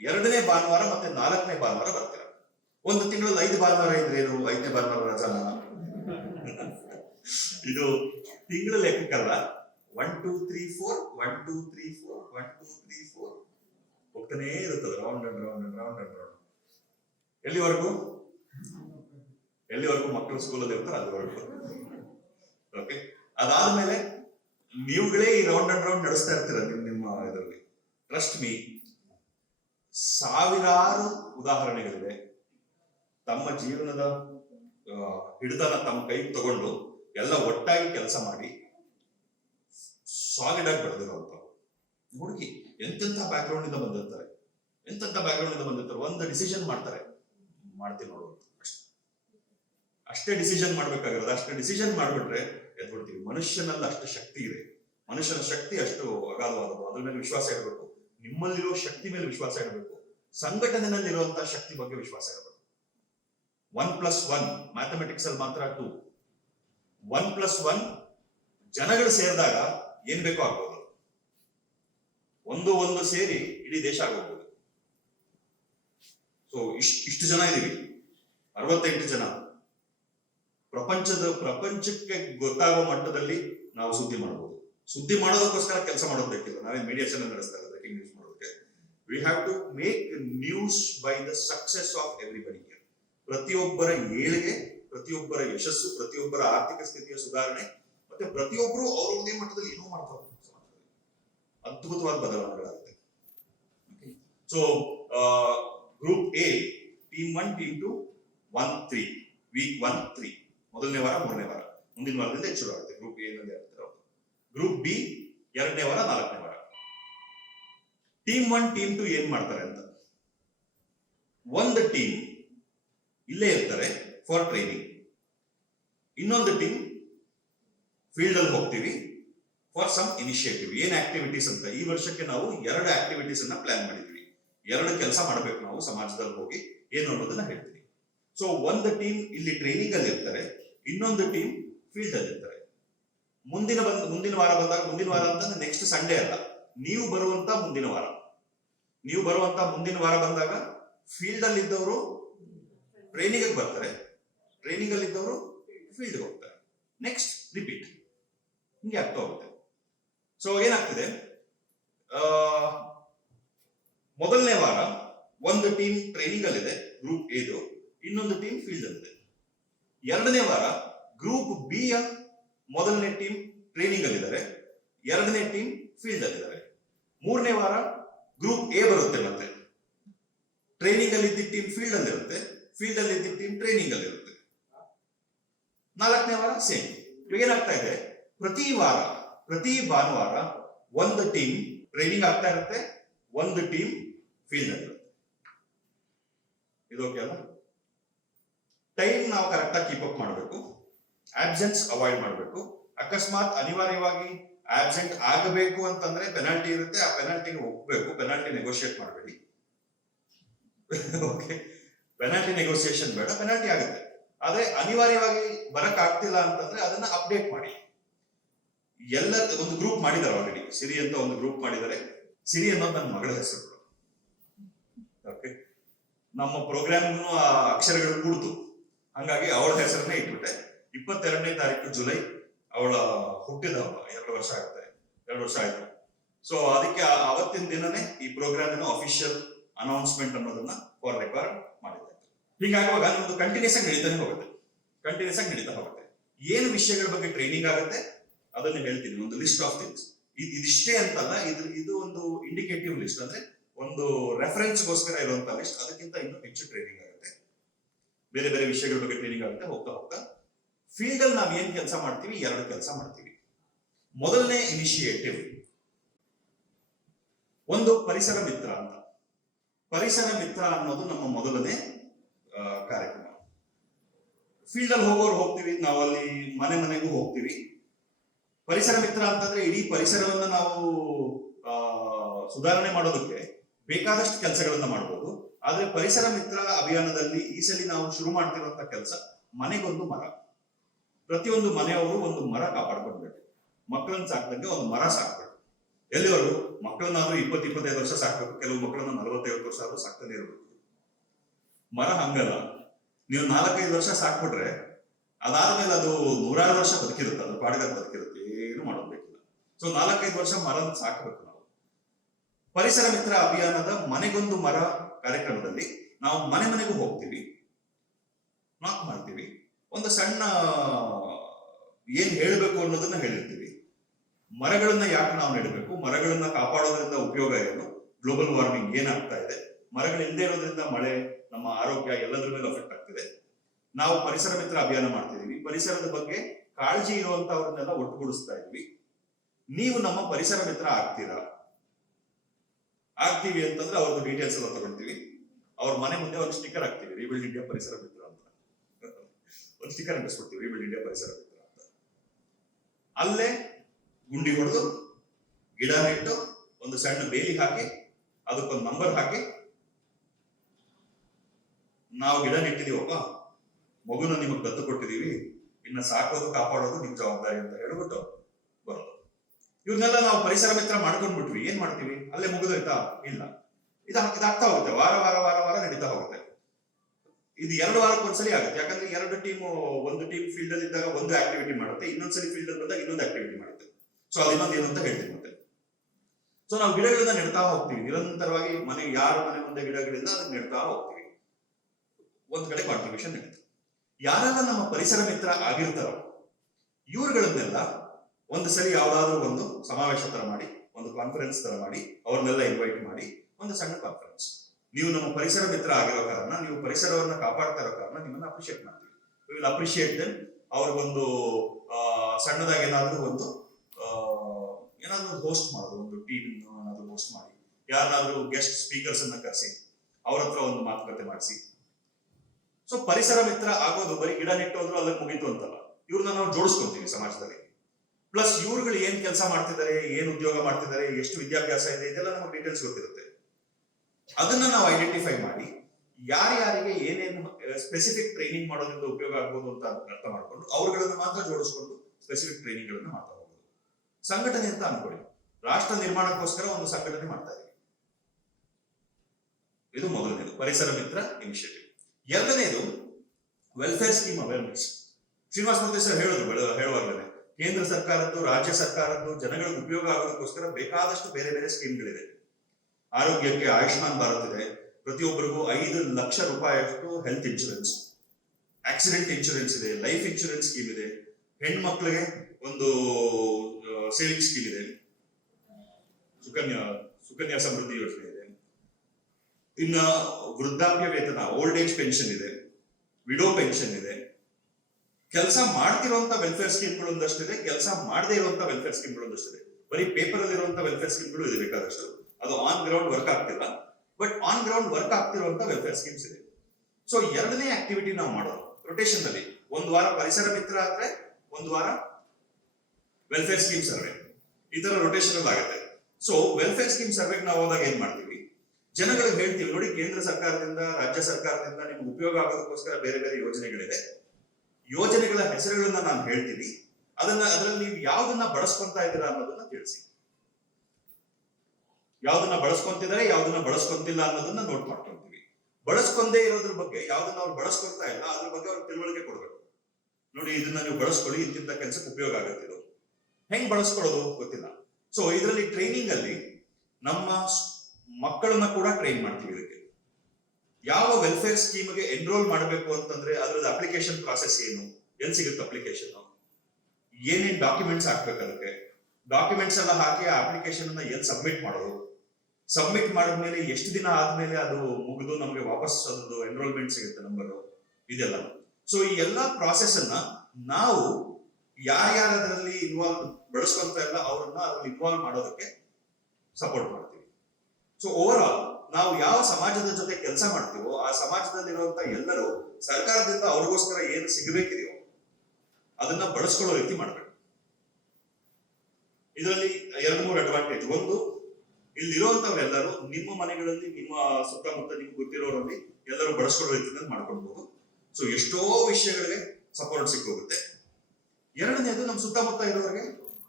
2ನೇ ಭಾನುವಾರ ಮತ್ತೆ 4ನೇ ಭಾನುವಾರ ಬರ್ತೀರಾ. ಒಂದು ತಿಂಗಳಲ್ಲಿ 5 ಭಾನುವಾರ ಇದ್ರೆ ಏನು, 5ನೇ ಭಾನುವಾರ ರಜಾನ? ಇದು ತಿಂಗಳ ಲೆಕ್ಕಕ್ಕಲ್ಲ. 1 2 3 4 1 2 3 4 1 2 3 4 ಹೋಗ್ತಾನೆ ಇರುತ್ತದೆ, round and round and round and round. ಎಲ್ಲಿವರೆಗೂ ಮಕ್ಕಳು ಸ್ಕೂಲಲ್ಲಿ ಇರ್ತಾರೆ ಅಲ್ಲಿವರೆಗೂ. ಓಕೆ, ಅದಾದ್ಮೇಲೆ ನೀವುಗಳೇ ಈ ರೌಂಡ್ ಅಂಡ್ ರೌಂಡ್ ನಡೆಸ್ತಾ ಇರ್ತೀರ ನಿಮ್ಮ ಇದರಲ್ಲಿ. ಟ್ರಸ್ಟ್ ಮೀ, ಸಾವಿರಾರು ಉದಾಹರಣೆಗಳಿವೆ. ತಮ್ಮ ಜೀವನದ ಹಿಡಿತನ ತಮ್ಮ ಕೈಗೆ ತಗೊಂಡು ಎಲ್ಲ ಒಟ್ಟಾಗಿ ಕೆಲಸ ಮಾಡಿ ಸಾಲಿಡ್ ಆಗಿ ಬೆಳೆದಿರುವಂತ ಹುಡುಗಿ ಎಂತೆಂಥ ಬ್ಯಾಕ್ಗ್ರೌಂಡ್ ಇಂದ ಬಂದಿರ್ತಾರೆ. ಒಂದು ಡಿಸಿಷನ್ ಮಾಡ್ತೀವಿ ನೋಡುವಂತ ಅಷ್ಟೇ ಡಿಸಿಷನ್ ಮಾಡ್ಬೇಕಾಗಿರೋದು. ಅಷ್ಟೇ ಡಿಸಿಷನ್ ಮಾಡ್ಬಿಟ್ರೆ ಎದ್ಬಿಡ್ತೀವಿ. ಮನುಷ್ಯನಲ್ಲಿ ಅಷ್ಟು ಶಕ್ತಿ ಇದೆ, ಮನುಷ್ಯನ ಶಕ್ತಿ ಅಷ್ಟು ಅಗಾಧವಾದದ್ದು. ಅದ್ರ ಮೇಲೆ ವಿಶ್ವಾಸ ಇರಬೇಕು, ನಿಮ್ಮಲ್ಲಿರೋ ಶಕ್ತಿ ಮೇಲೆ ವಿಶ್ವಾಸ ಇರಬೇಕು, ಸಂಘಟನೆಯಲ್ಲಿರುವಂತಹ ಶಕ್ತಿ ಬಗ್ಗೆ ವಿಶ್ವಾಸ ಇರಬೇಕು. 1+1 ಮ್ಯಾಥಮೆಟಿಕ್ಸ್ ಅಲ್ಲಿ ಮಾತ್ರ 2. 1+1 ಜನಗಳು ಸೇರಿದಾಗ ಏನ್ ಬೇಕೋ ಆಗ್ಬೋದು. ಒಂದು ಸೇರಿ ಇಡೀ ದೇಶ ಆಗೋಗ್ಬೋದು. ಸೊ ಇಷ್ಟು ಜನ ಇದೀವಿ, 68 ಜನ. ಪ್ರಪಂಚಕ್ಕೆ ಗೊತ್ತಾಗೋ ಮಟ್ಟದಲ್ಲಿ ನಾವು ಸುದ್ದಿ ಮಾಡಬಹುದು. ಸುದ್ದಿ ಮಾಡೋದಕ್ಕೋಸ್ಕರ ಕೆಲಸ ಮಾಡೋದು ಬೇಕಿಲ್ಲ. ನಾವೇನ್ ಮೀಡಿಯೇಷನ್ ನಡೆಸ್ತಾ ಇಲ್ಲ ಬ್ರೇಕಿಂಗ್ ನ್ಯೂಸ್ ಮಾಡೋದಕ್ಕೆ. We have to make news by the success of everybody. ಪ್ರತಿಯೊಬ್ಬರ ಏಳಿಗೆ, ಪ್ರತಿಯೊಬ್ಬರ ಯಶಸ್ಸು, ಪ್ರತಿಯೊಬ್ಬರ ಆರ್ಥಿಕ ಸ್ಥಿತಿಯ ಸುಧಾರಣೆ, ಮತ್ತೆ ಪ್ರತಿಯೊಬ್ಬರು ಅವ್ರವ್ರದೇ ಮಟ್ಟದಲ್ಲಿ ಏನೋ ಮಾಡ್ತಾರೆ. ಅದ್ಭುತವಾದ ಬದಲಾವಣೆಗಳಾಗುತ್ತೆ. So group A, team 1, team 2, 1-3, week 1-3, ಮೊದಲನೇ ವಾರ, ಮೂರನೇ ವಾರ, ಮುಂದಿನ ವಾರದಿಂದ ಶುರು ಆಗುತ್ತೆ. ಗ್ರೂಪ್ ಎ ನಲ್ಲಿ ಆಗ್ತಾರೆ. ಗ್ರೂಪ್ ಬಿ ಎರಡನೇ ವಾರ, ನಾಲ್ಕನೇ ವಾರ. ಟೀಮ್ 1, ಟೀಮ್ 2 ಏನ್ ಮಾಡ್ತಾರೆ ಅಂತ, ಒಂದು ಟೀಮ್ ಇಲ್ಲೇ ಇರ್ತಾರೆ ಫಾರ್ ಟ್ರೈನಿಂಗ್, ಇನ್ನೊಂದು ಟೀಮ್ ಫೀಲ್ಡ್ ಅಲ್ಲಿ ಹೋಗ್ತೀವಿ ಫಾರ್ ಸಮ್ ಇನಿಷಿಯೇಟಿವ್. ಏನ್ ಆಕ್ಟಿವಿಟೀಸ್ ಅಂತ, ಈ ವರ್ಷಕ್ಕೆ ನಾವು 2 ಆಕ್ಟಿವಿಟೀಸ್ ಅನ್ನ ಪ್ಲಾನ್ ಮಾಡಿದ್ವಿ. 2 ಕೆಲಸ ಮಾಡಬೇಕು ನಾವು ಸಮಾಜದಲ್ಲಿ ಹೋಗಿ, ಏನು ಅನ್ನೋದನ್ನ ಹೇಳ್ತೀನಿ. ಸೊ ಒಂದು ಟೀಮ್ ಇಲ್ಲಿ ಟ್ರೈನಿಂಗ್ ಅಲ್ಲಿ ಇರ್ತಾರೆ, ಇನ್ನೊಂದು ಟೀಮ್ ಫೀಲ್ಡ್ ಅಲ್ಲಿ ಇರ್ತಾರೆ. ಮುಂದಿನ ವಾರ ಬಂದಾಗ, ಮುಂದಿನ ವಾರ ಅಂತಂದ್ರೆ ನೆಕ್ಸ್ಟ್ ಸಂಡೇ ಅಲ್ಲ, ನೀವು ಬರುವಂತ ಮುಂದಿನ ವಾರ ಬಂದಾಗ ಫೀಲ್ಡ್ ಅಲ್ಲಿ ಇದ್ದವರು ಟ್ರೈನಿಂಗ್ ಬರ್ತಾರೆ, ಟ್ರೈನಿಂಗ್ ಅಲ್ಲಿ ಇದ್ದವರು ಫೀಲ್ಡ್ ಹೋಗ್ತಾರೆ. ನೆಕ್ಸ್ಟ್ ರಿಪೀಟ್, ಹಿಂಗೆ ಆಗ್ತಾ ಹೋಗುತ್ತೆ. ಸೊ ಏನಾಗ್ತಿದೆ, ಮೊದಲನೇ ವಾರ ಒಂದು ಟೀಮ್ ಟ್ರೈನಿಂಗ್ ಅಲ್ಲಿದೆ ಗ್ರೂಪ್ ಎದು, ಇನ್ನೊಂದು ಟೀಮ್ ಫೀಲ್ಡ್ ಅಲ್ಲಿದೆ. ಎರಡನೇ ವಾರ ಗ್ರೂಪ್ ಬಿ ಯ ಮೊದಲನೇ ಟೀಮ್ ಟ್ರೈನಿಂಗ್ ಅಲ್ಲಿದ್ದಾರೆ, ಎರಡನೇ ಟೀಮ್ ಫೀಲ್ಡ್ ಅಲ್ಲಿದ್ದಾರೆ. ಮೂರನೇ ವಾರ ಗ್ರೂಪ್ ಎ ಬರುತ್ತೆ, ಮತ್ತೆ ಟ್ರೈನಿಂಗ್ ಅಲ್ಲಿ ಇದ್ದ ಟೀಮ್ ಫೀಲ್ಡ್ ಅಲ್ಲಿ ಇರುತ್ತೆ, ಫೀಲ್ಡ್ ಅಲ್ಲಿ ಇದ್ದ ಟೀಮ್ ಟ್ರೈನಿಂಗ್ ಅಲ್ಲಿ ಇರುತ್ತೆ. ನಾಲ್ಕನೇ ವಾರ ಸೇಮ್. ಇವಾಗ ಏನಾಗ್ತಾ ಇದೆ, ಪ್ರತಿ ಭಾನುವಾರ ಒಂದು ಟೀಮ್ ಟ್ರೈನಿಂಗ್ ಆಗ್ತಾ ಇರುತ್ತೆ, ಒಂದು ಟೀಮ್ ಫೀಲ್ಡ್ ಅಲ್ಲಿ ಇರುತ್ತೆ. ಇದು ಓಕೆ ಅಲ್ಲ? ಟೈಮ್ ನಾವು ಕರೆಕ್ಟ್ ಆಗಿ ಕೀಪ್ ಅಪ್ ಮಾಡಬೇಕು, ಆಬ್ಸೆನ್ಸ್ ಅವಾಯ್ಡ್ ಮಾಡಬೇಕು. ಅಕಸ್ಮಾತ್ ಅನಿವಾರ್ಯವಾಗಿ ಆಬ್ಸೆಂಟ್ ಆಗಬೇಕು ಅಂತಂದ್ರೆ ಪೆನಾಲ್ಟಿ ಇರುತ್ತೆ, ಆ ಪೆನಾಲ್ಟಿಗೆ ಒಪ್ಪಬೇಕು. ಪೆನಾಲ್ಟಿ ನೆಗೋಷಿಯೇಟ್ ಮಾಡಬೇಡಿ. ಓಕೆ, ಪೆನಾಲ್ಟಿ ನೆಗೋಸಿಯೇಷನ್ ಬೇಡ, ಪೆನಾಲ್ಟಿ ಆಗುತ್ತೆ. ಆದ್ರೆ ಅನಿವಾರ್ಯವಾಗಿ ಬರಕ್ ಆಗ್ತಿಲ್ಲ ಅಂತಂದ್ರೆ ಅದನ್ನ ಅಪ್ಡೇಟ್ ಮಾಡಿ. ಒಂದು ಗ್ರೂಪ್ ಮಾಡಿದ್ದಾರೆ ಆಲ್ರೆಡಿ, ಸಿರಿ ಅಂತ ಒಂದು ಗ್ರೂಪ್ ಮಾಡಿದ್ದಾರೆ. ಸಿರಿ ಅನ್ನೋದು ನನ್ನ ಮಗಳ ಹೆಸರು. ಓಕೆ, ನಮ್ಮ ಪ್ರೋಗ್ರಾಮ್ ಆ ಅಕ್ಷರಗಳು ಕೂಡ್ತು, ಹಂಗಾಗಿ ಅವಳ ಹೆಸರನ್ನೇ ಇಟ್ಬಿಟ್ಟೆ. 22ನೇ ತಾರೀಕು ಜುಲೈ ಅವಳ ಹುಟ್ಟಿದ ಹಬ್ಬ. 2 ವರ್ಷ ಆಯ್ತು. ಸೊ ಅದಕ್ಕೆ ಅವತ್ತಿನ ದಿನನೇ ಈ ಪ್ರೋಗ್ರಾಮ್ ಅಫಿಷಿಯಲ್ ಅನೌನ್ಸ್ಮೆಂಟ್ ಅನ್ನೋದನ್ನ ಫಾರ್ ರೆಕಾರ್ಡ್ ಮಾಡಿದ್ದಾರೆ. ಹೀಗಾಗುವಾಗ ನಮ್ದು ಕಂಟಿನ್ಯೂಸ್ ಆಗಿ ನಡೀತಾ ಹೋಗುತ್ತೆ. ಏನು ವಿಷಯಗಳ ಬಗ್ಗೆ ಟ್ರೈನಿಂಗ್ ಆಗುತ್ತೆ ಅದನ್ನ ಹೇಳ್ತೀನಿ. ಒಂದು ಲಿಸ್ಟ್ ಆಫ್ ಥಿಂಗ್ಸ್, ಇದಿಷ್ಟೇ ಅಂತಲ್ಲ, ಇದು ಒಂದು ಇಂಡಿಕೇಟಿವ್ ಲಿಸ್ಟ್, ಅಂದ್ರೆ ಒಂದು ರೆಫರೆನ್ಸ್ ಗೋಸ್ಕರ ಇರುವಂತ ಲಿಸ್ಟ್. ಅದಕ್ಕಿಂತ ಇನ್ನೂ ಹೆಚ್ಚು ಟ್ರೈನಿಂಗ್ ಆಗುತ್ತೆ, ಬೇರೆ ಬೇರೆ ವಿಷಯಗಳ ಬಗ್ಗೆ ಟ್ರೈನಿಂಗ್ ಆಗುತ್ತೆ. ಹೋಗ್ತಾ ಫೀಲ್ಡ್ ಅಲ್ಲಿ ನಾವು ಏನ್ ಕೆಲಸ ಮಾಡ್ತೀವಿ, 2 ಕೆಲಸ ಮಾಡ್ತೀವಿ. ಮೊದಲನೇ ಇನಿಷಿಯೇಟಿವ್ ಒಂದು ಪರಿಸರ ಮಿತ್ರ ಅಂತ. ಪರಿಸರ ಮಿತ್ರ ಅನ್ನೋದು ನಮ್ಮ ಮೊದಲನೇ ಕಾರ್ಯಕ್ರಮ. ಫೀಲ್ಡ್ ಅಲ್ಲಿ ಹೋಗ್ತೀವಿ, ನಾವು ಅಲ್ಲಿ ಮನೆಗೂ ಹೋಗ್ತೀವಿ. ಪರಿಸರ ಮಿತ್ರ ಅಂತಂದ್ರೆ ಇಡೀ ಪರಿಸರವನ್ನ ನಾವು ಸುಧಾರಣೆ ಮಾಡೋದಕ್ಕೆ ಬೇಕಾದಷ್ಟು ಕೆಲಸಗಳನ್ನ ಮಾಡಬಹುದು. ಆದ್ರೆ ಪರಿಸರ ಮಿತ್ರ ಅಭಿಯಾನದಲ್ಲಿ ಈ ಸಲ ನಾವು ಶುರು ಮಾಡ್ತಿರುವಂತ ಕೆಲಸ, ಮನೆಗೊಂದು ಮರ. ಪ್ರತಿಯೊಂದು ಮನೆಯವರು ಒಂದು ಮರ ಕಾಪಾಡ್ಕೊಳ್ಬೇಕು. ಮಕ್ಕಳನ್ನ ಸಾಕ್ದಂಗೆ ಒಂದು ಮರ ಸಾಕ್ಬೇಕು. ಎಲ್ಲಿವರೆಗೂ? ಮಕ್ಕಳನ್ನಾದ್ರೂ 20-25 ವರ್ಷ ಸಾಕ್ಬೇಕು, ಕೆಲವು ಮಕ್ಕಳನ್ನ 40-50 ವರ್ಷ ಆದ್ರೂ ಸಾಕ್ತಾನೆ ಇರಬೇಕು. ಮರ ಹಂಗಲ್ಲ, ನೀವು 4-5 ವರ್ಷ ಸಾಕ್ಬಿಟ್ರೆ ಅದಾದ್ಮೇಲೆ ಅದು 100 ವರ್ಷ ಬದುಕಿರುತ್ತೆ, ಅದು ಪಾಡಿಗೆ ಬದುಕಿರುತ್ತೆ, ಏನು ಮಾಡೋದು ಬೇಕಿಲ್ಲ. ಸೊ 4-5 ವರ್ಷ ಮರ ಸಾಕಬೇಕು ನಾವು. ಪರಿಸರ ಮಿತ್ರ ಅಭಿಯಾನದ ಮನೆಗೊಂದು ಮರ ಕಾರ್ಯಕ್ರಮದಲ್ಲಿ ನಾವು ಮನೆಗೂ ಹೋಗ್ತೀವಿ, ನಾಕ್ ಮಾಡ್ತೀವಿ. ಒಂದು ಸಣ್ಣ ಏನ್ ಹೇಳ್ಬೇಕು ಅನ್ನೋದನ್ನ ಹೇಳಿರ್ತೀವಿ. ಮರಗಳನ್ನ ಯಾಕೆ ನಾವು ನೆಡಬೇಕು, ಮರಗಳನ್ನ ಕಾಪಾಡೋದ್ರಿಂದ ಉಪಯೋಗ ಏನು, ಗ್ಲೋಬಲ್ ವಾರ್ಮಿಂಗ್ ಏನಾಗ್ತಾ ಇದೆ, ಮರಗಳು ಇಲ್ಲದೆ ಇರೋದ್ರಿಂದ ಮಳೆ, ನಮ್ಮ ಆರೋಗ್ಯ ಎಲ್ಲದರ ಮೇಲೆ ಅಫೆಕ್ಟ್ ಆಗ್ತಿದೆ. ನಾವು ಪರಿಸರ ಮಿತ್ರ ಅಭಿಯಾನ ಮಾಡ್ತಿದೀವಿ. ಪರಿಸರದ ಬಗ್ಗೆ ಕಾಳಜಿ ಇರುವಂತವ್ರನ್ನೆಲ್ಲ ಒಟ್ಟುಗೂಡಿಸ್ತಾ ಇದ್ವಿ. ನೀವು ನಮ್ಮ ಪರಿಸರ ಮಿತ್ರ ಆಗ್ತೀವಿ ಅಂತಂದ್ರೆ ಅವ್ರದ್ದು ಡೀಟೇಲ್ಸ್ ಎಲ್ಲ ತಗೊಳ್ತೀವಿ. ಅವ್ರ ಮನೆ ಮುಂದೆ ಒಂದು ಸ್ಟಿಕ್ಕರ್ ಹಾಕ್ತೀವಿ, ರಿಬಿಲ್ಡ್ ಇಂಡಿಯಾ ಪರಿಸರ ಮಿತ್ರ ಅಂತ. ಒಂದು ಸ್ಟಿಕ್ಕರ್ ಅಂಟಿಸ್ಬಿಡ್ತೀವಿ, ರಿಬಿಲ್ಡ್ ಇಂಡಿಯಾ ಪರಿಸರ ಮಿತ್ರ ಅಂತ. ಅಲ್ಲೇ ಗುಂಡಿ ಹೊಡೆದು ಗಿಡ ನೆಟ್ಟು ಒಂದು ಸಣ್ಣ ಬೇಲಿ ಹಾಕಿ ಅದಕ್ಕೊಂದು ನಂಬರ್ ಹಾಕಿ, ನಾವು ಗಿಡ ನೆಟ್ಟಿದೀವಪ್ಪ, ಮಗುನ ನಿಮಗೆ ದತ್ತು ಕೊಟ್ಟಿದೀವಿ, ಇನ್ನ ಸಾಕೋದು ಕಾಪಾಡೋದು ನಿಮ್ ಜವಾಬ್ದಾರಿ ಅಂತ ಹೇಳ್ಬಿಟ್ಟು ಬರೋದು. ಇವ್ರನ್ನೆಲ್ಲ ನಾವು ಪರಿಸರ ಮಿತ್ರ ಮಾಡ್ಕೊಂಡ್ಬಿಟ್ವಿ, ಏನ್ ಮಾಡ್ತೀವಿ? ಅಲ್ಲೇ ಮುಗಿದೋಯ್ತಾ? ಇಲ್ಲ, ಇದಾಗ್ತಾ ಹೋಗುತ್ತೆ. ವಾರ ನಡೀತಾ ಹೋಗುತ್ತೆ. ಇದು 2 ವಾರಕ್ಕೊಂದ್ಸಲಿ ಆಗುತ್ತೆ. ಯಾಕಂದ್ರೆ 2 ಟೀಮ್, ಒಂದು ಟೀಮ್ ಫೀಲ್ಡ್ ಅಲ್ಲಿ ಇದ್ದಾಗ ಒಂದು ಆಕ್ಟಿವಿಟಿ ಮಾಡುತ್ತೆ, ಇನ್ನೊಂದ್ಸಲಿ ಫೀಲ್ಡ್ ಅಲ್ಲಿ ಬಂದಾಗ ಇನ್ನೊಂದು ಆಕ್ಟಿವಿಟಿ ಮಾಡುತ್ತೆ. ಸೊ ಅದು ಇನ್ನೊಂದು ಏನು ಅಂತ ಹೇಳ್ತೀನಿ ಮತ್ತೆ. ಸೊ ಸೊ ನಾವು ಗಿಡಗಳನ್ನ ನೆಡ್ತಾ ಹೋಗ್ತೀವಿ ನಿರಂತರವಾಗಿ, ಯಾರ ಮನೆ ಮುಂದೆ ಗಿಡಗಳಿಂದ ಅದನ್ನ ನೆಡ್ತಾ ಹೋಗ್ತೀವಿ. ಒಂದ್ ಕಡೆ ಕಾಂಟ್ರಿಬ್ಯೂಷನ್ ನಡೀತು. ಯಾರೆಲ್ಲ ನಮ್ಮ ಪರಿಸರ ಮಿತ್ರ ಆಗಿರ್ತಾರೋ ಇವ್ರುಗಳನ್ನೆಲ್ಲ ಒಂದು ಸರಿ ಯಾವ್ದಾದ್ರು ಒಂದು ಸಮಾವೇಶ ತರ ಮಾಡಿ, ಒಂದು ಕಾನ್ಫರೆನ್ಸ್ ತರ ಮಾಡಿ, ಅವ್ರನ್ನೆಲ್ಲ ಇನ್ವೈಟ್ ಮಾಡಿ ಒಂದು ಸಣ್ಣ ಕಾನ್ಫರೆನ್ಸ್. ನೀವು ನಮ್ಮ ಪರಿಸರ ಮಿತ್ರ ಆಗಿರೋ ಕಾರಣ, ನೀವು ಪರಿಸರವನ್ನ ಕಾಪಾಡ್ತಾ ಇರೋ ಕಾರಣ ನಿಮ್ಮನ್ನ ಅಪ್ರಿಶಿಯೇಟ್ ಮಾಡ್ತೀವಿ. We will appreciate them. ಅವ್ರಿಗೊಂದು ಸಣ್ಣದಾಗಿ ಏನಾದ್ರೂ ಒಂದು ಹೋಸ್ಟ್ ಮಾಡೋದು, ಒಂದು ಟೀಮ್ ಏನಾದ್ರು ಹೋಸ್ಟ್ ಮಾಡಿ, ಯಾರಾದ್ರೂ ಗೆಸ್ಟ್ ಸ್ಪೀಕರ್ಸ್ ಅನ್ನ ಕರೆಸಿ ಅವ್ರ ಹತ್ರ ಒಂದು ಮಾತುಕತೆ ಮಾಡಿಸಿ. ಸೊ ಪರಿಸರ ಮಿತ್ರ ಆಗೋದು ಬರೀ ಗಿಡ ನೆಟ್ಟೋದ್ರು ಅಲ್ಲಿಗೆ ಮುಗೀತು ಅಂತಲ್ಲ, ಇವ್ರನ್ನ ನಾವು ಜೋಡಿಸ್ಕೊಂತೀವಿ ಸಮಾಜದಲ್ಲಿ. ಪ್ಲಸ್ ಇವ್ರುಗಳು ಏನ್ ಕೆಲಸ ಮಾಡ್ತಿದ್ದಾರೆ, ಏನ್ ಉದ್ಯೋಗ ಮಾಡ್ತಿದ್ದಾರೆ, ಎಷ್ಟು ವಿದ್ಯಾಭ್ಯಾಸ ಇದೆ, ಇದೆಲ್ಲ ನಮಗೆ ಡೀಟೇಲ್ಸ್ ಗೊತ್ತಿರುತ್ತೆ. ಅದನ್ನ ನಾವು ಐಡೆಂಟಿಫೈ ಮಾಡಿ ಯಾರ್ಯಾರಿಗೆ ಏನೇನು ಸ್ಪೆಸಿಫಿಕ್ ಟ್ರೈನಿಂಗ್ ಮಾಡೋದ್ರಿಂದ ಉಪಯೋಗ ಆಗ್ಬೋದು ಅಂತ ಅರ್ಥ ಮಾಡ್ಕೊಂಡು ಅವ್ರುಗಳನ್ನ ಮಾತ್ರ ಜೋಡಿಸ್ಕೊಂಡು ಸ್ಪೆಸಿಫಿಕ್ ಟ್ರೈನಿಂಗ್ ಗಳನ್ನ ಮಾಡ್ತಾ ಹೋಗೋದು. ಸಂಘಟನೆ ಅಂತ ಅನ್ಕೊಳ್ಳಿ, ರಾಷ್ಟ್ರ ನಿರ್ಮಾಣಕ್ಕೋಸ್ಕರ ಒಂದು ಸಂಘಟನೆ ಮಾಡ್ತಾ ಇದೀವಿ. ಇದು ಮೊದಲನೇದು ಪರಿಸರ ಮಿತ್ರ ಇನಿಷಿಯೇಟಿವ್. ಎರಡನೇದು welfare scheme awareness. Srinivasa Murthy sir ಹೇಳುವಾಗಲೇ ಕೇಂದ್ರ ಸರ್ಕಾರದ್ದು, ರಾಜ್ಯ ಸರ್ಕಾರದ್ದು ಜನಗಳಿಗೆ ಉಪಯೋಗ ಆಗೋದಕ್ಕೋಸ್ಕರ ಬೇಕಾದಷ್ಟು ಬೇರೆ ಬೇರೆ ಸ್ಕೀಮ್ಗಳಿದೆ. ಆರೋಗ್ಯಕ್ಕೆ ಆಯುಷ್ಮಾನ್ ಭಾರತ್ ಇದೆ, ಪ್ರತಿಯೊಬ್ಬರಿಗೂ 5 ಲಕ್ಷ ರೂಪಾಯಿಯಷ್ಟು ಹೆಲ್ತ್ ಇನ್ಶೂರೆನ್ಸ್, ಆಕ್ಸಿಡೆಂಟ್ ಇನ್ಶೂರೆನ್ಸ್ ಇದೆ, ಲೈಫ್ ಇನ್ಶೂರೆನ್ಸ್ ಸ್ಕೀಮ್ ಇದೆ, ಹೆಣ್ಮಕ್ಳಿಗೆ ಒಂದು ಸೇವಿಂಗ್ ಸ್ಕೀಮ್ ಇದೆ, ಸುಕನ್ಯಾ ಸಮೃದ್ಧಿ ಯೋಜನೆ ಇದೆ, ಇನ್ನ ವೃದ್ಧಾಪ್ಯ ವೇತನ ಓಲ್ಡ್ ಏಜ್ ಪೆನ್ಷನ್ ಇದೆ, ವಿಡೋ ಪೆನ್ಷನ್ ಇದೆ. ಕೆಲಸ ಮಾಡ್ತಿರುವಂತ ವೆಲ್ಫೇರ್ ಸ್ಕೀಮ್ಗಳು ಒಂದಷ್ಟಿದೆ, ಕೆಲಸ ಮಾಡದೇ ಇರುವಂತ ವೆಲ್ಫೇರ್ ಸ್ಕೀಮ್ಗಳು ಒಂದಷ್ಟಿದೆ. ಬರೀ ಪೇಪರ್ ಅಲ್ಲಿ ಇರುವಂತ ವೆಲ್ಫೇರ್ ಸ್ಕೀಮ್ಗಳು ಇದೆ ಬೇಕಾದಷ್ಟು, ಅದು ಆನ್ ಗ್ರೌಂಡ್ ವರ್ಕ್ ಆಗ್ತಿಲ್ಲ. ಬಟ್ ಆನ್ ಗ್ರೌಂಡ್ ವರ್ಕ್ ಆಗ್ತಿರುವಂತ ವೆಲ್ಫೇರ್ ಸ್ಕೀಮ್ಸ್ ಇದೆ. ಸೊ ಎರಡನೇ ಆಕ್ಟಿವಿಟಿ ನಾವು ಮಾಡೋದು ರೊಟೇಷನ್ ಅಲ್ಲಿ, ಒಂದು ವಾರ ಪರಿಸರ ಮಿತ್ರ ಆದ್ರೆ ಒಂದು ವಾರ ವೆಲ್ಫೇರ್ ಸ್ಕೀಮ್ ಸರ್ವೆ, ಈ ತರ ರೊಟೇಷನ್ ಅಲ್ಲಿ ಆಗುತ್ತೆ. ಸೊ ವೆಲ್ಫೇರ್ ಸ್ಕೀಮ್ ಸರ್ವೆಗೆ ನಾವು ಹೋದಾಗ ಏನ್ ಮಾಡ್ತೀವಿ, ಜನಗಳಿಗೆ ಹೇಳ್ತೀವಿ, ನೋಡಿ ಕೇಂದ್ರ ಸರ್ಕಾರದಿಂದ, ರಾಜ್ಯ ಸರ್ಕಾರದಿಂದ ನಿಮ್ಗೆ ಉಪಯೋಗ ಆಗೋದಕ್ಕೋಸ್ಕರ ಬೇರೆ ಬೇರೆ ಯೋಜನೆಗಳಿದೆ, ಯೋಜನೆಗಳ ಹೆಸರುಗಳನ್ನ ನಾನು ಹೇಳ್ತೀನಿ, ಅದರಲ್ಲಿ ನೀವು ಯಾವ್ದನ್ನ ಬಳಸ್ಕೊಂತಾ ಇದ್ದೀರಾ ಅನ್ನೋದನ್ನ ತಿಳಿಸಿ. ಯಾವ್ದನ್ನ ಬಳಸ್ಕೊಂತಿದ್ದಾರೆ, ಯಾವ್ದನ್ನ ಬಳಸ್ಕೊಂತಿಲ್ಲ ಅನ್ನೋದನ್ನ ನೋಟ್ ಮಾಡ್ಕೊಂತೀವಿ. ಬಳಸ್ಕೊಂಡೇ ಇರೋದ್ರ ಬಗ್ಗೆ, ಯಾವ್ದನ್ನ ಅವ್ರು ಬಳಸ್ಕೊಳ್ತಾ ಇಲ್ಲ ಅದ್ರ ಬಗ್ಗೆ ಅವ್ರಿಗೆ ತಿಳುವಳಿಕೆ ಕೊಡ್ಬೇಕು. ನೋಡಿ ಇದನ್ನ ನೀವು ಬಳಸ್ಕೊಳ್ಳಿ, ಇಂತಿಂತ ಕೆಲಸಕ್ಕೆ ಉಪಯೋಗ ಆಗುತ್ತೆ. ಇದು ಹೆಂಗ್ ಬಳಸ್ಕೊಳ್ಳೋದು ಗೊತ್ತಿಲ್ಲ. ಸೊ ಇದರಲ್ಲಿ ಟ್ರೈನಿಂಗ್ ಅಲ್ಲಿ ನಮ್ಮ ಮಕ್ಕಳನ್ನ ಕೂಡ ಟ್ರೈನ್ ಮಾಡ್ತೀವಿ. ಇದಕ್ಕೆ ಯಾವ ವೆಲ್ಫೇರ್ ಸ್ಕೀಮ್ಗೆ ಎನ್ರೋಲ್ ಮಾಡಬೇಕು ಅಂತಂದ್ರೆ ಅದ್ರದ್ದು ಅಪ್ಲಿಕೇಶನ್ ಪ್ರಾಸೆಸ್ ಏನು, ಎಲ್ಲಿ ಸಿಗುತ್ತೆ ಅಪ್ಲಿಕೇಶನ್, ಏನೇನ್ ಡಾಕ್ಯುಮೆಂಟ್ಸ್ ಹಾಕ್ಬೇಕು, ಅದಕ್ಕೆ ಡಾಕ್ಯುಮೆಂಟ್ಸ್ ಎಲ್ಲ ಹಾಕಿ ಆ ಅಪ್ಲಿಕೇಶನ್ ಅನ್ನ ಎಲ್ಲಿ ಸಬ್ಮಿಟ್ ಮಾಡೋದು, ಸಬ್ಮಿಟ್ ಮಾಡಿದ್ಮೇಲೆ ಎಷ್ಟು ದಿನ ಆದ್ಮೇಲೆ ಅದು ಮುಗಿದು ನಮಗೆ ವಾಪಸ್ ಅದೊಂದು ಎನ್ರೋಲ್ಮೆಂಟ್ ಸಿಗುತ್ತೆ ನಂಬರ್, ಇದೆಲ್ಲ. ಸೊ ಈ ಎಲ್ಲಾ ಪ್ರಾಸೆಸ್ ಅನ್ನ ನಾವು ಯಾರ್ಯಾರದ್ರಲ್ಲಿ ಇನ್ವಾಲ್ವ್ ಬಳಸ್ಕೊಂತ ಇಲ್ಲ ಅವ್ರನ್ನ ಅದ್ರಲ್ಲಿ ಇನ್ವಾಲ್ವ್ ಮಾಡೋದಕ್ಕೆ ಸಪೋರ್ಟ್ ಮಾಡ್ತೀವಿ. ಸೊ ಓವರ್ ಆಲ್ ನಾವು ಯಾವ ಸಮಾಜದ ಜೊತೆ ಕೆಲಸ ಮಾಡ್ತೀವೋ ಆ ಸಮಾಜದಲ್ಲಿರುವಂತ ಎಲ್ಲರೂ ಸರ್ಕಾರದಿಂದ ಅವ್ರಿಗೋಸ್ಕರ ಏನು ಸಿಗಬೇಕಿದೆಯೋ ಅದನ್ನ ಬಳಸ್ಕೊಳ್ಳೋ ರೀತಿ ಮಾಡ್ಬೇಕು. ಇದರಲ್ಲಿ 2-3 ಅಡ್ವಾಂಟೇಜ್. ಒಂದು, ಇಲ್ಲಿರುವಂತವ್ರೆಲ್ಲರೂ ನಿಮ್ಮ ಮನೆಗಳಲ್ಲಿ, ನಿಮ್ಮ ಸುತ್ತಮುತ್ತ ನಿಮ್ಗೆ ಗೊತ್ತಿರೋರಲ್ಲಿ ಎಲ್ಲರೂ ಬಳಸ್ಕೊಳ್ಳೋ ರೀತಿಯಲ್ಲಿ ಮಾಡ್ಕೊಳ್ಬಹುದು. ಸೊ ಎಷ್ಟೋ ವಿಷಯಗಳಿಗೆ ಸಪೋರ್ಟ್ ಸಿಕ್ಕೋಗುತ್ತೆ. ಎರಡನೇದು, ನಮ್ಮ ಸುತ್ತಮುತ್ತ ಇರೋರಿಗೆ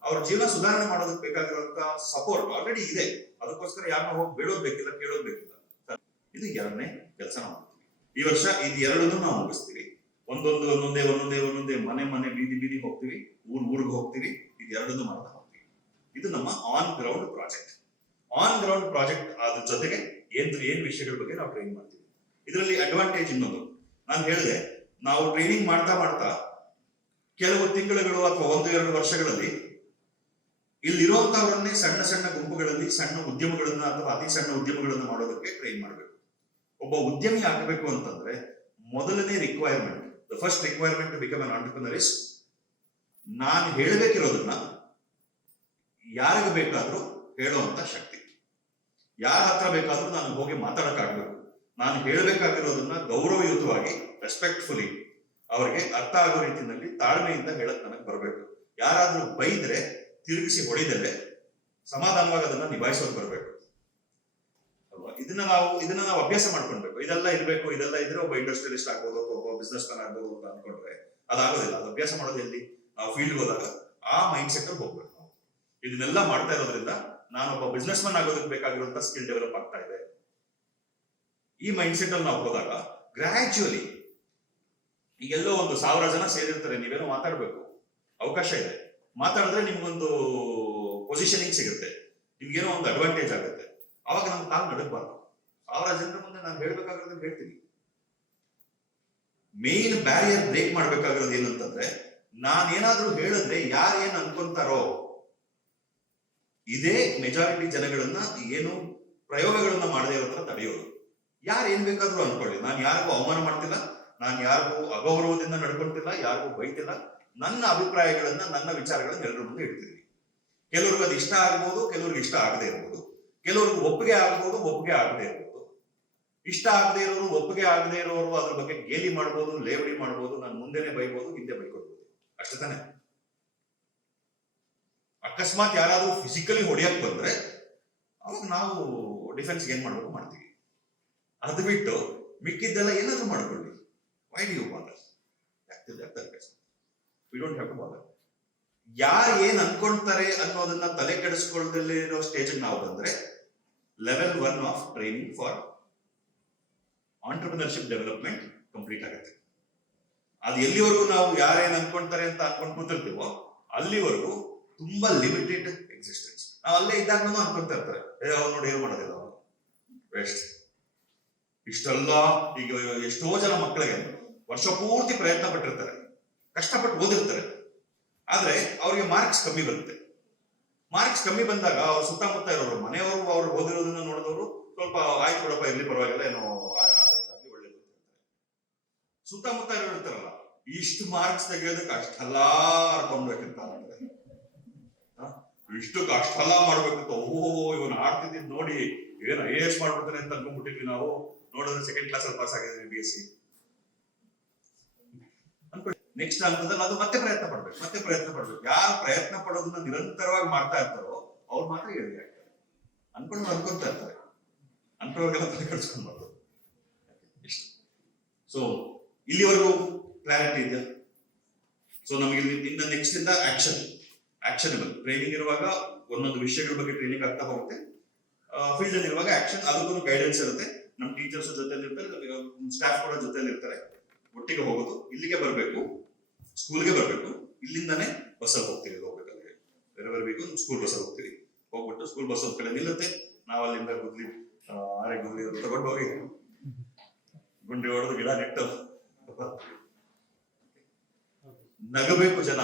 ಅವ್ರ ಜೀವನ ಸುಧಾರಣೆ ಮಾಡೋದಕ್ಕೆ ಬೇಕಾಗಿರುವಂತ ಸಪೋರ್ಟ್ ಆಲ್ರೆಡಿ ಇದೆ, ಅದಕ್ಕೋಸ್ಕರ ಯಾರನ್ನ ಹೋಗಿ ಬೇಡೋದ್ ಬೇಕಿಲ್ಲ, ಕೇಳೋದ್ ಬೇಕಿಲ್ಲ. ಇದು ಎರಡನೇ ಕೆಲಸ ನಾವು ಮಾಡ್ತೀವಿ. ಈ ವರ್ಷ ಇದು ಎರಡನ್ನೂ ನಾವು ಮುಗಿಸ್ತೀವಿ. ಒಂದೊಂದೇ ಮನೆ ಬೀದಿ ಹೋಗ್ತೀವಿ, ಊರಿಗೆ ಹೋಗ್ತೀವಿ, ಇದು ಎರಡನ್ನೂ ಮಾಡ್ತಾ ಹೋಗ್ತೀವಿ. ಇದು ನಮ್ಮ on ground project. On ground project ಅದ್ರ ಜೊತೆಗೆ ಏನ್ ವಿಷಯಗಳ ಬಗ್ಗೆ ನಾವು ಟ್ರೈನ್ ಮಾಡ್ತೀವಿ. ಇದರಲ್ಲಿ ಅಡ್ವಾಂಟೇಜ್ ಇನ್ನೊಂದು, ನಾನು ಹೇಳಿದೆ, ನಾವು ಟ್ರೈನಿಂಗ್ ಮಾಡ್ತಾ ಕೆಲವು ತಿಂಗಳುಗಳು ಅಥವಾ 1-2 ವರ್ಷಗಳಲ್ಲಿ ಇಲ್ಲಿರುವಂತವರನ್ನೇ ಸಣ್ಣ ಸಣ್ಣ ಗುಂಪುಗಳಲ್ಲಿ ಸಣ್ಣ ಉದ್ಯಮಗಳನ್ನ ಅಥವಾ ಅತಿ ಸಣ್ಣ ಉದ್ಯಮಗಳನ್ನ ಮಾಡೋದಕ್ಕೆ ಟ್ರೈನ್ ಮಾಡಬೇಕು. ಒಬ್ಬ ಉದ್ಯಮಿ ಆಗಬೇಕು ಅಂತಂದ್ರೆ ಮೊದಲನೇ requirement, the first requirement to become an entrepreneur is, ನಾನು ಹೇಳಬೇಕಿರೋದನ್ನ ಯಾರಿಗೆ ಬೇಕಾದ್ರೂ ಹೇಳುವಂತ ಶಕ್ತಿ. ಯಾರ ಹತ್ರ ಬೇಕಾದ್ರೂ ನಾನು ಹೋಗಿ ಮಾತಾಡಕ್ಕಾಗಬೇಕು. ನಾನು ಹೇಳಬೇಕಾಗಿರೋದನ್ನ ಗೌರವಯುತವಾಗಿ, ರೆಸ್ಪೆಕ್ಟ್ಫುಲಿ ಅವ್ರಿಗೆ ಅರ್ಥ ಆಗೋ ರೀತಿಯಲ್ಲಿ ತಾಳ್ಮೆಯಿಂದ ಹೇಳಕ್ ನನಗೆ ಬರಬೇಕು. ಯಾರಾದ್ರೂ ಬೈದ್ರೆ ತಿರುಗಿಸಿ ಹೊಡಿದಲ್ಲೇ ಸಮಾಧಾನವಾಗಿ ಅದನ್ನ ನಿಭಾಯಿಸೋದು ಬರಬೇಕು ಅಲ್ವಾ. ಇದನ್ನ ನಾವು ಅಭ್ಯಾಸ ಮಾಡ್ಕೊಳ್ಬೇಕು. ಇದೆಲ್ಲ ಇರ್ಬೇಕು, ಇದೆಲ್ಲ ಇದ್ರೆ ಒಬ್ಬ ಇಂಡಸ್ಟ್ರಿಯಲಿಸ್ಟ್ ಆಗ್ಬೋದು ಅಥವಾ ಒಬ್ಬ ಬಿಸ್ನೆಸ್ ಮ್ಯಾನ್ ಆಗ್ಬೋದು ಅಂತ ಅನ್ಕೊಂಡ್ರೆ ಅದಾಗೋದಿಲ್ಲ. ಅದು ಅಭ್ಯಾಸ ಮಾಡೋದು ಎಲ್ಲಿ, ನಾವು ಫೀಲ್ಡ್ ಹೋದಾಗ ಆ ಮೈಂಡ್ ಸೆಟ್ ಅಲ್ಲಿ ಹೋಗ್ಬೇಕು. ನಾವು ಇದನ್ನೆಲ್ಲ ಮಾಡ್ತಾ ಇರೋದ್ರಿಂದ ನಾನೊಬ್ಬ ಬಿಸ್ನೆಸ್ ಮ್ಯಾನ್ ಆಗೋದಕ್ಕೆ ಬೇಕಾಗಿರುವಂತ ಸ್ಕಿಲ್ ಡೆವಲಪ್ ಆಗ್ತಾ ಇದೆ. ಈ ಮೈಂಡ್ ಸೆಟ್ ಅಲ್ಲಿ ನಾವು ಹೋದಾಗ ಗ್ರಾಜುಯಲಿ, ಈಗೆಲ್ಲೋ 1,000 ಜನ ಸೇರಿರ್ತಾರೆ, ನೀವೇನೋ ಮಾತಾಡ್ಬೇಕು, ಅವಕಾಶ ಇದೆ, ಮಾತಾಡಿದ್ರೆ ನಿಮ್ಗೊಂದು ಪೊಸಿಷನಿಂಗ್ ಸಿಗುತ್ತೆ. ನಿಮ್ಗೇನೋ ಒಂದು ಅಡ್ವಾಂಟೇಜ್ ಆಗುತ್ತೆ, ಅವಾಗ ನಮ್ಗೆ ಕಾಲು ನಡಗಬಾರ್ದು. 1000 ಜನರ ಮುಂದೆ ನಾನು ಹೇಳ್ಬೇಕಾಗಿರೋದನ್ನ ಹೇಳ್ತೀನಿ. ಮೇನ್ ಬ್ಯಾರಿಯರ್ ಬ್ರೇಕ್ ಮಾಡ್ಬೇಕಾಗಿರೋದು ಏನಂತಂದ್ರೆ, ನಾನೇನಾದ್ರೂ ಹೇಳಿದ್ರೆ ಯಾರು ಏನ್ ಅನ್ಕೊಂತಾರೋ, ಇದೇ ಮೆಜಾರಿಟಿ ಜನಗಳನ್ನ ಏನು ಪ್ರಯೋಗಗಳನ್ನ ಮಾಡದೇ ಇರೋ ತರ ತಡೆಯೋದು. ಯಾರು ಏನ್ ಬೇಕಾದ್ರೂ ಅನ್ಕೊಳ್ಳಿ, ನಾನು ಯಾರಿಗೂ ಅವಮಾನ ಮಾಡ್ತಿಲ್ಲ, ನಾನು ಯಾರಿಗೂ ಅಗೌರವದಿಂದ ನಡ್ಕೊಳ್ತಿಲ್ಲ, ಯಾರಿಗೂ ಬೈತಿಲ್ಲ. ನನ್ನ ಅಭಿಪ್ರಾಯಗಳನ್ನ, ನನ್ನ ವಿಚಾರಗಳನ್ನ ಎಲ್ಲರ ಮುಂದೆ ಇಡ್ತೀನಿ. ಕೆಲವ್ರಿಗೆ ಅದು ಇಷ್ಟ ಆಗ್ಬೋದು, ಕೆಲವ್ರಿಗೆ ಇಷ್ಟ ಆಗದೆ ಇರ್ಬೋದು, ಕೆಲವ್ರಿಗೆ ಒಪ್ಪಿಗೆ ಆಗ್ಬೋದು, ಒಪ್ಪಿಗೆ ಆಗದೆ ಇರ್ಬೋದು. ಇಷ್ಟ ಆಗದೆ ಇರೋರು, ಒಪ್ಪಿಗೆ ಆಗದೆ ಇರೋರು ಅದ್ರ ಬಗ್ಗೆ ಗೇಲಿ ಮಾಡ್ಬೋದು, ಲೇವಡಿ ಮಾಡ್ಬೋದು, ನಾನು ಮುಂದೆನೆ ಬೈಬೋದು, ಹಿಂದೆ ಬೈಕೊಡ್ಬೋದು, ಅಷ್ಟೇ ತಾನೆ. ಅಕಸ್ಮಾತ್ ಯಾರಾದ್ರೂ ಫಿಸಿಕಲಿ ಹೊಡೆಯಕ್ ಬಂದ್ರೆ ಅವಾಗ ನಾವು ಡಿಫೆನ್ಸ್ ಏನ್ ಮಾಡ್ಬೇಕು ಮಾಡ್ತೀವಿ. ಅದು ಬಿಟ್ಟು ಮಿಕ್ಕಿದ್ದೆಲ್ಲ ಏನಾದ್ರೂ ಮಾಡ್ಕೊಳ್ಳಿ. Why do you bother? We don't have to bother. ಯಾರು ಏನ್ ಅನ್ಕೊಂತಾರೆ ಅನ್ನೋದನ್ನ ತಲೆ ಕೆಡಿಸ್ಕೊಳ್ಳದಲ್ಲೇ ಇರೋ ಸ್ಟೇಜ್ ನಾವು ಬಂದ್ರೆ level 1 of training for entrepreneurship development complete ಆಗುತ್ತೆ. ಅದು ಎಲ್ಲಿವರೆಗೂ ನಾವು ಯಾರೇನ್ ಅನ್ಕೊಂತಾರೆ ಅಂತ ಅನ್ಕೊಂಡ್ ಕೂತಿರ್ತೀವೋ ಅಲ್ಲಿವರೆಗೂ ತುಂಬಾ ಲಿಮಿಟೆಡ್ ಎಕ್ಸಿಸ್ಟೆನ್ಸ್. ನಾವು ಅಲ್ಲೇ ಇದ್ದಾಗನೂ ಅನ್ಕೊಂತಾ ಇರ್ತಾರೆ, ಅವ್ರು ನೋಡಿ ಏನ್ ಮಾಡೋದಿಲ್ಲ, ಅವರು ವೇಸ್ಟ್. ಇಷ್ಟೆಲ್ಲ ಈಗ ಎಷ್ಟೋ ಜನ ಮಕ್ಕಳಿಗೆ ವರ್ಷ ಪೂರ್ತಿ ಪ್ರಯತ್ನ ಪಟ್ಟಿರ್ತಾರೆ, ಕಷ್ಟಪಟ್ಟು ಓದಿರ್ತಾರೆ, ಆದ್ರೆ ಅವ್ರಿಗೆ ಮಾರ್ಕ್ಸ್ ಕಮ್ಮಿ ಬರುತ್ತೆ. ಮಾರ್ಕ್ಸ್ ಕಮ್ಮಿ ಬಂದಾಗ ಅವ್ರ ಸುತ್ತಮುತ್ತ ಇರೋರು, ಮನೆಯವರು ಅವ್ರು ಓದಿರೋದನ್ನ ನೋಡಿದವರು ಸ್ವಲ್ಪ ಆಯ್ತು ಕೊಡಪ್ಪ ಇರ್ಲಿ ಪರವಾಗಿಲ್ಲ, ಏನೋ ಆದಷ್ಟಾಗ್ಲಿ ಒಳ್ಳೇದು. ಸುತ್ತಮುತ್ತ ಇರ್ತಾರಲ್ಲ, ಇಷ್ಟು ಮಾರ್ಕ್ಸ್ ತೆಗೆಯೋದಕ್ಕೆ ಅಷ್ಟೆಲ್ಲ ಅರ್ಕೊಂಡ್ಬೇಕಂತ ಇಷ್ಟಕ್ಕೆ ಅಷ್ಟೆಲ್ಲ ಮಾಡ್ಬೇಕಿತ್ತು. ಇವನು ಆಡ್ತಿದ್ದು ನೋಡಿ ಏನ್ IAS ಮಾಡ್ಬಿಡ್ತಾನೆ ಅಂತ ಅನ್ಕೊಂಡ್ಬಿಟ್ಟಿದ್ವಿ ನಾವು. ನೋಡಿದ್ರೆ ಸೆಕೆಂಡ್ ಕ್ಲಾಸ್ ಅಲ್ಲಿ ಪಾಸ್ ಆಗಿದ್ವಿ BSc. ನೆಕ್ಸ್ಟ್ ಹಂತದಲ್ಲಿ ಅದು ಮತ್ತೆ ಪ್ರಯತ್ನ ಪಡ್ಬೇಕು. ಯಾರು ಪ್ರಯತ್ನ ಪಡೋದನ್ನ ನಿರಂತರವಾಗಿ ಮಾಡ್ತಾ ಇರ್ತಾರೋ ಅವ್ರು ಮಾತ್ರ ಹೇಳಿ ಆಗ್ತಾರೆ. ಅನ್ಕೊಂತಾ ಇರ್ತಾರೆ, ಅನ್ಕೊಳ್ಳೋರ್ಗೆಲ್ಲ ತಲೆ ಕೆಡಿಸ್ಕೊಂಡ್ಬಾರ್ದು. ಇಷ್ಟು. ಸೊ ಇಲ್ಲಿವರೆಗೂ ಕ್ಲಾರಿಟಿ ಇದೆಯಾ? ಸೊ ನಮಗೆ ಇನ್ನು ನೆಕ್ಸ್ಟ್ ಇಂದ ಆಕ್ಷನಬಲ್ ಟ್ರೈನಿಂಗ್ ಇರುವಾಗ ಒಂದೊಂದು ವಿಷಯಗಳ ಬಗ್ಗೆ ಟ್ರೈನಿಂಗ್ ಆಗ್ತಾ ಹೋಗುತ್ತೆ. ಫೀಲ್ಡ್ ಅಲ್ಲಿ ಇರುವಾಗ ಆಕ್ಷನ್, ಅದಕ್ಕೂ ಗೈಡೆನ್ಸ್ ಇರುತ್ತೆ. ನಮ್ಮ ಟೀಚರ್ಸ್ ಜೊತೆಲಿ ಇರ್ತಾರೆ, ಸ್ಟಾಫ್ ಕೂಡ ಜೊತೆಲಿ ಇರ್ತಾರೆ. ಒಟ್ಟಿಗೆ ಹೋಗೋದು, ಇಲ್ಲಿಗೆ ಬರಬೇಕು, ಸ್ಕೂಲ್ಗೆ ಬರಬೇಕು, ಇಲ್ಲಿಂದಾನೇ ಬಸ್ಸಲ್ಲಿ ಹೋಗ್ತೀವಿ. ಹೋಗ್ಬೇಕಾದ್ರೆ ಬೇರೆ ಬರಬೇಕು, ಸ್ಕೂಲ್ ಬಸ್ಸಲ್ಲಿ ಹೋಗ್ತೀವಿ. ಹೋಗ್ಬಿಟ್ಟು ಸ್ಕೂಲ್ ಬಸ್ ಒಂದ್ ಕಡೆ ನಿಲ್ಲುತ್ತೆ, ನಾವು ಅಲ್ಲಿಂದ ಗುದ್ಲಿ ತಗೊಂಡು ಹೋಗಿ ಗುಂಡಿ ಹೊಡೆದು ಗಿಡ ನೆಟ್ಟು ನಗಬೇಕು. ಜನ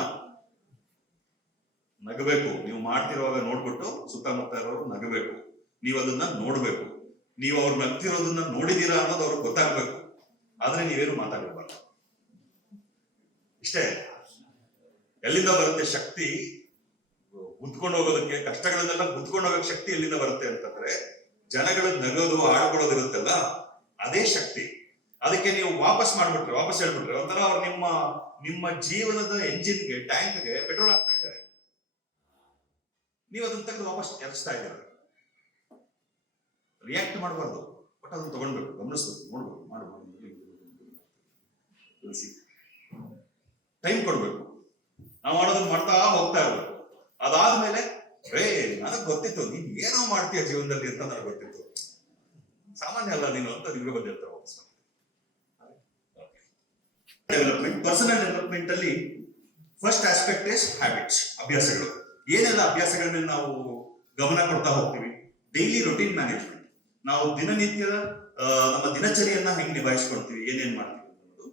ನಗಬೇಕು. ನೀವು ಮಾಡ್ತಿರುವಾಗ ನೋಡ್ಬಿಟ್ಟು ಸುತ್ತಮುತ್ತ ಇರೋರು ನಗಬೇಕು. ನೀವು ಅದನ್ನ ನೋಡ್ಬೇಕು. ನೀವು ಅವ್ರು ನಗ್ತಿರೋದನ್ನ ನೋಡಿದೀರಾ ಅನ್ನೋದು ಅವ್ರಿಗೆ ಗೊತ್ತಾಗ್ಬೇಕು. ಆದ್ರೆ ನೀವೇನು ಮಾತಾಡಬಾರ್ದು. ಇಷ್ಟೇ. ಎಲ್ಲಿಂದ ಬರುತ್ತೆ ಶಕ್ತಿ? ಗುದ್ಕೊಂಡು ಹೋಗೋದಕ್ಕೆ, ಕಷ್ಟಗಳನ್ನೆಲ್ಲ ಗುದ್ಕೊಂಡು ಹೋಗೋಕೆ ಶಕ್ತಿ ಎಲ್ಲಿಂದ ಬರುತ್ತೆ ಅಂತಂದ್ರೆ, ಜನಗಳ ನಗೋದು ಆಡ್ಕೊಳ್ಳೋದು ಇರುತ್ತಲ್ಲ, ಅದೇ ಶಕ್ತಿ. ಅದಕ್ಕೆ ನೀವು ವಾಪಸ್ ಹೇಳ್ಬಿಟ್ರೆ ಒಂಥರ ಅವ್ರು ನಿಮ್ಮ ಜೀವನದ ಎಂಜಿನ್ಗೆ, ಟ್ಯಾಂಕ್ಗೆ ಪೆಟ್ರೋಲ್ ಹಾಕ್ತಾ ಇದ್ದಾರೆ. ನೀವು ಅದನ್ನ ತೆಗೆದು ವಾಪಸ್ ಎರಿಸ್ತಾ ಇದ್ದಾರೆ. ರಿಯಾಕ್ಟ್ ಮಾಡಬಾರ್ದು, ಬಟ್ ಅದನ್ನ ತಗೊಂಡ್ಬೇಕು, ಗಮನಿಸ್ಬೇಕು, ನೋಡ್ಬೇಕು, ಮಾಡಬೇಕು, ಟೈಮ್ ಕೊಡ್ಬೇಕು. ನಾವು ಮಾಡೋದನ್ನ ಮಾಡ್ತಾ ಹೋಗ್ತಾ ಇರ್ಬೇಕು. ಅದಾದ್ಮೇಲೆ ನನಗ್ ಗೊತ್ತಿತ್ತು ನೀನ್ ಏನೋ ಮಾಡ್ತೀಯ ಜೀವನದಲ್ಲಿ ಅಂತ ನನಗೆ ಗೊತ್ತಿತ್ತು, ಸಾಮಾನ್ಯ ಅಲ್ಲ ನೀನು ಅಂತ ನಿಮ್ಗೆ ಬಂದಿರ್ತಾರೆ. ಡೆವಲಪ್ಮೆಂಟ್, ಪರ್ಸನಲ್ ಡೆವಲಪ್ಮೆಂಟ್ ಅಲ್ಲಿ ಫಸ್ಟ್ ಆಸ್ಪೆಕ್ಟ್ ಇಸ್ ಹ್ಯಾಬಿಟ್ಸ್, ಅಭ್ಯಾಸಗಳು. ಏನೆಲ್ಲ ಅಭ್ಯಾಸಗಳ ಮೇಲೆ ನಾವು ಗಮನ ಕೊಡ್ತಾ ಹೋಗ್ತೀವಿ? ಡೈಲಿ ರೊಟೀನ್ ಮ್ಯಾನೇಜ್ಮೆಂಟ್, ನಾವು ದಿನನಿತ್ಯದ ನಮ್ಮ ದಿನಚರಿಯನ್ನ ಹೆಂಗ್ ನಿಭಾಯಿಸ್ಕೊಳ್ತೀವಿ, ಏನೇನ್ ಮಾಡ್ತೀವಿ ಅನ್ನೋದು.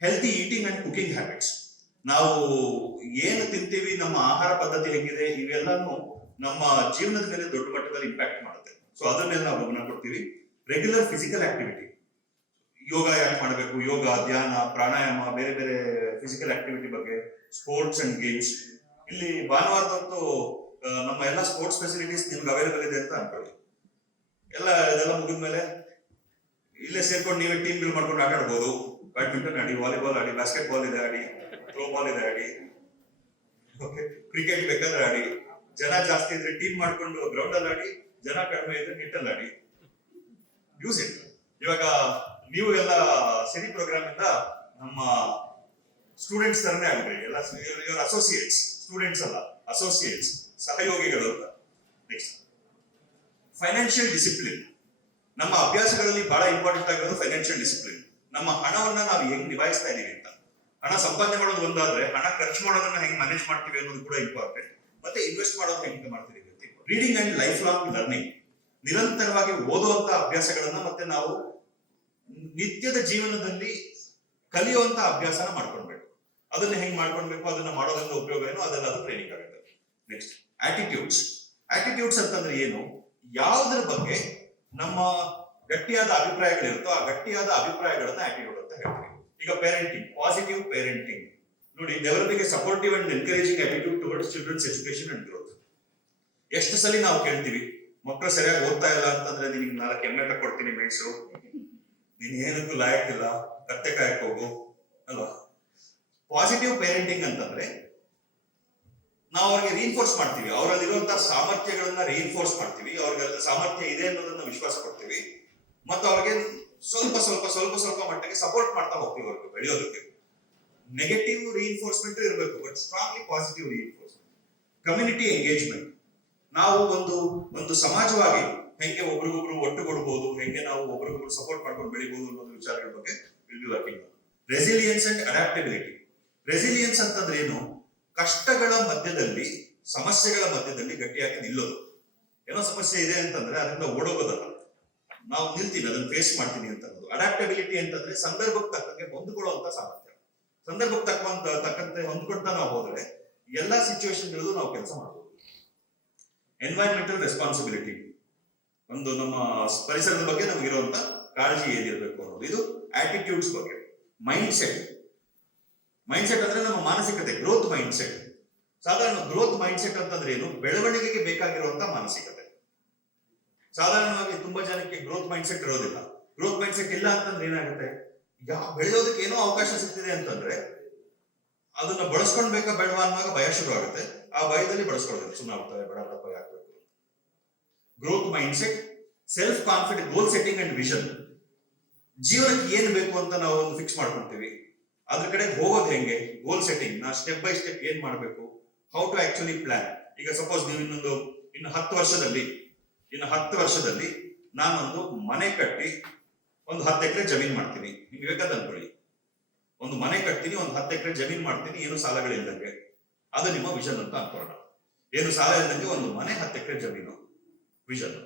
Healthy eating and cooking habits, ನಾವು ಏನು ತಿಂತೀವಿ, ನಮ್ಮ ಆಹಾರ ಪದ್ಧತಿ ಹೆಂಗಿದೆ, ಇವೆಲ್ಲಾನು ನಮ್ಮ ಜೀವನದ ಮೇಲೆ ದೊಡ್ಡ ಮಟ್ಟದಲ್ಲಿ ಇಂಪ್ಯಾಕ್ಟ್ ಮಾಡುತ್ತೆ. ಸೊ ಅದ್ರ ಮೇಲೆ ನಾವು ಗಮನ ಕೊಡ್ತೀವಿ. ರೆಗ್ಯುಲರ್ ಫಿಸಿಕಲ್ ಆಕ್ಟಿವಿಟಿ, ಯೋಗ ಯಾಕೆ ಮಾಡಬೇಕು, ಯೋಗ, ಧ್ಯಾನ, ಪ್ರಾಣಾಯಾಮ, ಬೇರೆ ಬೇರೆ ಫಿಸಿಕಲ್ ಆಕ್ಟಿವಿಟಿ ಬಗ್ಗೆ, ಸ್ಪೋರ್ಟ್ಸ್ ಅಂಡ್ ಗೇಮ್ಸ್. ಇಲ್ಲಿ ಭಾನುವಾರದಂತೂ ನಮ್ಮ ಎಲ್ಲ ಸ್ಪೋರ್ಟ್ಸ್ ಫೆಸಿಲಿಟೀಸ್ ನಿಮ್ಗೆ ಅವೈಲೇಬಲ್ ಇದೆ ಅಂತ ಅನ್ಕೊಳ್ಳಿ. ಇದೆಲ್ಲ ಮುಗಿದ್ಮೇಲೆ ಇಲ್ಲೇ ಸೇರ್ಕೊಂಡು ನೀವೇ ಟೀಮ್ ಗಳು ಮಾಡ್ಕೊಂಡು ಆಟ ಆಡ್ಬೋದು. ಬ್ಯಾಡ್ಮಿಂಟನ್ ಆಡಿ, ವಾಲಿಬಾಲ್ ಆಡಿ, ಬಾಸ್ಕೆಟ್ ಬಾಲ್ ಇದೆ ಆಡಿ, ಥ್ರೋ ಬಾಲ್ ಇದೆ ಆಡಿ, ಕ್ರಿಕೆಟ್ ಬೇಕಾದ್ರೆ ಆಡಿ. ಜನ ಜಾಸ್ತಿ ಇದ್ರೆ ಟೀಮ್ ಮಾಡ್ಕೊಂಡು ಗ್ರೌಂಡ್ ಅಲ್ಲಿ ಆಡಿ, ಜನ ಕಡಿಮೆ ಇದ್ರೆ ನೆಟ್ಟಲ್ಲಿ ಆಡಿ. Use it. ಇವಾಗ ನೀವು ಎಲ್ಲ ಸಿರಿ ಪ್ರೋಗ್ರಾಮ್ ಇಂದ ನಮ್ಮ ಸ್ಟೂಡೆಂಟ್ಸ್ ತರನೇ ಆಗ್ರಿ. ಎಲ್ಲ ಇವರ ಅಸೋಸಿಯೇಟ್ಸ್, ಸ್ಟೂಡೆಂಟ್ಸ್ ಅಲ್ಲ, ಅಸೋಸಿಯೇಟ್ಸ್, ಸಹಯೋಗಿಗಳು ಅಂತ. Next financial discipline. ನಮ್ಮ ಅಭ್ಯಾಸಗಳಲ್ಲಿ ಬಹಳ ಇಂಪಾರ್ಟೆಂಟ್ ಆಗಿರೋದು ಫೈನಾನ್ಷಿಯಲ್ ಡಿಸಿಪ್ಲಿನ್. ನಮ್ಮ ಹಣವನ್ನ ನಾವು ಹೆಂಗ್ ನಿಭಾಯಿಸ್ತಾ ಇದೀವಿ ಅಂತ. ಹಣ ಸಂಪಾದನೆ ಮಾಡೋದು ಒಂದಾದ್ರೆ, ಹಣ ಖರ್ಚು ಮಾಡೋದನ್ನ ಹೆಂಗ್ ಮ್ಯಾನೇಜ್ ಮಾಡ್ತೀವಿ ಅನ್ನೋದು ಕೂಡ ಇಂಪಾರ್ಟೆಂಟ್. ಮತ್ತೆ ಇನ್ವೆಸ್ಟ್ ಮಾಡೋದು ಹೆಂಗ್ ಮಾಡ್ತೀವಿ ಅಂತ important. Reading and life long learning, ನಿರಂತರವಾಗಿ ಓದುವಂತ ಅಭ್ಯಾಸಗಳನ್ನ ಮತ್ತೆ ನಾವು ನಿತ್ಯದ ಜೀವನದಲ್ಲಿ ಕಲಿಯುವಂತ ಅಭ್ಯಾಸನ ಮಾಡ್ಕೊಳ್ಬೇಕು. ಅದನ್ನ ಹೆಂಗ್ ಮಾಡ್ಕೊಳ್ಬೇಕು, ಅದನ್ನ ಮಾಡೋದ್ರಿಂದ ಉಪಯೋಗ ಏನು, ಅದೆಲ್ಲ ಅದು ಟ್ರೈನಿಂಗ್ ಆಗುತ್ತೆ. Next attitudes. ಆಟಿಟ್ಯೂಡ್ಸ್ ಅಂತಂದ್ರೆ ಏನು, ಯಾವುದ್ರ ಬಗ್ಗೆ ನಮ್ಮ ಗಟ್ಟಿಯಾದ ಅಭಿಪ್ರಾಯಗಳಿರುತ್ತೋ ಆ ಗಟ್ಟಿಯಾದ ಅಭಿಪ್ರಾಯಗಳನ್ನ ಆಟಿಟ್ಯೂಡ್ ಅಂತ ಹೇಳ್ತೀವಿ. ಈಗ ಪೇರೆಂಟಿಂಗ್, ಪಾಸಿಟಿವ್ ಪೇರೆಂಟಿಂಗ್ ನೋಡಿ, developing a supportive and encouraging attitude towards children's education and growth. ಎಷ್ಟು ಸಲ ನಾವು ಕೇಳ್ತೀವಿ, ಮಕ್ಕಳು ಸರಿಯಾಗಿ ಓದ್ತಾ ಇಲ್ಲ ಅಂತಂದ್ರೆ ನಿನಗೆ 4 ಎಮ್ಮೆ ಕೊಡ್ತೀನಿ ಮೇಡ್ಸು, ನೀನ್ ಏನಕ್ಕೂ ಲಾಯಕ್ಕಿಲ್ಲ, ಕತ್ತೆ ಕಾಯಕ್ ಹೋಗು ಅಲ್ವಾ. ಪಾಸಿಟಿವ್ ಪೇರೆಂಟಿಂಗ್ ಅಂತಂದ್ರೆ ನಾವು ಅವ್ರಿಗೆ ರೀಇನ್ಫೋರ್ಸ್ ಮಾಡ್ತೀವಿ, ಅವರಲ್ಲಿರುವಂತಹ ಸಾಮರ್ಥ್ಯಗಳನ್ನ ರೀಇನ್ಫೋರ್ಸ್ ಮಾಡ್ತೀವಿ, ಅವ್ರಿಗೆಲ್ಲ ಸಾಮರ್ಥ್ಯ ಇದೆ ಅನ್ನೋದನ್ನ ವಿಶ್ವಾಸ ಕೊಡ್ತೀವಿ, ಮತ್ತು ಅವ್ರಿಗೆ ಸ್ವಲ್ಪ ಸ್ವಲ್ಪ ಸ್ವಲ್ಪ ಸ್ವಲ್ಪ ಮಟ್ಟಿಗೆ ಸಪೋರ್ಟ್ ಮಾಡ್ತಾ ಹೋಗ್ತೀವಿ ಅವ್ರಿಗೆ ಬೆಳೆಯೋದಕ್ಕೆ. ನೆಗೆಟಿವ್ ರೀಇನ್ಫೋರ್ಸ್ಮೆಂಟ್ ಇರಬೇಕು, but strongly positive reinforcement. Community engagement, ನಾವು ಒಂದು ಸಮಾಜವಾಗಿ ಹೆಂಗೆ ಒಬ್ರಿಗೊಬ್ರು ಒಟ್ಟುಗೂಡಬಹುದು, ಹೆಂಗೆ ನಾವು ಒಬ್ರಿಗೊಬ್ರು ಸಪೋರ್ಟ್ ಮಾಡ್ಕೊಂಡು ಬೆಳಿಬಹುದು ಅನ್ನೋದು ವಿಚಾರಗಳ ಬಗ್ಗೆ will be working. Resilience and adaptability. Resilience ಅಂತಂದ್ರೆ ಏನು, ಕಷ್ಟಗಳ ಮಧ್ಯದಲ್ಲಿ, ಸಮಸ್ಯೆಗಳ ಮಧ್ಯದಲ್ಲಿ ಗಟ್ಟಿಯಾಗಿ ನಿಲ್ಲೋದು. ಏನೋ ಸಮಸ್ಯೆ ಇದೆ ಅಂತಂದ್ರೆ ಅದರಿಂದ ಓಡೋಗೋದಲ್ಲ, ನಾವು ನಿಲ್ತೀನಿ, ಅದನ್ನ ಫೇಸ್ ಮಾಡ್ತೀನಿ ಅಂತ ಅನ್ನೋದು. ಅಡಾಪ್ಟಬಿಲಿಟಿ ಅಂತಂದ್ರೆ ಸಂದರ್ಭಕ್ಕೆ ತಕ್ಕಂತೆ ಹೊಂದ್ಕೊಳ್ಳುವಂತ ಸಾಮರ್ಥ್ಯ. ಸಂದರ್ಭಕ್ಕೆ ತಕ್ಕಂತೆ ಹೊಂದ್ಕೊಳ್ತಾ ನಾವು ಹೋದ್ರೆ ಎಲ್ಲಾ ಸಿಚುವೇಶನ್ಗಳಲ್ಲೂ ನಾವು ಕೆಲಸ ಮಾಡಬಹುದು. ಎನ್ವೈರನ್ಮೆಂಟಲ್ ರೆಸ್ಪಾನ್ಸಿಬಿಲಿಟಿ, ಒಂದು ನಮ್ಮ ಪರಿಸರದ ಬಗ್ಗೆ ನಮಗಿರುವಂತ ಕಾಳಜಿ ಏನಿರಬೇಕು ಅನ್ನೋದು, ಇದು ಆಟಿಟ್ಯೂಡ್ಸ್ ಬಗ್ಗೆ. Mind set. ಮೈಂಡ್ ಸೆಟ್ ಅಂದ್ರೆ ನಮ್ಮ ಮಾನಸಿಕತೆ, ಗ್ರೋತ್ ಮೈಂಡ್ ಸೆಟ್. ಸಾಧಾರಣ ಗ್ರೋತ್ ಮೈಂಡ್ ಸೆಟ್ ಅಂತಂದ್ರೆ ಏನು, ಬೆಳವಣಿಗೆಗೆ ಬೇಕಾಗಿರುವಂತ ಮಾನಸಿಕತೆ. ಸಾಧಾರಣವಾಗಿ ತುಂಬಾ ಜನಕ್ಕೆ ಗ್ರೋತ್ ಮೈಂಡ್ ಸೆಟ್ ಇರೋದಿಲ್ಲ. ಗ್ರೋತ್ ಮೈಂಡ್ ಸೆಟ್ ಇಲ್ಲ ಅಂತಂದ್ರೆ ಏನಾಗುತ್ತೆ, ಬೆಳೆಯೋದಕ್ಕೆ ಏನೋ ಅವಕಾಶ ಸಿಗ್ತಿದೆ ಅಂತಂದ್ರೆ ಅದನ್ನ ಬಳಸ್ಕೊಳ್ಬೇಕಾ ಬೇಡವಾ ಅನ್ನುವಾಗ ಭಯ ಶುರು ಆಗುತ್ತೆ. ಆ ಭಯದಲ್ಲಿ ಬಳಸ್ಕೊಳ್ಬೇಕು, ಸುಮ್ಮನೆ ಆಗ್ತಾರೆ, ಬೇಡ ಭಯ ಆಗ್ಬೇಕು. Growth mindset, self confident, goal setting and vision. ಜೀವನಕ್ಕೆ ಏನ್ ಬೇಕು ಅಂತ ನಾವು ಒಂದು ಫಿಕ್ಸ್ ಮಾಡ್ಕೊಳ್ತೀವಿ, ಅದ್ರ ಕಡೆ ಹೋಗೋದು ಹೆಂಗೆ, ಗೋಲ್ ಸೆಟ್ಟಿಂಗ್, ನಾ ಸ್ಟೆಪ್ ಬೈ ಸ್ಟೆಪ್ ಏನ್ ಮಾಡ್ಬೇಕು, ಹೌ ಟು ಆಕ್ಚುಲಿ ಪ್ಲಾನ್. ಈಗ ಸಪೋಸ್ ನೀವು ಇನ್ನು 10 ವರ್ಷದಲ್ಲಿ ನಾನೊಂದು ಮನೆ ಕಟ್ಟಿ ಒಂದು 10 ಎಕರೆ ಜಮೀನ್ ಮಾಡ್ತೀನಿ, ನಿಮ್ಗೆ ಬೇಕಾದ ಅನ್ಕೊಳ್ಳಿ, ಒಂದು ಮನೆ ಕಟ್ತೀನಿ, ಒಂದು 10 ಎಕರೆ ಜಮೀನ್ ಮಾಡ್ತೀನಿ, ಏನು ಸಾಲಗಳಿಲ್ದಂಗೆ. ಅದು ನಿಮ್ಮ ವಿಷನ್ ಅಂತ ಅನ್ಕೊಳ್ಳೋಣ. ಏನು ಸಾಲ ಇಲ್ದಂಗೆ ಒಂದು ಮನೆ, 10 ಎಕರೆ ಜಮೀನು, ವಿಷನ್.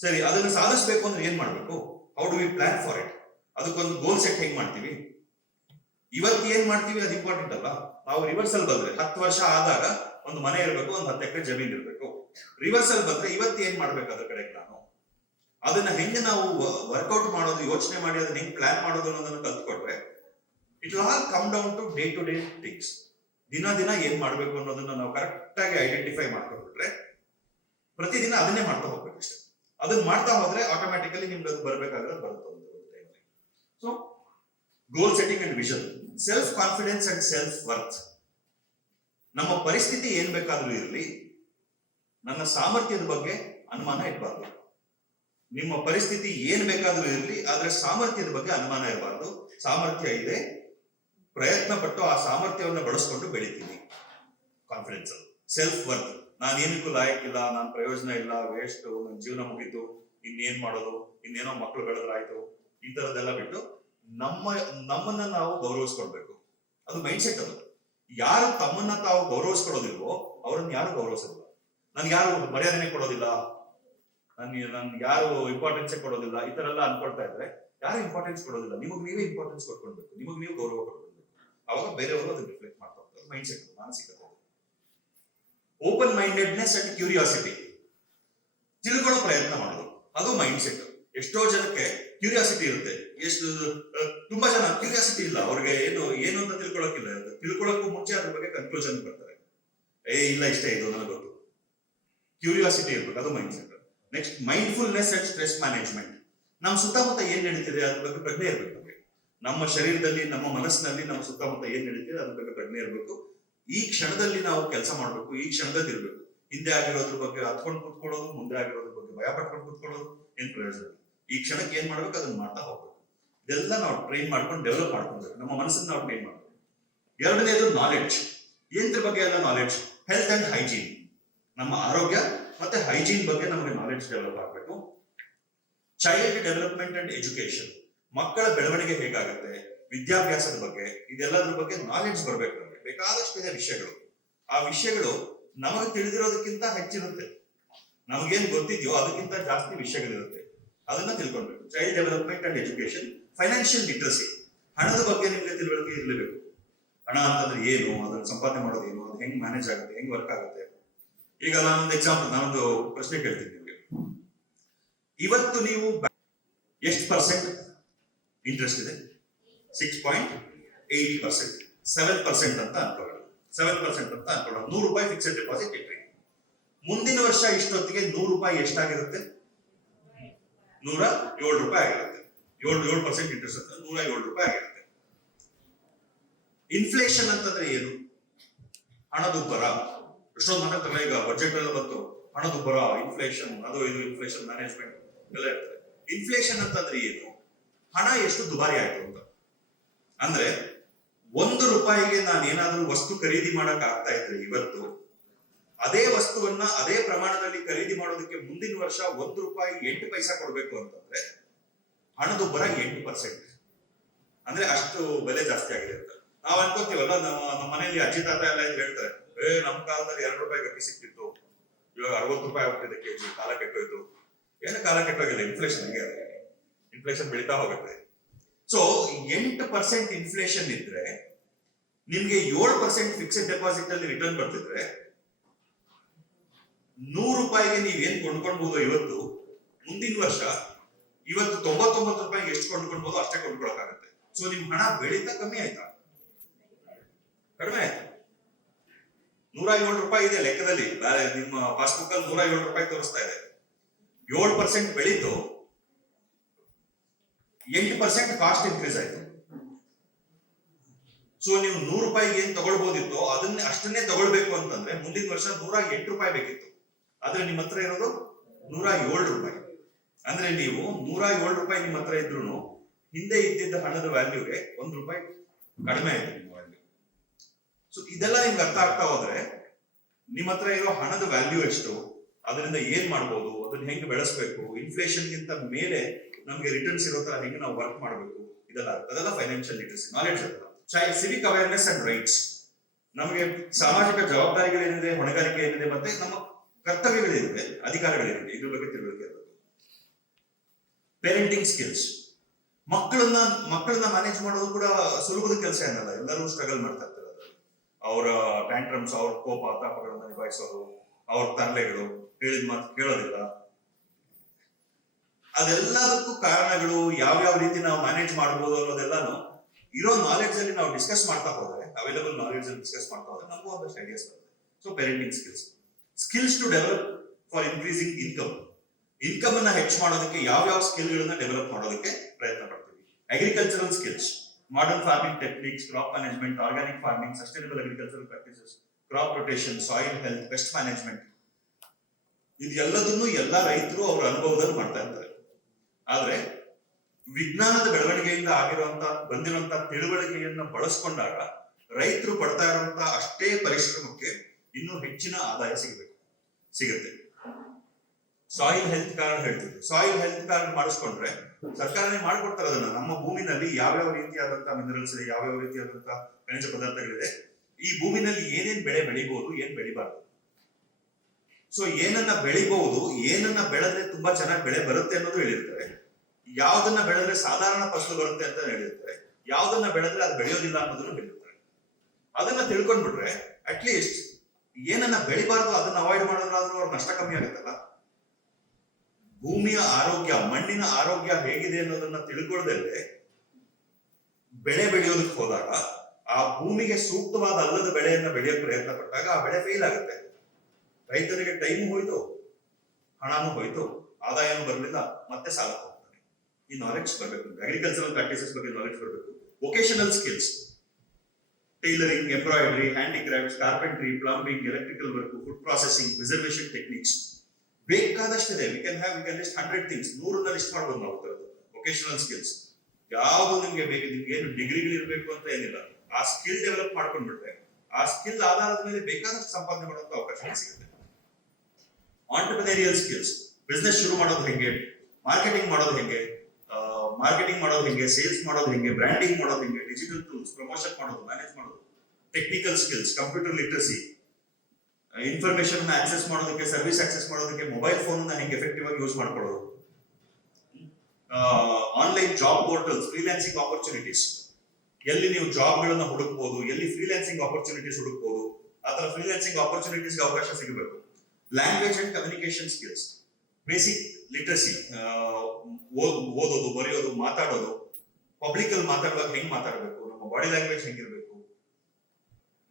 ಸರಿ, ಅದನ್ನು ಸಾಧಿಸಬೇಕು ಅಂದ್ರೆ ಏನ್ ಮಾಡ್ಬೇಕು, how do we plan for it. ಅದಕ್ಕೊಂದು ಗೋಲ್ ಸೆಟ್ ಹೆಂಗ್ ಮಾಡ್ತೀವಿ, ಇವತ್ತು ಏನ್ ಮಾಡ್ತೀವಿ ಅದು ಇಂಪಾರ್ಟೆಂಟ್ ಅಲ್ಲ. ನಾವು ರಿವರ್ಸಲ್ ಬಂದ್ರೆ 10 ವರ್ಷ ಆದಾಗ ಒಂದು ಮನೆ ಇರಬೇಕು, ಒಂದು 10 ಎಕರೆ ಜಮೀನ್ ಇರಬೇಕು. ರಿವರ್ಸಲ್ ಬಂದ್ರೆ ಇವತ್ತು ಏನ್ ಮಾಡ್ಬೇಕು ಅದ್ರ ಕಡೆಗೆ ನಾನು ಅದನ್ನ ಹೆಂಗೆ ನಾವು ವರ್ಕೌಟ್ ಮಾಡೋದು, ಯೋಚನೆ ಮಾಡಿ ಅದನ್ನ ಹೆಂಗ್ ಪ್ಲಾನ್ ಮಾಡೋದು ಅನ್ನೋದನ್ನ ಕಲ್ತ್ಕೊಟ್ರೆ it will all come down to day things. ದಿನ ಏನ್ ಮಾಡ್ಬೇಕು ಅನ್ನೋದನ್ನ ನಾವು ಕರೆಕ್ಟ್ ಆಗಿ ಐಡೆಂಟಿಫೈ ಮಾಡ್ಕೊಂಡ್ಬಿಟ್ರೆ ಪ್ರತಿದಿನ ಅದನ್ನೇ ಮಾಡ್ತಾ ಹೋಗ್ಬೇಕು ಅಷ್ಟೇ. ಅದನ್ನ ಮಾಡ್ತಾ ಹೋದ್ರೆ ಆಟೋಮ್ಯಾಟಿಕಲಿ ನಿಮ್ಗೆ ಅದು ಬರ್ಬೇಕಾದ್ರೆ ಬರುತ್ತೆ. So goal setting and vision, self confidence and self worth. ನಮ್ಮ ಪರಿಸ್ಥಿತಿ ಏನ್ ಬೇಕಾದ್ರೂ ಇರಲಿ, ನನ್ನ ಸಾಮರ್ಥ್ಯದ ಬಗ್ಗೆ ಅನುಮಾನ ಇರಬಾರ್ದು. ನಿಮ್ಮ ಪರಿಸ್ಥಿತಿ ಏನ್ ಬೇಕಾದ್ರೂ ಇರಲಿ, ಆದ್ರೆ ಸಾಮರ್ಥ್ಯದ ಬಗ್ಗೆ ಅನುಮಾನ ಇರಬಾರ್ದು. ಸಾಮರ್ಥ್ಯ ಇದೆ, ಪ್ರಯತ್ನ ಪಟ್ಟು ಆ ಸಾಮರ್ಥ್ಯವನ್ನು ಬಳಸ್ಕೊಂಡು ಬೆಳಿತೀನಿ. ಕಾನ್ಫಿಡೆನ್ಸ್. ಸೆಲ್ಫ್ ವರ್ತ್, ನಾನೇನಕ್ಕೂ ಲಾಯಕ್ಕಿಲ್ಲ, ನಾನು ಪ್ರಯೋಜನ ಇಲ್ಲ, ವೇಸ್ಟ್, ನನ್ನ ಜೀವನ ಮುಗೀತು, ಇನ್ನೇನ್ ಮಾಡೋದು, ಇನ್ನೇನೋ ಮಕ್ಕಳು ಬೆಳೆದ್ರಾಯ್ತು, ಈ ತರದೆಲ್ಲ ಬಿಟ್ಟು ನಮ್ಮನ್ನ ನಾವು ಗೌರವಿಸ್ಕೊಳ್ಬೇಕು. ಅದು ಮೈಂಡ್ ಸೆಟ್. ಅದು ಯಾರು ತಮ್ಮನ್ನ ತಾವು ಗೌರವಿಸ್ಕೊಡೋದಿಲ್ವೋ ಅವ್ರನ್ನ ಯಾರು ಗೌರವಿಸೋದಿಲ್ಲ. ನನ್ಗೆ ಯಾರು ಮರ್ಯಾದನೆ ಕೊಡೋದಿಲ್ಲ, ನನ್ ಯಾರು ಇಂಪಾರ್ಟೆನ್ಸ್ ಕೊಡೋದಿಲ್ಲ, ಈ ತರ ಎಲ್ಲ ಅನ್ಕೊಳ್ತಾ ಇದ್ರೆ ಯಾರು ಇಂಪಾರ್ಟೆನ್ಸ್ ಕೊಡೋದಿಲ್ಲ. ನಿಮಗ್ ನೀವೇ ಇಂಪಾರ್ಟೆನ್ಸ್ ಕೊಟ್ಕೊಳ್ಬೇಕು, ನಿಮಗ್ ನೀವು ಗೌರವ ಕೊಡ್ಕೊಳ್ಬೇಕು. ಅವಾಗ ಬೇರೆಯವರು ಅದನ್ನ ರಿಫ್ಲೆಕ್ಟ್ ಮಾಡ್ತಾ ಹೋಗ್ತಾರೆ. ಮೈಂಡ್ ಸೆಟ್, ಮಾನಸಿಕತೆ. ಓಪನ್ ಮೈಂಡೆಡ್ನೆಸ್ ಅಂಡ್ ಕ್ಯೂರಿಯಾಸಿಟಿ, ತಿಳ್ಕೊಳ್ಳೋ ಪ್ರಯತ್ನ ಮಾಡೋದು, ಅದು ಮೈಂಡ್ ಸೆಟ್. ಎಷ್ಟೋ ಜನಕ್ಕೆ ಕ್ಯೂರಿಯಾಸಿಟಿ ಇರುತ್ತೆ, ತುಂಬಾ ಜನ ಕ್ಯೂರಿಯಾಸಿಟಿ ಇಲ್ಲ, ಅವ್ರಿಗೆ ಏನು ಅಂತ ತಿಳ್ಕೊಳಕ್ಕಿಲ್ಲ. ತಿಳ್ಕೊಳಕ್ಕೂ ಮುಂಚೆ ಅದ್ರ ಬಗ್ಗೆ ಕನ್ಕ್ಲೂಷನ್ ಬರ್ತಾರೆ, ಇಲ್ಲ ಇಷ್ಟ ಇದು ನನಗೆ ಗೊತ್ತು. ಕ್ಯೂರಿಯಾಸಿಟಿ ಇರ್ಬೇಕು, ಅದು mind set. Next mindfulness and stress management. ನಮ್ಮ ಸುತ್ತಮುತ್ತ ಏನ್ ನಡೀತಿದೆ ಅದ್ರ ಬಗ್ಗೆ ಪ್ರಜ್ಞೆ ಇರ್ಬೇಕು ನಮಗೆ. ನಮ್ಮ ಶರೀರದಲ್ಲಿ, ನಮ್ಮ ಮನಸ್ಸಿನಲ್ಲಿ, ನಮ್ಮ ಸುತ್ತಮುತ್ತ ಏನ್ ನಡೀತಿದೆ ಅದ್ರ ಬಗ್ಗೆ ಪ್ರಜ್ಞೆ ಇರ್ಬೇಕು. ಈ ಕ್ಷಣದಲ್ಲಿ ನಾವು ಕೆಲಸ ಮಾಡ್ಬೇಕು, ಈ ಕ್ಷಣದಲ್ಲಿ ಇರ್ಬೇಕು. ಹಿಂದೆ ಆಗಿರೋದ್ರ ಬಗ್ಗೆ ಹತ್ಕೊಂಡು ಕೂತ್ಕೊಳ್ಳೋದು, ಮುಂದೆ ಆಗಿರೋದ್ರ ಬಗ್ಗೆ ಭಯ ಪಟ್ಕೊಂಡು ಕೂತ್ಕೊಳ್ಳೋದು ಏನ್ ಪ್ರಯೋಜನ. ಈ ಕ್ಷಣಕ್ಕೆ ಏನ್ ಮಾಡ್ಬೇಕು ಅದನ್ನ ಮಾಡ್ತಾ ಹೋಗ್ಬೇಕು. ಇದೆಲ್ಲ ನಾವು ಟ್ರೈನ್ ಮಾಡ್ಕೊಂಡು ಡೆವಲಪ್ ಮಾಡ್ಕೊಳ್ಬೇಕು, ನಮ್ಮ ಮನಸ್ಸನ್ನ ನಾವು ಟ್ರೈನ್ ಮಾಡ್ಬೇಕು. ಎರಡನೇದು ನಾಲೆಡ್ಜ್. ಏನ್ರ ಬಗ್ಗೆ ಎಲ್ಲ ನಾಲೆಡ್ಜ್, ಹೆಲ್ತ್ ಅಂಡ್ ಹೈಜೀನ್. ನಮ್ಮ ಆರೋಗ್ಯ ಮತ್ತೆ ಹೈಜೀನ್ ಬಗ್ಗೆ ನಮಗೆ ನಾಲೆಡ್ಜ್ ಡೆವಲಪ್ ಆಗ್ಬೇಕು. ಚೈಲ್ಡ್ ಡೆವಲಪ್ಮೆಂಟ್ ಅಂಡ್ ಎಜುಕೇಶನ್, ಮಕ್ಕಳ ಬೆಳವಣಿಗೆ ಹೇಗಾಗುತ್ತೆ, ವಿದ್ಯಾಭ್ಯಾಸದ ಬಗ್ಗೆ, ಇದೆಲ್ಲದ್ರ ಬಗ್ಗೆ ನಾಲೆಡ್ಜ್ ಬರ್ಬೇಕು ನಮಗೆ. ಬೇಕಾದಷ್ಟು ಇದೆ ವಿಷಯಗಳು. ಆ ವಿಷಯಗಳು ನಮಗೆ ತಿಳಿದಿರೋದಕ್ಕಿಂತ ಹೆಚ್ಚಿರುತ್ತೆ. ನಮ್ಗೇನ್ ಗೊತ್ತಿದ್ಯೋ ಅದಕ್ಕಿಂತ ಜಾಸ್ತಿ ವಿಷಯಗಳಿರುತ್ತೆ, ಅದನ್ನ ತಿಳ್ಕೊಳ್ಬೇಕು. Child development and education, financial literacy, ಹಣದ ಬಗ್ಗೆ ನಿಮ್ಗೆ ತಿಳುವಳಿಕೆ ಇರಲೇಬೇಕು. ಹಣ ಅಂತಂದ್ರೆ ಏನು, ಅದನ್ನ ಸಂಪಾದನೆ ಮಾಡೋದು ಏನು, ಅದು ಹೆಂಗ್ ಮ್ಯಾನೇಜ್ ಆಗುತ್ತೆ, ಹೆಂಗ್ ವರ್ಕ್ ಆಗುತ್ತೆ. ಈಗ ನಾನೊಂದು ಎಕ್ಸಾಂಪಲ್, ನಾನೊಂದು ಪ್ರಶ್ನೆ ಕೇಳ್ತೀನಿ ನಿಮ್ಗೆ. ಇವತ್ತು ನೀವು ಎಷ್ಟು ಪರ್ಸೆಂಟ್ ಇಂಟ್ರೆಸ್ಟ್ ಇದೆ? 6.8%, 7% ಅಂತ ಅನ್ಕೊಳ್ಳೋಣ. 7% ಅಂತ ಅನ್ಕೊಳ್ಳೋಣ. 100 ರೂಪಾಯಿ ಫಿಕ್ಸೆಡ್ ಡೆಪಾಸಿಟ್ ಇಟ್ರಿ. ಮುಂದಿನ ವರ್ಷ ಇಷ್ಟೊತ್ತಿಗೆ 100 ರೂಪಾಯಿ ಎಷ್ಟಾಗಿರುತ್ತೆ? 107 ರೂಪಾಯಿ ಆಗಿರುತ್ತೆ. 7% ಇಂಟ್ರೆಸ್ಟ್ ಅಂತ 107 ರೂಪಾಯಿ ಆಗಿರುತ್ತೆ. ಇನ್ಫ್ಲೇಷನ್ ಅಂತಂದ್ರೆ ಏನು? ಹಣದುಬ್ಬರ. ಎಷ್ಟೊಂದು ಮಾತಾಡ್ತಾರೆ ಈಗ ಬಜೆಟ್ ಎಲ್ಲ ಬಂತು, ಹಣದುಬ್ಬರ, ಇನ್ಫ್ಲೇಷನ್, ಅದು ಇದು, ಇನ್ಫ್ಲೇಷನ್ ಮ್ಯಾನೇಜ್ಮೆಂಟ್ ಎಲ್ಲ ಇರ್ತದೆ. ಇನ್ಫ್ಲೇಷನ್ ಅಂತಂದ್ರೆ ಏನು? ಹಣ ಎಷ್ಟು ದುಬಾರಿ ಆಯ್ತು ಅಂತ. ಅಂದ್ರೆ 1 ರೂಪಾಯಿಗೆ ನಾನು ಏನಾದ್ರೂ ವಸ್ತು ಖರೀದಿ ಮಾಡಕ್ ಆಗ್ತಾ ಇದ್ರೆ ಇವತ್ತು, ಅದೇ ವಸ್ತುವನ್ನ ಅದೇ ಪ್ರಮಾಣದಲ್ಲಿ ಖರೀದಿ ಮಾಡೋದಕ್ಕೆ ಮುಂದಿನ ವರ್ಷ 1 ರೂಪಾಯಿ 8 ಪೈಸಾ ಕೊಡ್ಬೇಕು ಅಂತಂದ್ರೆ ಹಣದುಬ್ಬರ 8%. ಅಂದ್ರೆ ಅಷ್ಟು ಬೆಲೆ ಜಾಸ್ತಿ ಆಗಿದೆ ಅಂತ ನಾವ್ ಅನ್ಕೋತೀವಲ್ಲ. ನಮ್ಮ ಮನೆಯಲ್ಲಿ ಅಜ್ಜಿ ತಾತ ಎಲ್ಲ ಹೇಳ್ತಾರೆ, ನಮ್ ಕಾಲದಲ್ಲಿ 2 ರೂಪಾಯಿ ಅಕ್ಕಿ ಸಿಕ್ತಿತ್ತು, ಇವಾಗ 60 ರೂಪಾಯಿ ಆಗ್ತಿದೆ ಕೆಜಿ, ಕಾಲ ಕೆಟ್ಟೋಯ್ತು. ಏನು ಕಾಲ ಕೆಟ್ಟೋಗಿಲ್ಲ, ಇನ್ಫ್ಲೇಷನ್ ಹಂಗೆ ಆಗಿದೆ, ಇನ್ಫ್ಲೇಷನ್ ಬೆಳೀತಾ ಹೋಗುತ್ತೆ. ಸೊ 8% ಇನ್ಫ್ಲೇಷನ್ ಇದ್ರೆ ನಿಮ್ಗೆ 7% ಫಿಕ್ಸ್ಡ್ ಡೆಪಾಸಿಟ್ ಅಲ್ಲಿ ರಿಟರ್ನ್ ಬರ್ತಿದ್ರೆ 100 ರೂಪಾಯಿಗೆ ನೀವ್ ಏನ್ ಕೊಂಡ್ಕೊಳ್ಬಹುದು ಇವತ್ತು, ಮುಂದಿನ ವರ್ಷ ಇವತ್ತು 99 ರೂಪಾಯಿಗೆ ಎಷ್ಟು ಕೊಂಡ್ಕೊಳ್ಬಹುದು ಅಷ್ಟೇ ಕೊಂಡ್ಕೊಳಕಾಗುತ್ತೆ. ಸೊ ನಿಮ್ ಹಣ ಬೆಳೀತಾ ಕಮ್ಮಿ ಆಯ್ತಾ? ಕಡಿಮೆ ಆಯ್ತು. 107 ರೂಪಾಯಿ ಇದೆ ಲೆಕ್ಕದಲ್ಲಿ, ನಿಮ್ಮ ಪಾಸ್ಬುಕ್ ಅಲ್ಲಿ 107 ರೂಪಾಯಿ ತೋರಿಸ್ತಾ ಇದೆ. 7% ಬೆಳೀತು, 8% ಕಾಸ್ಟ್ ಇನ್ಕ್ರೀಸ್ ಆಯ್ತು. ಸೊ ನೀವು 100 ರೂಪಾಯಿಗೆ ಏನ್ ತಗೊಳ್ಬಹುದಿತ್ತು ಅದನ್ನೇ ಅಷ್ಟನ್ನೇ ತಗೊಳ್ಬೇಕು ಅಂತಂದ್ರೆ ಮುಂದಿನ ವರ್ಷ 108 ರೂಪಾಯಿ ಬೇಕಿತ್ತು. ಆದ್ರೆ ನಿಮ್ಮ ಹತ್ರ ಇರೋದು 107 ರೂಪಾಯಿ. ಅಂದ್ರೆ ನೀವು 107 ರೂಪಾಯಿ ನಿಮ್ಮ ಹತ್ರ ಇದ್ರು ಹಿಂದೆ ಇದ್ದಿದ್ದ ಹಣದ ವ್ಯಾಲ್ಯೂಗೆ 1 ರೂಪಾಯಿ ಕಡಿಮೆ ಆಯ್ತು ನಿಮ್ಮ ವ್ಯಾಲ್ಯೂ. ಸೊ ಇದೆಲ್ಲ ನಿಮ್ಗೆ ಅರ್ಥ ಆಗ್ತಾ ಹೋದ್ರೆ ನಿಮ್ಮ ಹತ್ರ ಇರೋ ಹಣದ ವ್ಯಾಲ್ಯೂ ಎಷ್ಟು, ಅದರಿಂದ ಏನ್ ಮಾಡ್ಬೋದು, ಅದನ್ನ ಹೆಂಗ್ ಬೆಳೆಸ್ಬೇಕು, ಇನ್ಫ್ಲೇಷನ್ ಗಿಂತ ಮೇಲೆ ನಮ್ಗೆ ರಿಟರ್ನ್ಸ್ ಇರೋ ತರ ಹೆಂಗೆ ನಾವು ವರ್ಕ್ ಮಾಡಬೇಕು, ಅದೆಲ್ಲ ಫೈನಾನ್ಷಿಯಲ್ ಲಿಟರಸಿ ನಾಲೆಡ್ಜ್ ಅಂತ. ಸಿವಿಕ್ ಅವೇರ್ನೆಸ್ ಅಂಡ್ ರೈಟ್ಸ್, ನಮಗೆ ಸಾಮಾಜಿಕ ಜವಾಬ್ದಾರಿಗಳೇನಿದೆ, ಹೊಣೆಗಾರಿಕೆ ಏನಿದೆ, ಮತ್ತೆ ನಮ್ಮ ಕರ್ತವ್ಯಗಳೇನಿದೆ, ಅಧಿಕಾರಗಳೇನಿದೆ, ಇದ್ರ ಬಗ್ಗೆ ತಿಳುವಳಿಕೆ ಇರಬೇಕು. ಪೇರೆಂಟಿಂಗ್ ಸ್ಕಿಲ್ಸ್, ಮಕ್ಕಳನ್ನ ಮ್ಯಾನೇಜ್ ಮಾಡೋದು ಕೂಡ ಸುಲಭದ ಕೆಲಸ ಏನಲ್ಲ, ಎಲ್ಲರೂ ಸ್ಟ್ರಗಲ್ ಮಾಡ್ತಾ ಇರ್ತಾರೆ. ಅವರ ಟ್ಯಾಂಟ್ರಮ್ಸ್, ಅವ್ರ ಕೋಪ ತಾಪಗಳನ್ನ ನಿಭಾಯಿಸೋದು, ಅವ್ರ ತರಲೆಗಳು, ಹೇಳಿದ ಮಾತು ಕೇಳೋದಿಲ್ಲ, ಅದೆಲ್ಲದಕ್ಕೂ ಕಾರಣಗಳು ಯಾವ್ಯಾವ ರೀತಿ ನಾವು ಮ್ಯಾನೇಜ್ ಮಾಡಬಹುದು ಅನ್ನೋದೆಲ್ಲಾನು ಇರೋ ನಾಲೆಡ್ಜ್ ಅಲ್ಲಿ ನಾವು ಡಿಸ್ಕಸ್ ಮಾಡ್ತಾ ಹೋದ್ರೆ, ಅವೈಲಬಲ್ ನಾಲೆಡ್ಜ್ ಅಲ್ಲಿ ಡಿಸ್ಕಸ್ ಮಾಡ್ತಾ ಹೋದ್ರೆ ನಮಗೂ ಒಂದಷ್ಟು ಐಡಿಯಾಸ್ ಬರುತ್ತೆ. So parenting skills to develop for increasing income ಅನ್ನ ಹೆಚ್ಚು ಮಾಡೋದಕ್ಕೆ ಯಾವ್ಯಾವ ಸ್ಕಿಲ್ಗಳನ್ನ ಡೆವಲಪ್ ಮಾಡೋದಕ್ಕೆ ಪ್ರಯತ್ನ ಪಡ್ತೀವಿ. Agricultural skills, modern farming techniques, crop management, organic farming, sustainable agricultural practices, crop rotation, soil health, pest management, ಇದೆಲ್ಲದನ್ನು ಎಲ್ಲ ರೈತರು ಅವರ ಅನುಭವದಲ್ಲಿ ಮಾಡ್ತಾ ಇರ್ತಾರೆ. ಆದ್ರೆ ವಿಜ್ಞಾನದ ಬೆಳವಣಿಗೆಯಿಂದ ಬಂದಿರುವಂತಹ ತಿಳುವಳಿಕೆಯನ್ನ ಬಳಸ್ಕೊಂಡಾಗ ರೈತರು ಪಡ್ತಾ ಇರುವಂತಹ ಅಷ್ಟೇ ಪರಿಶ್ರಮಕ್ಕೆ ಇನ್ನೂ ಹೆಚ್ಚಿನ ಆದಾಯ ಸಿಗುತ್ತೆ. ಸಾಯಿಲ್ ಹೆಲ್ತ್ ಕಾರ್ಡ್ ಹೇಳ್ತಿದ್ರು. ಸಾಯಿಲ್ ಹೆಲ್ತ್ ಕಾರ್ಡ್ ಮಾಡಿಸ್ಕೊಂಡ್ರೆ ಸರ್ಕಾರನೇ ಮಾಡ್ಕೊಡ್ತಾರೆ ಅದನ್ನ. ನಮ್ಮ ಭೂಮಿನಲ್ಲಿ ಯಾವ್ಯಾವ ರೀತಿಯಾದಂತಹ ಮಿನರಲ್ಸ್ ಇದೆ, ಯಾವ್ಯಾವ ರೀತಿಯಾದಂತಹ ಖನಿಜ ಪದಾರ್ಥಗಳಿದೆ, ಈ ಭೂಮಿನಲ್ಲಿ ಏನೇನ್ ಬೆಳೆ ಬೆಳಿಬಹುದು, ಏನ್ ಬೆಳಿಬಾರ್ದು, ಸೊ ಏನನ್ನ ಬೆಳಿಬಹುದು, ಏನನ್ನ ಬೆಳೆದ್ರೆ ತುಂಬಾ ಚೆನ್ನಾಗಿ ಬೆಳೆ ಬರುತ್ತೆ ಅನ್ನೋದು ಹೇಳಿರ್ತಾರೆ, ಯಾವ್ದನ್ನ ಬೆಳೆದ್ರೆ ಸಾಧಾರಣ ಫಸಲು ಬರುತ್ತೆ ಅಂತ ಹೇಳಿರ್ತಾರೆ, ಯಾವ್ದನ್ನ ಬೆಳೆದ್ರೆ ಅದು ಬೆಳೆಯೋದಿಲ್ಲ ಅನ್ನೋದನ್ನು ಹೇಳಿರ್ತಾರೆ. ಅದನ್ನ ತಿಳ್ಕೊಂಡ್ಬಿಟ್ರೆ ಅಟ್ಲೀಸ್ಟ್ ಏನನ್ನ ಬೆಳಿಬಾರ್ದು ಅದನ್ನ ಅವಾಯ್ಡ್ ಮಾಡೋದ್ರಾದ್ರೂ ಅವ್ರ ನಷ್ಟ ಕಮ್ಮಿ ಆಗುತ್ತಲ್ಲ. ಭೂಮಿಯ ಆರೋಗ್ಯ, ಮಣ್ಣಿನ ಆರೋಗ್ಯ ಹೇಗಿದೆ ಅನ್ನೋದನ್ನ ತಿಳ್ಕೊಳ್ಳದಲ್ಲೇ ಬೆಳೆ ಬೆಳೆಯೋದಕ್ಕೆ ಹೋದಾಗ ಆ ಭೂಮಿಗೆ ಸೂಕ್ತವಾದ ಅಲ್ಲದ ಬೆಳೆಯನ್ನ ಬೆಳೆಯೋಕೆ ಪ್ರಯತ್ನ ಪಟ್ಟಾಗ ಆ ಬೆಳೆ ಫೇಲ್ ಆಗುತ್ತೆ. ರೈತರಿಗೆ ಟೈಮ್ ಹೋಯ್ತು, ಹಣನೂ ಹೋಯ್ತು, ಆದಾಯನೂ ಬರಲಿಲ್ಲ, ಮತ್ತೆ ಸಾಲ ಹೋಗ್ತಾರೆ. ಈ ನಾಲೆಡ್ಜ್ ಬರಬೇಕು. ಅಗ್ರಿಕಲ್ಚರಲ್ ಪ್ರಾಕ್ಟೀಸಸ್ ಬಗ್ಗೆ ನಾಲೆಡ್ಜ್ ಬರಬೇಕು. Vocational skills, tailoring, embroidery, handicrafts, carpentry, plumbing, electrical work, food processing, preservation techniques, ಬೇಕಾದಷ್ಟಿದೆ. We can list 100 things. 100 list ಮಾಡ್ಬೋದು ನಾವು. ವೊಕೇಶನಲ್ ಸ್ಕಿಲ್ಸ್ ಯಾವುದು ನಿಮ್ಗೆ ಬೇಕು, ನಿಮ್ಗೆ ಏನು ಡಿಗ್ರಿಗಳು ಇರಬೇಕು ಅಂತ ಏನಿಲ್ಲ. ಆ ಸ್ಕಿಲ್ ಡೆವಲಪ್ ಮಾಡ್ಕೊಂಡ್ಬಿಟ್ರೆ ಆ ಸ್ಕಿಲ್ ಆಧಾರದ ಮೇಲೆ ಬೇಕಾದಷ್ಟು ಸಂಪಾದನೆ ಮಾಡುವಂತ ಅವಕಾಶ ಸಿಗುತ್ತೆ. ಆಂಟರ್ಪ್ರಿನರಿಯಲ್ ಸ್ಕಿಲ್ಸ್, ಬಿಸ್ನೆಸ್ ಶುರು ಮಾಡೋದು ಹೆಂಗೆ, ಮಾರ್ಕೆಟಿಂಗ್ ಮಾಡೋದು ಹೆಂಗೆ, ಸೇಲ್ಸ್ ಮಾಡೋದು ಹೆಂಗೆ, ಬ್ರ್ಯಾಂಡಿಂಗ್ ಮಾಡೋದು ಹೆಂಗೆ, ಡಿಜಿಟಲ್ ಟೂಲ್ಸ್, ಪ್ರಮೋಷನ್ ಮಾಡೋದು, ಮ್ಯಾನೇಜ್ ಮಾಡೋದು. Technical skills, computer literacy, information access ಮಾಡೋದಕ್ಕೆ, ಸರ್ವಿಸ್ ಆಕ್ಸೆಸ್ ಮಾಡೋದಕ್ಕೆ ಮೊಬೈಲ್ ಫೋನ್ ಹೆಂಗೆ ಎಫೆಕ್ಟಿವ್ ಆಗಿ ಯೂಸ್ ಮಾಡ್ಕೊಳ್ಳೋದು, online job portals, freelancing opportunities, ಎಲ್ಲಿ ನೀವು ಜಾಬ್ ಗಳನ್ನ ಹುಡುಕ್ಬೋದು, ಎಲ್ಲಿ ಫ್ರೀಲಾನ್ಸಿಂಗ್ ಆಪರ್ಚುನಿಟೀಸ್ ಹುಡುಕ್ಬೋದು, ಆತರ ಫ್ರೀಲಾನ್ಸಿಂಗ್ ಆಪರ್ಚುನಿಟೀಸ್ಗೆ ಅವಕಾಶ ಸಿಗಬೇಕು. Language and communication skills, basic literacy, ಓದೋದು, ಬರೆಯೋದು, ಮಾತಾಡೋದು, ಪಬ್ಲಿಕ್ ಅಲ್ಲಿ ಮಾತಾಡುವಾಗ ಹೆಂಗ್ ಮಾತಾಡಬೇಕು, ನಮ್ಮ ಬಾಡಿ ಲ್ಯಾಂಗ್ವೇಜ್ ಹೆಂಗಿರ್ಬೇಕು,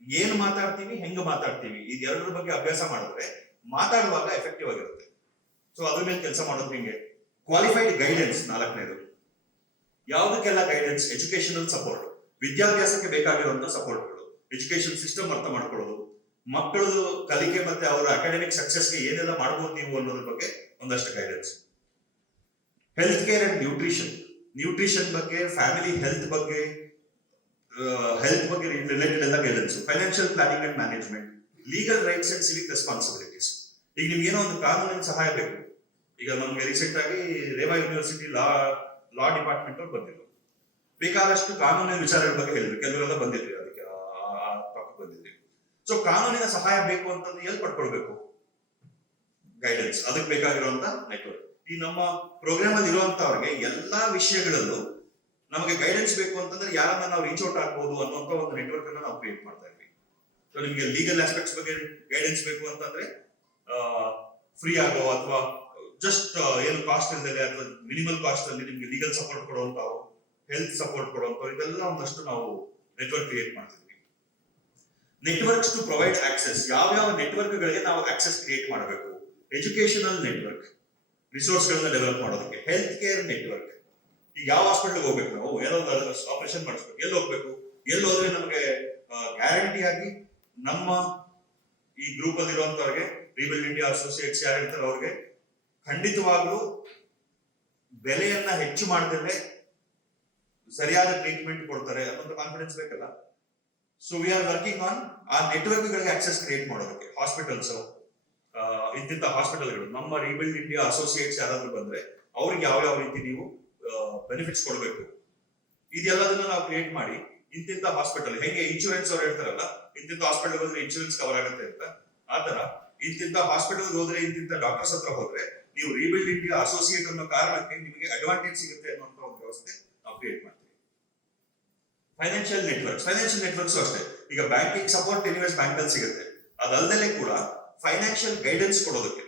ಏನ್ ಮಾತಾಡ್ತೀವಿ, ಹೆಂಗ್ ಮಾತಾಡ್ತೀವಿ, ಇದೆರಡರ ಬಗ್ಗೆ ಅಭ್ಯಾಸ ಮಾಡಿದ್ರೆ ಮಾತಾಡುವಾಗ ಎಫೆಕ್ಟಿವ್ ಆಗಿರುತ್ತೆ. ಸೊ ಅದ್ರ ಮೇಲೆ ಕೆಲಸ ಮಾಡೋದು ಹೆಂಗೆ. ಕ್ವಾಲಿಫೈಡ್ ಗೈಡೆನ್ಸ್, 4ನೇದು. ಯಾವುದಕ್ಕೆಲ್ಲ ಗೈಡೆನ್ಸ್? ಎಜುಕೇಶನಲ್ ಸಪೋರ್ಟ್, ವಿದ್ಯಾಭ್ಯಾಸಕ್ಕೆ ಬೇಕಾಗಿರುವಂತಹ ಸಪೋರ್ಟ್ಗಳು, ಎಜುಕೇಶನ್ ಸಿಸ್ಟಮ್ ಅರ್ಥ ಮಾಡ್ಕೊಳ್ಳೋದು, ಮಕ್ಕಳದು ಕಲಿಕೆ ಮತ್ತೆ ಅವರ ಅಕಾಡೆಮಿಕ್ ಸಕ್ಸಸ್ಗೆ ಏನೆಲ್ಲ ಮಾಡ್ಬೋದು ನೀವು ಅನ್ನೋದ್ರ ಬಗ್ಗೆ ಒಂದಷ್ಟು guidance. Health care and nutrition ಬಗ್ಗೆ, ಫ್ಯಾಮಿಲಿ ಹೆಲ್ತ್ ಬಗ್ಗೆ ರಿಲೇಟೆಡ್ ಎಲ್ಲ guidance. Financial planning and management, legal rights and Civic responsibilities. ಈಗ ನಿಮ್ಗೆ ಏನೋ ಒಂದು ಕಾನೂನಿನ ಸಹಾಯ ಬೇಕು. ಈಗ ನಮ್ಗೆ ರೀಸೆಂಟ್ ಆಗಿ ರೇವಾ ಯೂನಿವರ್ಸಿಟಿ ಲಾ ಡಿಪಾರ್ಟ್ಮೆಂಟ್ ಅವ್ರು ಬಂದಿದ್ರು, ಬೇಕಾದಷ್ಟು ಕಾನೂನಿನ ವಿಚಾರಗಳ ಬಗ್ಗೆ ಹೇಳಿದ್ರು, ಕೆಲವರೆಲ್ಲ ಬಂದಿದ್ರಿ, ಅದಕ್ಕೆ ಟಾಪಿಕ್ ಬಂದಿದ್ರಿ. ಸೊ ಕಾನೂನಿನ ಸಹಾಯ ಬೇಕು ಅಂತಂದ್ರೆ ಎಲ್ಲಿ ಪಡ್ಕೊಳ್ಬೇಕು? ಗೈಡೆನ್ಸ್, ಅದಕ್ಕೆ ಬೇಕಾಗಿರುವಂತ ನೆಟ್ವರ್ಕ್. ಈ ನಮ್ಮ ಪ್ರೋಗ್ರಾಮ್ ಅಲ್ಲಿ ಇರುವಂತವ್ರಿಗೆ ಎಲ್ಲಾ ವಿಷಯಗಳಲ್ಲೂ ನಮಗೆ ಗೈಡೆನ್ಸ್ ಬೇಕು ಅಂತಂದ್ರೆ ಯಾರನ್ನ ನಾವು ರೀಚ್ ಔಟ್ ಆಗ್ಬೋದು ಅನ್ನುವಂತ ಒಂದು ನೆಟ್ವರ್ಕ್ ಅನ್ನ ನಾವು ಕ್ರಿಯೇಟ್ ಮಾಡ್ತಾ ಇದ್ವಿ. ಸೊ ನಿಮ್ಗೆ ಲೀಗಲ್ ಆಸ್ಪೆಕ್ಟ್ಸ್ ಬಗ್ಗೆ ಗೈಡೆನ್ಸ್ ಬೇಕು ಅಂತಂದ್ರೆ ಫ್ರೀ ಆಗೋ ಅಥವಾ ಜಸ್ಟ್ ಏನು ಕಾಸ್ಟ್ ಇಲ್ಲದೆ ಅಥವಾ ಮಿನಿಮಲ್ ಕಾಸ್ಟ್ ಅಲ್ಲಿ ನಿಮ್ಗೆ ಲೀಗಲ್ ಸಪೋರ್ಟ್ ಕೊಡುವಂತವ್ರು, ಹೆಲ್ತ್ ಸಪೋರ್ಟ್ ಕೊಡುವಂತವ್ರು, ಇದೆಲ್ಲ ಒಂದಷ್ಟು ನಾವು ನೆಟ್ವರ್ಕ್ ಕ್ರಿಯೇಟ್ ಮಾಡ್ತಿದ್ವಿ. ನೆಟ್ವರ್ಕ್ಸ್ ಟು ಪ್ರೊವೈಡ್ ಆಕ್ಸೆಸ್, ಯಾವ ನೆಟ್ವರ್ಕ್ ಗಳಿಗೆ ನಾವು ಆಕ್ಸೆಸ್ ಕ್ರಿಯೇಟ್ ಮಾಡಬೇಕು. ಎಜುಕೇಶನಲ್ ನೆಟ್ವರ್ಕ್, ರಿಸೋರ್ಸ್ ಗಳನ್ನ ಡೆವಲಪ್ ಮಾಡೋದಕ್ಕೆ. ಹೆಲ್ತ್ ಕೇರ್ ನೆಟ್ವರ್ಕ್, ಈಗ ಯಾವ ಹಾಸ್ಪಿಟಲ್ ಹೋಗ್ಬೇಕು, ನಾವು ಏನೋ ಆಪರೇಷನ್ ಮಾಡಿಸ್ಬೇಕು, ಎಲ್ಲಿ ಹೋಗ್ಬೇಕು, ಎಲ್ಲಿ ಹೋದ್ರೆ ನಮಗೆ ಗ್ಯಾರಂಟಿ ಆಗಿ ನಮ್ಮ ಈ ಗ್ರೂಪ್ ಅಲ್ಲಿ ಇರುವಂತವ್ರಿಗೆ, ರಿಬಿಲ್ಡ್ ಇಂಡಿಯಾ ಅಸೋಸಿಯೇಟ್ಸ್ ಯಾರಿರ್ತಾರೆ ಅವ್ರಿಗೆ ಖಂಡಿತವಾಗ್ಲೂ ಬೆಲೆಯನ್ನ ಹೆಚ್ಚು ಮಾಡದೆ ಸರಿಯಾದ ಟ್ರೀಟ್ಮೆಂಟ್ ಕೊಡ್ತಾರೆ ಅನ್ನೋ ಕಾನ್ಫಿಡೆನ್ಸ್ ಬೇಕಲ್ಲ. So we are working on ಆ ನೆಟ್ವರ್ಕ್ ಗಳಿಗೆ ಆಕ್ಸೆಸ್ ಕ್ರಿಯೇಟ್ ಮಾಡೋದಕ್ಕೆ. ಹಾಸ್ಪಿಟಲ್ಸ್, ಇಂತಿಂತ ಹಾಸ್ಪಿಟಲ್ಗಳು, ನಮ್ಮ ರಿಬಿಲ್ಡ್ ಇಂಡಿಯಾ ಅಸೋಸಿಯೇಟ್ಸ್ ಯಾರಾದ್ರೂ ಬಂದ್ರೆ ಅವ್ರಿಗೆ ಯಾವ ರೀತಿ ನೀವು ಬೆನಿಫಿಟ್ಸ್ ಕೊಡಬೇಕು, ಇದೆಲ್ಲದನ್ನ ನಾವು ಕ್ರಿಯೇಟ್ ಮಾಡಿ ಇಂತಿಂತ ಹಾಸ್ಪಿಟಲ್, ಹೆಂಗೆ ಇನ್ಶೂರೆನ್ಸ್ ಅವ್ರು ಹೇಳ್ತಾರಲ್ಲ, ಇಂತಿಂತ ಹಾಸ್ಪಿಟಲ್ ಹೋದ್ರೆ ಇನ್ಶೂರೆನ್ಸ್ ಕವರ್ ಆಗುತ್ತೆ ಅಂತ, ಆತರ ಇಂತಿಂತ ಹಾಸ್ಪಿಟಲ್ ಹೋದ್ರೆ, ಇಂತಿಂತ ಡಾಕ್ಟರ್ಸ್ ಹತ್ರ ಹೋದ್ರೆ ನೀವು ರಿಬಿಲ್ಡ್ ಇಂಡಿಯಾ ಅಸೋಸಿಯೇಟ್ ಅನ್ನೋ ಕಾರಣಕ್ಕೆ ನಿಮಗೆ ಅಡ್ವಾಂಟೇಜ್ ಸಿಗುತ್ತೆ ಅನ್ನುವಂತ ಒಂದು ವ್ಯವಸ್ಥೆ ನಾವು ಕ್ರಿಯೇಟ್ ಮಾಡ್ತೀವಿ. ಫೈನಾನ್ಷಿಯಲ್ ನೆಟ್ವರ್ಕ್ಸ್ ಅಷ್ಟೇ. ಈಗ ಬ್ಯಾಂಕಿಂಗ್ ಸಪೋರ್ಟ್ ಎನಿವೇಸ್ ಬ್ಯಾಂಕ್ ಅಲ್ಲಿ ಸಿಗುತ್ತೆ, ಅದಲ್ಲದೆ ಕೂಡ ಫೈನಾನ್ಷಿಯಲ್ ಗೈಡೆನ್ಸ್ ಕೊಡೋದಕ್ಕೆ,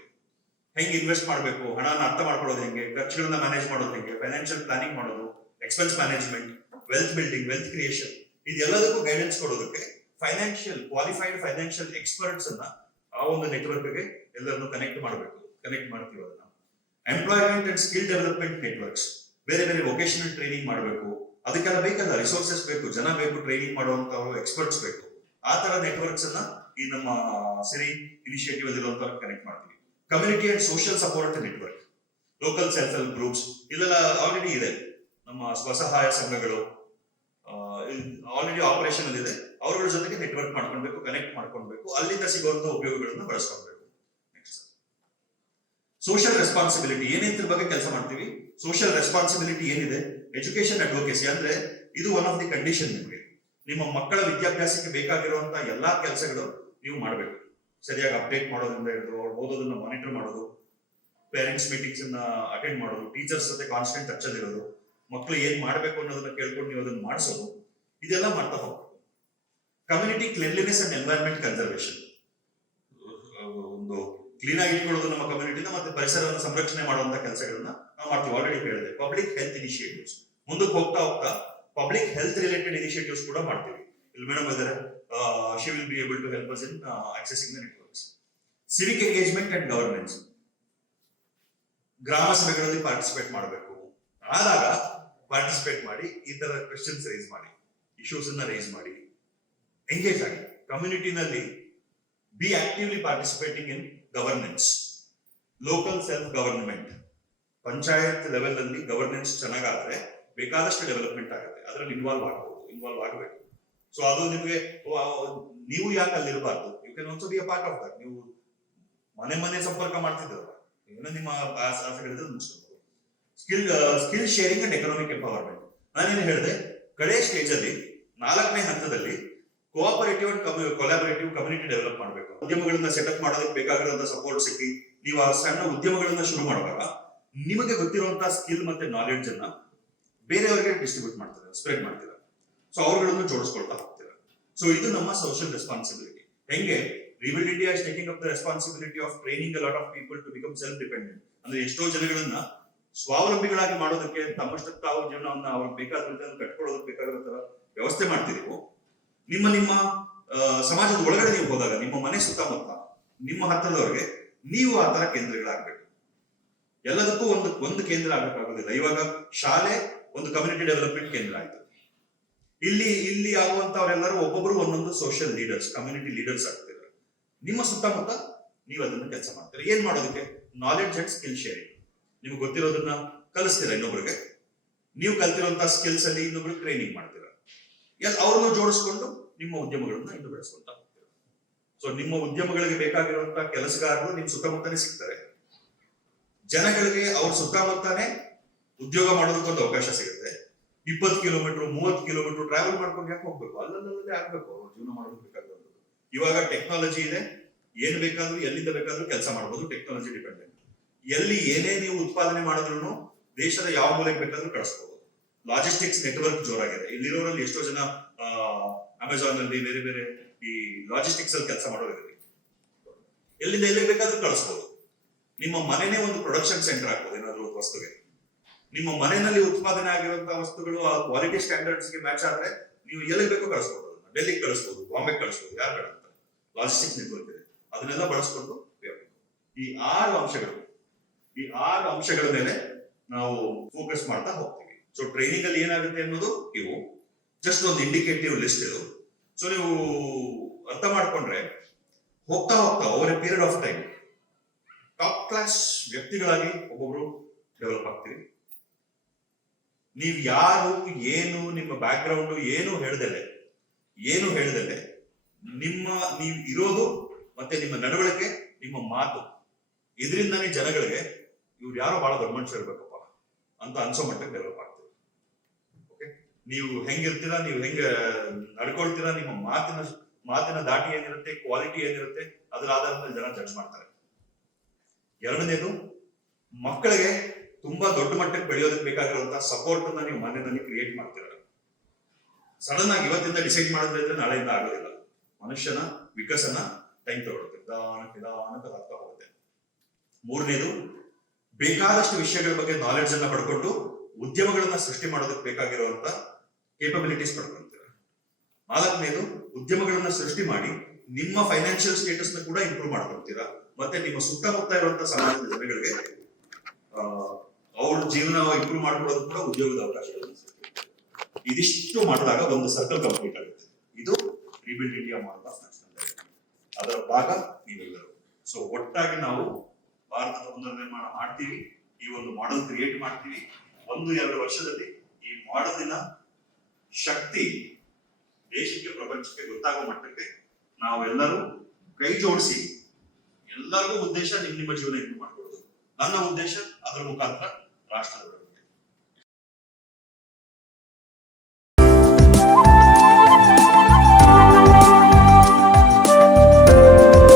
ಹೆಂಗೆ ಇನ್ವೆಸ್ಟ್ ಮಾಡಬೇಕು, ಹಣನ ಅರ್ಥ ಮಾಡ್ಕೊಳ್ಳೋದು ಹೆಂಗೆ, ಖರ್ಚುಗಳನ್ನ ಮ್ಯಾನೇಜ್ ಮಾಡೋದು ಹೆಂಗೆ, ಫೈನಾನ್ಷಿಯಲ್ ಪ್ಲಾನಿಂಗ್ ಮಾಡೋದು, expense management, wealth building, wealth creation, ಇದೆಲ್ಲದಕ್ಕೂ ಗೈಡೆನ್ಸ್ ಕೊಡೋದಕ್ಕೆ ಕ್ವಾಲಿಫೈಡ್ ಫೈನಾನ್ಷಿಯಲ್ ಎಕ್ಸ್ಪರ್ಟ್ಸ್ ಅನ್ನ ಆ ಒಂದು ನೆಟ್ವರ್ಕ್ ಗೆ ಎಲ್ಲರನ್ನು ಕನೆಕ್ಟ್ ಮಾಡ್ತೀವಿ ಅದನ್ನ. Employment and skill development networks, ಬೇರೆ ಬೇರೆ ವೊಕೇಶನಲ್ ಟ್ರೈನಿಂಗ್ ಮಾಡಬೇಕು, ಅದಕ್ಕೆಲ್ಲ ಬೇಕಲ್ಲ, ರಿಸೋರ್ಸಸ್ ಬೇಕು, ಜನ ಬೇಕು, ಟ್ರೈನಿಂಗ್ ಮಾಡುವಂತವರು ಎಕ್ಸ್ಪರ್ಟ್ಸ್ ಬೇಕು. ಆ ತರ ನೆಟ್ವರ್ಕ್ಸ್ ಅನ್ನ ಈ ನಮ್ಮ ಸಿರಿ ಇನಿಷಿಯೇಟಿವ್ ಅಲ್ಲಿರುವಂತ ಕನೆಕ್ಟ್ ಮಾಡ್ತೀವಿ. Community and social support network, local self help groups, ಇದೆಲ್ಲ ಆಲ್ರೆಡಿ ಇದೆ. ನಮ್ಮ ಸ್ವಸಹಾಯ ಸಂಘಗಳು ಆಲ್ರೆಡಿ ಆಪರೇಷನ್ ಅಲ್ಲಿ ಇದೆ, ಅವ್ರಗಳ ಜೊತೆಗೆ ನೆಟ್ವರ್ಕ್ ಮಾಡ್ಕೊಳ್ಬೇಕು, ಕನೆಕ್ಟ್ ಮಾಡ್ಕೊಳ್ಬೇಕು, ಅಲ್ಲಿಂದ ಸಿಗುವಂತ ಉಪಯೋಗಗಳನ್ನು ಬಳಸ್ಕೊಳ್ಬೇಕು. ನೆಕ್ಸ್ಟ್, ಸೋಷಿಯಲ್ ರೆಸ್ಪಾನ್ಸಿಬಿಲಿಟಿ, ಏನೇಂದ್ರ ಬಗ್ಗೆ ಕೆಲಸ ಮಾಡ್ತೀವಿ. ಸೋಷಿಯಲ್ ರೆಸ್ಪಾನ್ಸಿಬಿಲಿಟಿ ಏನಿದೆ, ಎಜುಕೇಶನ್ ಅಡ್ವೊಕೇಸಿ, ಅಂದ್ರೆ ಇದು ಒನ್ ಆಫ್ ದಿ ಕಂಡೀಷನ್. ನಿಮಗೆ ನಿಮ್ಮ ಮಕ್ಕಳ ವಿದ್ಯಾಭ್ಯಾಸಕ್ಕೆ ಬೇಕಾಗಿರುವಂತಹ ಎಲ್ಲಾ ಕೆಲಸಗಳು ನೀವು ಮಾಡಬೇಕು. ಸರಿಯಾಗಿ ಅಪ್ಡೇಟ್ ಮಾಡೋದ್ರಿಂದ ಹಿಡಿದು ಅವ್ರು ಓದೋದನ್ನ ಮಾನಿಟರ್ ಮಾಡೋದು, ಪೇರೆಂಟ್ಸ್ ಮೀಟಿಂಗ್ಸ್ ಅನ್ನ ಅಟೆಂಡ್ ಮಾಡೋದು, ಟೀಚರ್ಸ್ ಜೊತೆ ಕಾನ್ಸ್ಟೆಂಟ್ ಟಚ್ ಅಲ್ಲಿ ಇರೋದು, ಮಕ್ಕಳು ಏನ್ ಮಾಡ್ಬೇಕು ಅನ್ನೋದನ್ನ ಕೇಳ್ಕೊಂಡು ನೀವು ಅದನ್ನ ಮಾಡಿಸೋದು, ಇದೆಲ್ಲ ಮಾಡ್ತಾ ಹೋಗ್ಬೇಕು. Community cleanliness and environment conservation, ಒಂದು ಕ್ಲೀನ್ ಆಗಿ ಇಟ್ಕೊಳ್ಳೋದು ನಮ್ಮ ಕಮ್ಯುನಿಟಿನ, ಮತ್ತೆ ಪರಿಸರವನ್ನು ಸಂರಕ್ಷಣೆ ಮಾಡುವಂತ ಕೆಲಸಗಳನ್ನ ನಾವು ಮಾಡ್ತೀವಿ. ಆಲ್ರೆಡಿ ಹೇಳಿದೆ. ಪಬ್ಲಿಕ್ ಹೆಲ್ತ್ ಇನಿಷಿಯೇಟಿವ್ಸ್, ಮುಂದಕ್ಕೆ ಹೋಗ್ತಾ ಪಬ್ಲಿಕ್ ಹೆಲ್ತ್ ರಿಲೇಟೆಡ್ ಇನಿಷಿಯೇಟಿವ್ಸ್ ಕೂಡ ಮಾಡ್ತೀವಿ. ಇಲ್ಲಿ ಮೇಡಮ್ ಇದ್ದಾರೆ, she will be able to help us in accessing the networks. Civic engagement and governance, ಗ್ರಾಮ ಸಭೆಗಳಲ್ಲಿ ಪಾರ್ಟಿಸಿಪೇಟ್ ಮಾಡಬೇಕು. ಆದಾಗ ಪಾರ್ಟಿಸಿಪೇಟ್ ಮಾಡಿ, ಈ ತರ ಕ್ವೆಶ್ಚನ್ಸ್ ರೈಸ್ ಮಾಡಿ, ಇಶ್ಯೂಸ್ ಅನ್ನ ರೈಸ್ ಮಾಡಿ, ಎಂಗೇಜ್ ಆಗಿ ಕಮ್ಯುನಿಟಿನಲ್ಲಿ be actively participating in governance. Local self government, panchayat level ಅಲ್ಲಿ ಗವರ್ನೆನ್ಸ್ ಚೆನ್ನಾಗಾದ್ರೆ ಬೇಕಾದಷ್ಟು ಡೆವಲಪ್ಮೆಂಟ್ ಆಗುತ್ತೆ, ಅದರಲ್ಲಿ ಇನ್ವಾಲ್ವ್ ಆಗಬೇಕು. ಸೊ ಅದು ನಿಮಗೆ, ನೀವು ಯಾಕೆ ಅಲ್ಲಿರಬಾರ್ದು, you can also be a part of that. ನೀವು ಮನೆ ಸಂಪರ್ಕ ಮಾಡ್ತಿದ್ದಲ್ಲ, ಏನೋ ನಿಮ್ಮ ಆಸೆಗಳಿದ್ರೆ ಮುಗಿಸ್ಕೊಂಡು. Skill sharing and economic empowerment, ನಾನೇನು ಹೇಳಿದೆ, ಕಡೆ ಸ್ಟೇಜ್ ಅಲ್ಲಿ 4ನೇ ಹಂತದಲ್ಲಿ cooperative and collaborative community develop ಮಾಡಬೇಕು. ಉದ್ಯಮಗಳನ್ನ ಸೆಟಪ್ ಮಾಡೋದಕ್ಕೆ ಬೇಕಾಗಿರುವಂತಹ ಸಪೋರ್ಟ್ ಸಿಕ್ಕಿ ನೀವು ಆ ಸಣ್ಣ ಉದ್ಯಮಗಳನ್ನ ಶುರು ಮಾಡುವಾಗ ನಿಮಗೆ ಗೊತ್ತಿರುವಂತಹ ಸ್ಕಿಲ್ ಮತ್ತೆ ನಾಲೆಡ್ಜ್ ಅನ್ನ ಬೇರೆಯವರಿಗೆ ಡಿಸ್ಟ್ರಿಬ್ಯೂಟ್ ಮಾಡ್ತೀರಾ, ಸ್ಪ್ರೆಡ್ ಮಾಡ್ತೀರಾ. ಸೊ ಅವ್ರುಗಳನ್ನು ಜೋಡಿಸ್ಕೊಳ್ತಾ ಹೋಗ್ತೀರಾ. ಸೊ ಇದು ನಮ್ಮ ಸೋಷಿಯಲ್ ರೆಸ್ಪಾನ್ಸಿಬಿಲಿಟಿ. ಹೆಂಗೆ rebuild India is taking up the responsibility of training a lot of people to become self dependent. ಅಂದ್ರೆ ಎಷ್ಟೋ ಜನಗಳನ್ನ ಸ್ವಾವಲಂಬಿಗಳಾಗಿ ಮಾಡೋದಕ್ಕೆ ತಮ್ಮಷ್ಟಕ್ಕೆ ತಾವು ಜೀವನವನ್ನ ಅವ್ರಿಗೆ ಬೇಕಾದಂತ ಕಟ್ಕೊಳ್ಳೋದಕ್ಕೆ ಬೇಕಾಗಿರೋ ವ್ಯವಸ್ಥೆ ಮಾಡ್ತಿದೀವೋ, ನಿಮ್ಮ ನಿಮ್ಮ ಸಮಾಜದ ಒಳಗಡೆ ನೀವು ಹೋದಾಗ ನಿಮ್ಮ ಮನೆ ಸುತ್ತಮುತ್ತ ನಿಮ್ಮ ಹತ್ತಿರದವರಿಗೆ ನೀವು ಆ ತರ ಕೇಂದ್ರಗಳಾಗಬೇಕು. ಎಲ್ಲದಕ್ಕೂ ಒಂದು ಕೇಂದ್ರ ಆಗಬೇಕಾಗೋದಿಲ್ಲ. ಇವಾಗ ಶಾಲೆ ಒಂದು ಕಮ್ಯುನಿಟಿ ಡೆವಲಪ್ಮೆಂಟ್ ಕೇಂದ್ರ ಆಯ್ತು. ಇಲ್ಲಿ ಆಗುವಂತವರೆಲ್ಲರೂ ಒಬ್ಬೊಬ್ರು ಒಂದೊಂದು ಸೋಷಿಯಲ್ ಲೀಡರ್ಸ್, ಕಮ್ಯುನಿಟಿ ಲೀಡರ್ಸ್ ಆಗ್ತಿದ್ದಾರೆ. ನಿಮ್ಮ ಸುತ್ತಮುತ್ತ ನೀವು ಅದನ್ನ ಕೆಲಸ ಮಾಡ್ತೀರಾ. ಏನ್ ಮಾಡೋದಕ್ಕೆ? Knowledge and skill sharing. ನಿಮ್ಗೆ ಗೊತ್ತಿರೋದನ್ನ ಕಲಿಸ್ತೀರಾ ಇನ್ನೊಬ್ರಿಗೆ, ನೀವು ಕಲ್ತಿರುವಂತಹ ಸ್ಕಿಲ್ಸ್ ಅಲ್ಲಿ ಇನ್ನೊಬ್ರಿಗೆ ಟ್ರೈನಿಂಗ್ ಮಾಡ್ತೀರಾ. ಅವ್ರನ್ನು ಜೋಡಿಸ್ಕೊಂಡು ನಿಮ್ಮ ಉದ್ಯಮಗಳನ್ನ ಇನ್ನು ಬೆಳೆಸ್ಕೊಂತ ಹೋಗ್ತೀರಾ. ಸೊ ನಿಮ್ಮ ಉದ್ಯಮಗಳಿಗೆ ಬೇಕಾಗಿರುವಂತಹ ಕೆಲಸಗಾರರು ನಿಮ್ ಸುತ್ತಮುತ್ತನೇ ಸಿಗ್ತಾರೆ. ಜನಗಳಿಗೆ ಅವ್ರ ಸುತ್ತಮುತ್ತನೇ ಉದ್ಯೋಗ ಮಾಡೋದಕ್ಕೊಂದು ಅವಕಾಶ ಸಿಗುತ್ತೆ. 20 ಕಿಲೋಮೀಟರ್ 30 ಕಿಲೋಮೀಟರ್ ಟ್ರಾವೆಲ್ ಮಾಡ್ಕೊಂಡು ಯಾಕೆ ಹೋಗ್ಬೇಕು? ಅಲ್ಲಲ್ಲೇ ಆಗ್ಬೇಕು ಅವ್ರು ಜೀವನ ಮಾಡೋದಕ್ಕೆ ಬೇಕಾಗಿರೋದು. ಇವಾಗ ಟೆಕ್ನಾಲಜಿ ಇದೆ, ಏನ್ ಬೇಕಾದ್ರೂ ಎಲ್ಲಿಂದ ಬೇಕಾದ್ರೂ ಕೆಲಸ ಮಾಡಬಹುದು. Technology dependent. ಎಲ್ಲಿ ಏನೇ ನೀವು ಉತ್ಪಾದನೆ ಮಾಡಿದ್ರು ದೇಶದ ಯಾವ ಮೂಲೆಗೆ ಬೇಕಾದ್ರೂ ಕಳಿಸಬಹುದು. Logistics network ಜೋರಾಗಿದೆ. ಇಲ್ಲಿರೋರಲ್ಲಿ ಎಷ್ಟೋ ಜನ ಅಮೆಜಾನ್ ಅಲ್ಲಿ ಬೇರೆ ಬೇರೆ ಈ ಲಾಜಿಸ್ಟಿಕ್ಸ್ ಅಲ್ಲಿ ಕೆಲಸ ಮಾಡೋರಿದ್ದಾರೆ. ಎಲ್ಲಿಂದ ಎಲ್ಲಿಗೆ ಬೇಕಾದ್ರೂ ಕಳಿಸಬಹುದು. ನಿಮ್ಮ ಮನೆನೇ ಒಂದು ಪ್ರೊಡಕ್ಷನ್ ಸೆಂಟರ್ ಆಗ್ಬೋದು. ಏನಾದ್ರು ಒಂದು ವಸ್ತುಗೆ ನಿಮ್ಮ ಮನೆಯಲ್ಲಿ ಉತ್ಪಾದನೆ ಆಗಿರುವಂತಹ ವಸ್ತುಗಳು ಆ ಕ್ವಾಲಿಟಿ ಸ್ಟ್ಯಾಂಡರ್ಡ್ಸ್ ಗೆ ಮ್ಯಾಚ್ ಆದ್ರೆ ನೀವು ಎಲ್ಲಿಗೆ ಬೇಕೋ ಕಳಿಸಬಹುದು. ಡೆಲ್ಲಿಗೆ ಕಳಿಸಬಹುದು, ಬಾಂಬೆ ಕಳಿಸಬಹುದು, ಯಾರು ಬೇಡ ಅಂತ ಲಾಜಿಸ್ಟಿಕ್ಸ್ ನೆಟ್ವರ್ಕ್ ಇದೆ. ಅದನ್ನೆಲ್ಲ ಬಳಸ್ಕೊಂಡು ಈ 6 ಅಂಶಗಳ ಮೇಲೆ ನಾವು ಫೋಕಸ್ ಮಾಡ್ತಾ ಹೋಗ್ತೀವಿ. ಸೊ ಟ್ರೈನಿಂಗ್ ಅಲ್ಲಿ ಏನಾಗುತ್ತೆ ಅನ್ನೋದು ಇವು ಜಸ್ಟ್ ಒಂದು ಇಂಡಿಕೇಟಿವ್ ಲಿಸ್ಟ್ ಇದು. ಸೊ ನೀವು ಅರ್ಥ ಮಾಡ್ಕೊಂಡ್ರೆ ಹೋಗ್ತಾ over A period of time top class ವ್ಯಕ್ತಿಗಳಾಗಿ ಒಬ್ಬೊಬ್ರು ಡೆವಲಪ್ ಆಗ್ತೀವಿ. ನೀವ್ ಯಾರು, ಏನು, ನಿಮ್ಮ ಬ್ಯಾಕ್ ಗ್ರೌಂಡ್ ಏನು ಹೇಳ್ದಲೆ ನೀವು ಇರೋದು ಮತ್ತೆ ನಿಮ್ಮ ನಡವಳಿಕೆ, ನಿಮ್ಮ ಮಾತು, ಇದರಿಂದಾನೇ ಜನಗಳಿಗೆ ಇವ್ರು ಯಾರೋ ಬಹಳ ದೊಡ್ಡ ಮನುಷ್ಯ ಇರ್ಬೇಕಪ್ಪ ಅಂತ ಅನ್ಸೋ ಮಟ್ಟಕ್ಕೆ ಡೆವಲಪ್ ಆಗ್ತೀವಿ. ಓಕೆ, ನೀವು ಹೆಂಗಿರ್ತೀರಾ, ನೀವು ಹೆಂಗ ನಡ್ಕೊಳ್ತೀರಾ, ನಿಮ್ಮ ಮಾತಿನ ದಾಟಿ ಏನಿರುತ್ತೆ, ಕ್ವಾಲಿಟಿ ಏನಿರುತ್ತೆ, ಅದರ ಆಧಾರದ ಮೇಲೆ ಜನ ಜಡ್ಜ್ ಮಾಡ್ತಾರೆ. ಎರಡನೇದು, ಮಕ್ಕಳಿಗೆ ತುಂಬಾ ದೊಡ್ಡ ಮಟ್ಟಕ್ಕೆ ಬೆಳೆಯೋದಕ್ಕೆ ಬೇಕಾಗಿರುವಂತಹ ಸಪೋರ್ಟ್ ಅನ್ನ ನೀವು ಮನೆಯಲ್ಲಿ ಕ್ರಿಯೇಟ್ ಮಾಡ್ತೀರ. ಸಡನ್ ಆಗಿ ಇವತ್ತಿಂದ ಡಿಸೈಡ್ ಮಾಡಿದ್ರೆ ನಾಳೆಯಿಂದ ಆಗೋದಿಲ್ಲ. ಮನುಷ್ಯನ ವಿಕಸನ ಟೈಮ್ ತಗೊಳುತ್ತೆ, ನಿಧಾನಕ್ಕೆ ಆಗ್ತಾ ಹೋಗುತ್ತೆ. ಮೂರನೇದು, ಬೇಕಾದಷ್ಟು ವಿಷಯಗಳ ಬಗ್ಗೆ ನಾಲೆಡ್ಜ್ ಅನ್ನ ಪಡ್ಕೊಂಡು ಉದ್ಯಮಗಳನ್ನ ಸೃಷ್ಟಿ ಮಾಡೋದಕ್ಕೆ ಬೇಕಾಗಿರುವಂತ ಕೇಪಬಿಲಿಟೀಸ್ ಪಡ್ಕೊಂತೀರ. ನಾಲ್ಕನೇದು, ಉದ್ಯಮಗಳನ್ನ ಸೃಷ್ಟಿ ಮಾಡಿ ನಿಮ್ಮ ಫೈನಾನ್ಷಿಯಲ್ ಸ್ಟೇಟಸ್ ನ ಕೂಡ ಇಂಪ್ರೂವ್ ಮಾಡ್ಕೊಳ್ತೀರಾ. ಮತ್ತೆ ನಿಮ್ಮ ಸುತ್ತಮುತ್ತ ಇರುವಂತಹ ಸಮಾಜದ ಜನಗಳಿಗೆ ಅವ್ರ ಜೀವನ ಇಂಪ್ರೂವ್ ಮಾಡ್ಕೊಳ್ಳೋದು ಕೂಡ ಉದ್ಯೋಗದ ಅವಕಾಶಗಳು. ಇದಿಷ್ಟು ಮಾಡಿದಾಗ ಒಂದು ಸರ್ಕಲ್ ಕಂಪ್ಲೀಟ್ ಆಗುತ್ತೆ. ಇದು rebuild India model of national development. ಅದರ ಭಾಗ ನೀವೆಲ್ಲರೂ. ಸೊ ಒಟ್ಟಾಗಿ ನಾವು ಭಾರತದ ಪುನರ್ನಿರ್ಮಾಣ ಮಾಡ್ತೀವಿ. ಈ ಒಂದು ಮಾಡೆಲ್ ಕ್ರಿಯೇಟ್ ಮಾಡ್ತೀವಿ. 1-2 ವರ್ಷದಲ್ಲಿ ಈ ಮಾಡೆಲಿನ ಶಕ್ತಿ ದೇಶಕ್ಕೆ, ಪ್ರಪಂಚಕ್ಕೆ ಗೊತ್ತಾಗೋ ಮಟ್ಟಕ್ಕೆ ನಾವೆಲ್ಲರೂ ಕೈ ಜೋಡಿಸಿ, ಎಲ್ಲರಿಗೂ ಉದ್ದೇಶ ನಿಮ್ಮ ಜೀವನ ಇಂಪ್ರೂವ್ ಮಾಡ್ಕೊಳ್ಳೋದು. ನನ್ನ ಉದ್ದೇಶ ಅದರ ಮುಖಾಂತರ ರಾಷ್ಟ್ರದ